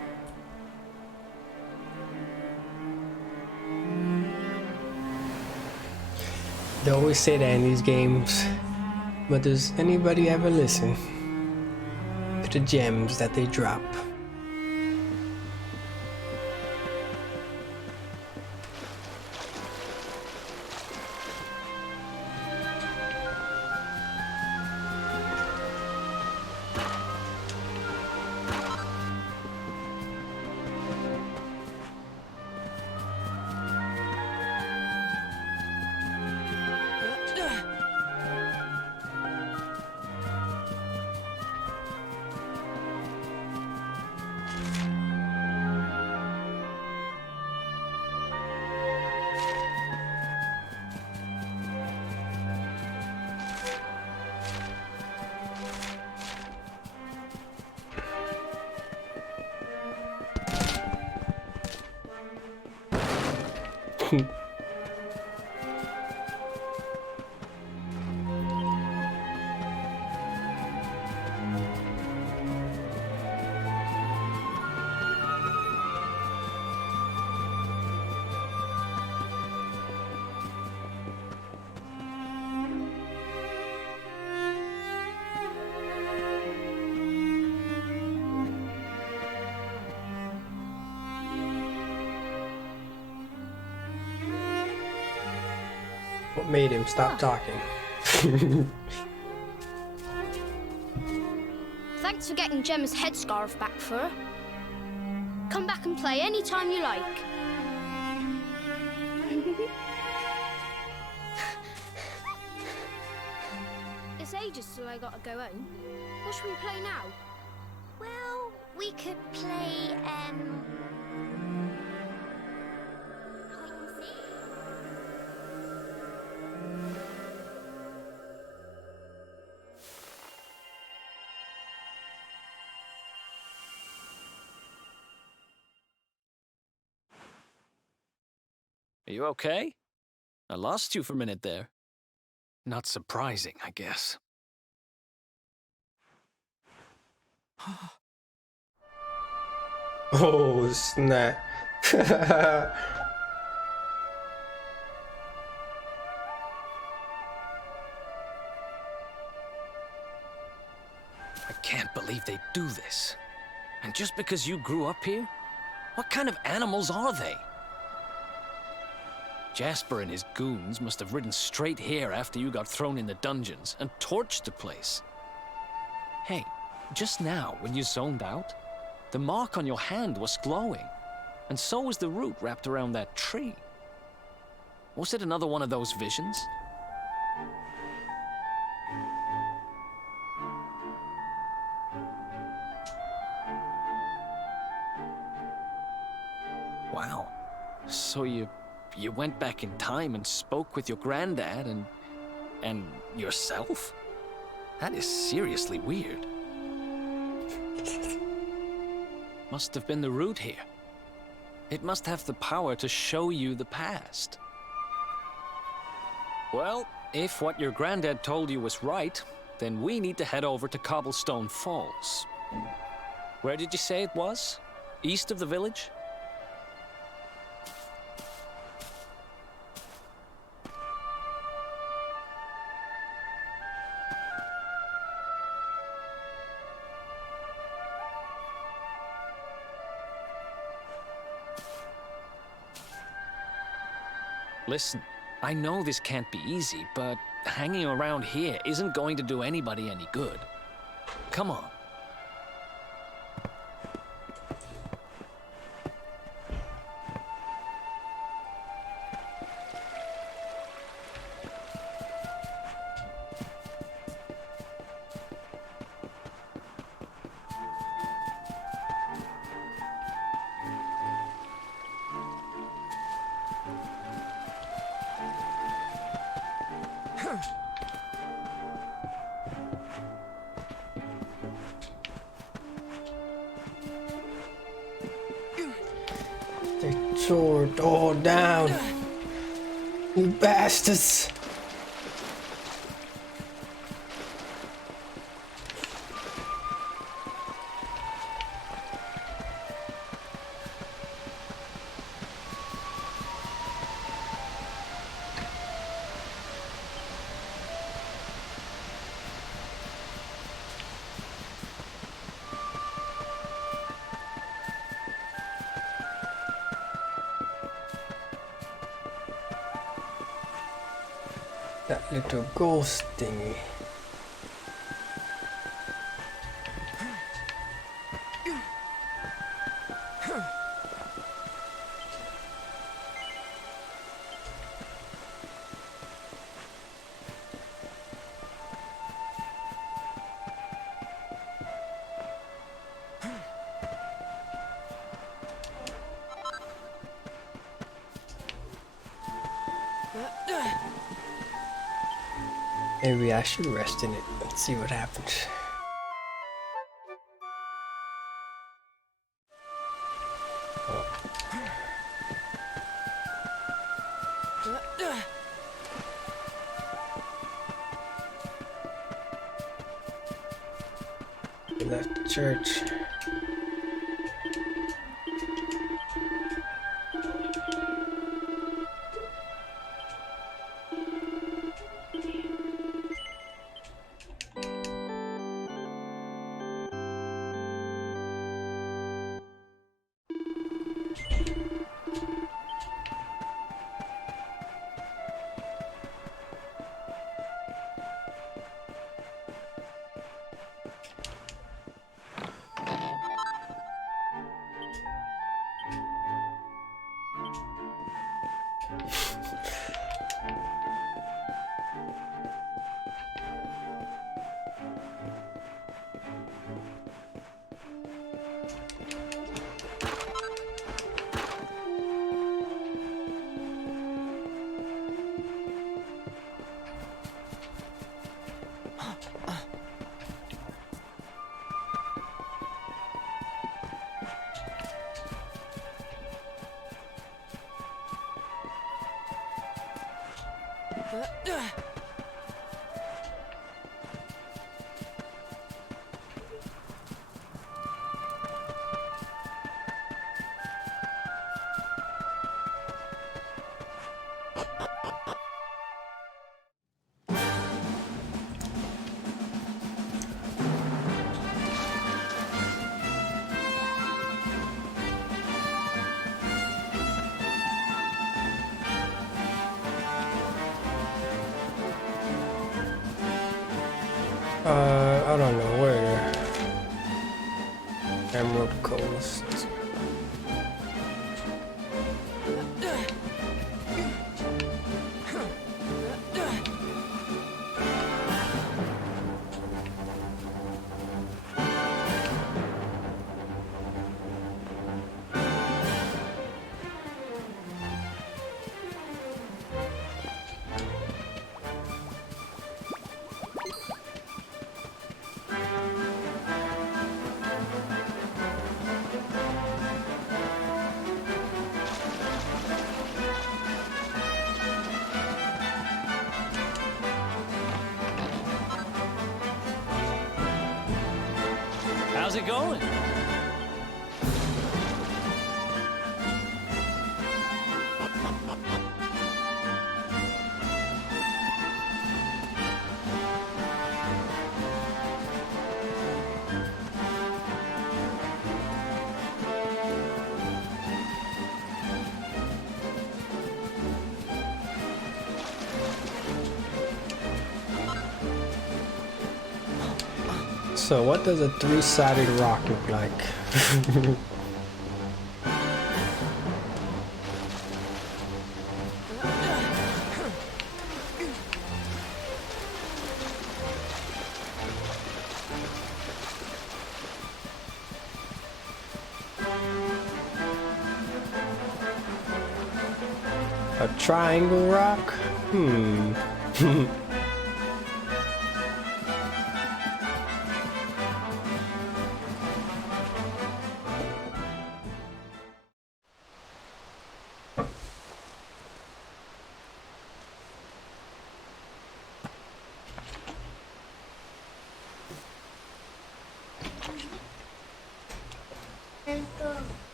They always say that in these games, but does anybody ever listen to the gems that they drop? What made him stop talking? Thanks for getting Gemma's headscarf back for her. Come back and play any time you like. It's ages till I gotta go home. What should we play now? Well, we could play, hide and seek. Are you okay? I lost you for a minute there. Not surprising, I guess. Oh, snap. I can't believe they do this. And just because you grew up here? What kind of animals are they? Jasper and his goons must have ridden straight here after you got thrown in the dungeons and torched the place. Hey, just now, when you zoned out, the mark on your hand was glowing, and so was the root wrapped around that tree. Was it another one of those visions? Wow. So you went back in time and spoke with your granddad and yourself? That is seriously weird. Must have been the root here. It must have the power to show you the past. Well, if what your granddad told you was right, then we need to head over to Cobblestone Falls. Where did you say it was? East of the village? Listen, I know this can't be easy, but hanging around here isn't going to do anybody any good. Come on. They tore it all down. You bastards. That little ghost thingy. Maybe I should rest in it and see what happens. We left the church. out on the where? Emerald Coast. How's it going? So what does a three-sided rock look like? A triangle rock?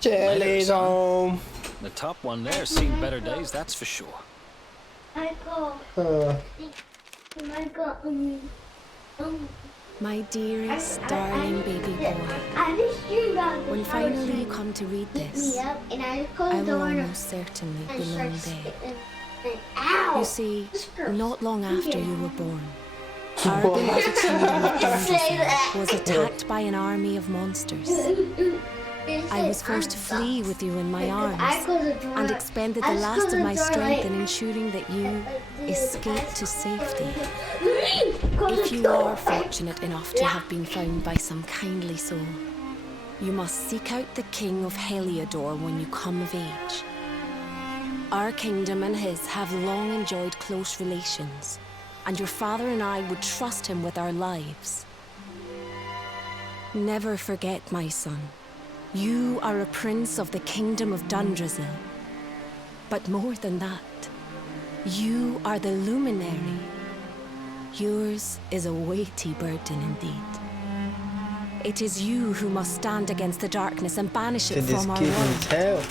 Jelly's home. The top one there's seen better days, that's for sure. My dearest, darling baby boy, when finally you come to read this, I will almost certainly belong there. You see, not long after you were born, our beloved kingdom of Elusive was attacked by an army of monsters. I was forced to flee with you in my arms and expended the last of my strength in ensuring that you escaped to safety. If you are fortunate enough to have been found by some kindly soul, you must seek out the King of Heliodor when you come of age. Our kingdom and his have long enjoyed close relations, and your father and I would trust him with our lives. Never forget, my son. You are a prince of the kingdom of Dundrasil. But more than that, you are the luminary. Yours is a weighty burden indeed. It is you who must stand against the darkness and banish it from our world.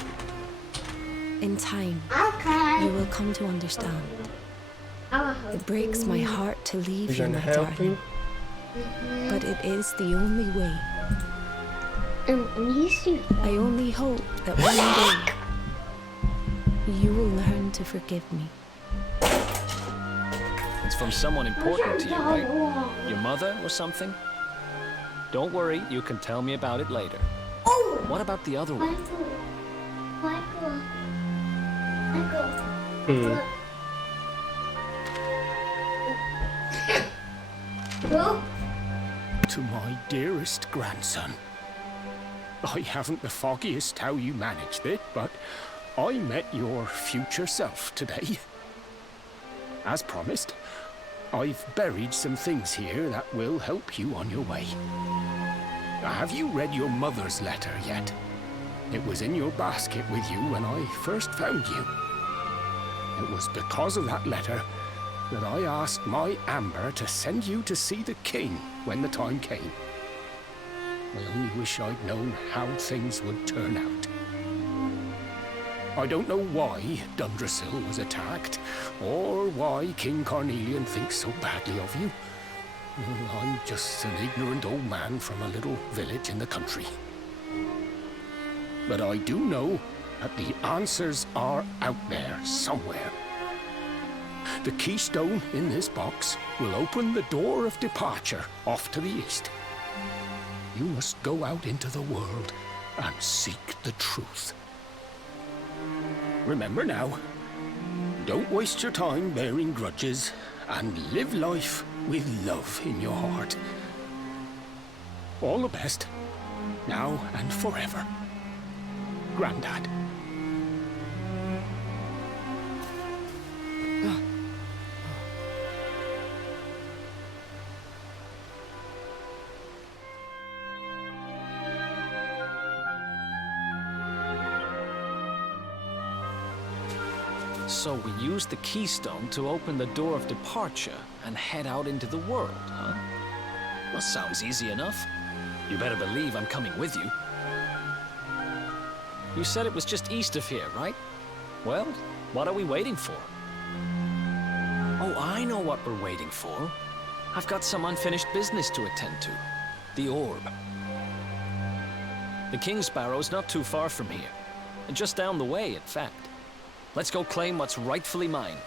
In time, you will come to understand. It breaks my heart to leave you, my darling. But it is the only way. I only hope that one day you will learn to forgive me. It's from someone important to you, right? Your mother or something? Don't worry, you can tell me about it later. What about the other one? To my dearest grandson. I haven't the foggiest how you managed it, but I met your future self today. As promised, I've buried some things here that will help you on your way. Have you read your mother's letter yet? It was in your basket with you when I first found you. It was because of that letter that I asked my Amber to send you to see the king when the time came. I only wish I'd known how things would turn out. I don't know why Dundrasil was attacked, or why King Carnelian thinks so badly of you. I'm just an ignorant old man from a little village in the country. But I do know that the answers are out there somewhere. The keystone in this box will open the door of departure off to the east. You must go out into the world and seek the truth. Remember now, don't waste your time bearing grudges, and live life with love in your heart. All the best, now and forever. Grandad. So we used the keystone to open the door of departure and head out into the world, huh? Well, sounds easy enough. You better believe I'm coming with you. You said it was just east of here, right? Well, what are we waiting for? Oh, I know what we're waiting for. I've got some unfinished business to attend to. The orb. The King Sparrow's not too far from here. Just down the way, in fact. Let's go claim what's rightfully mine.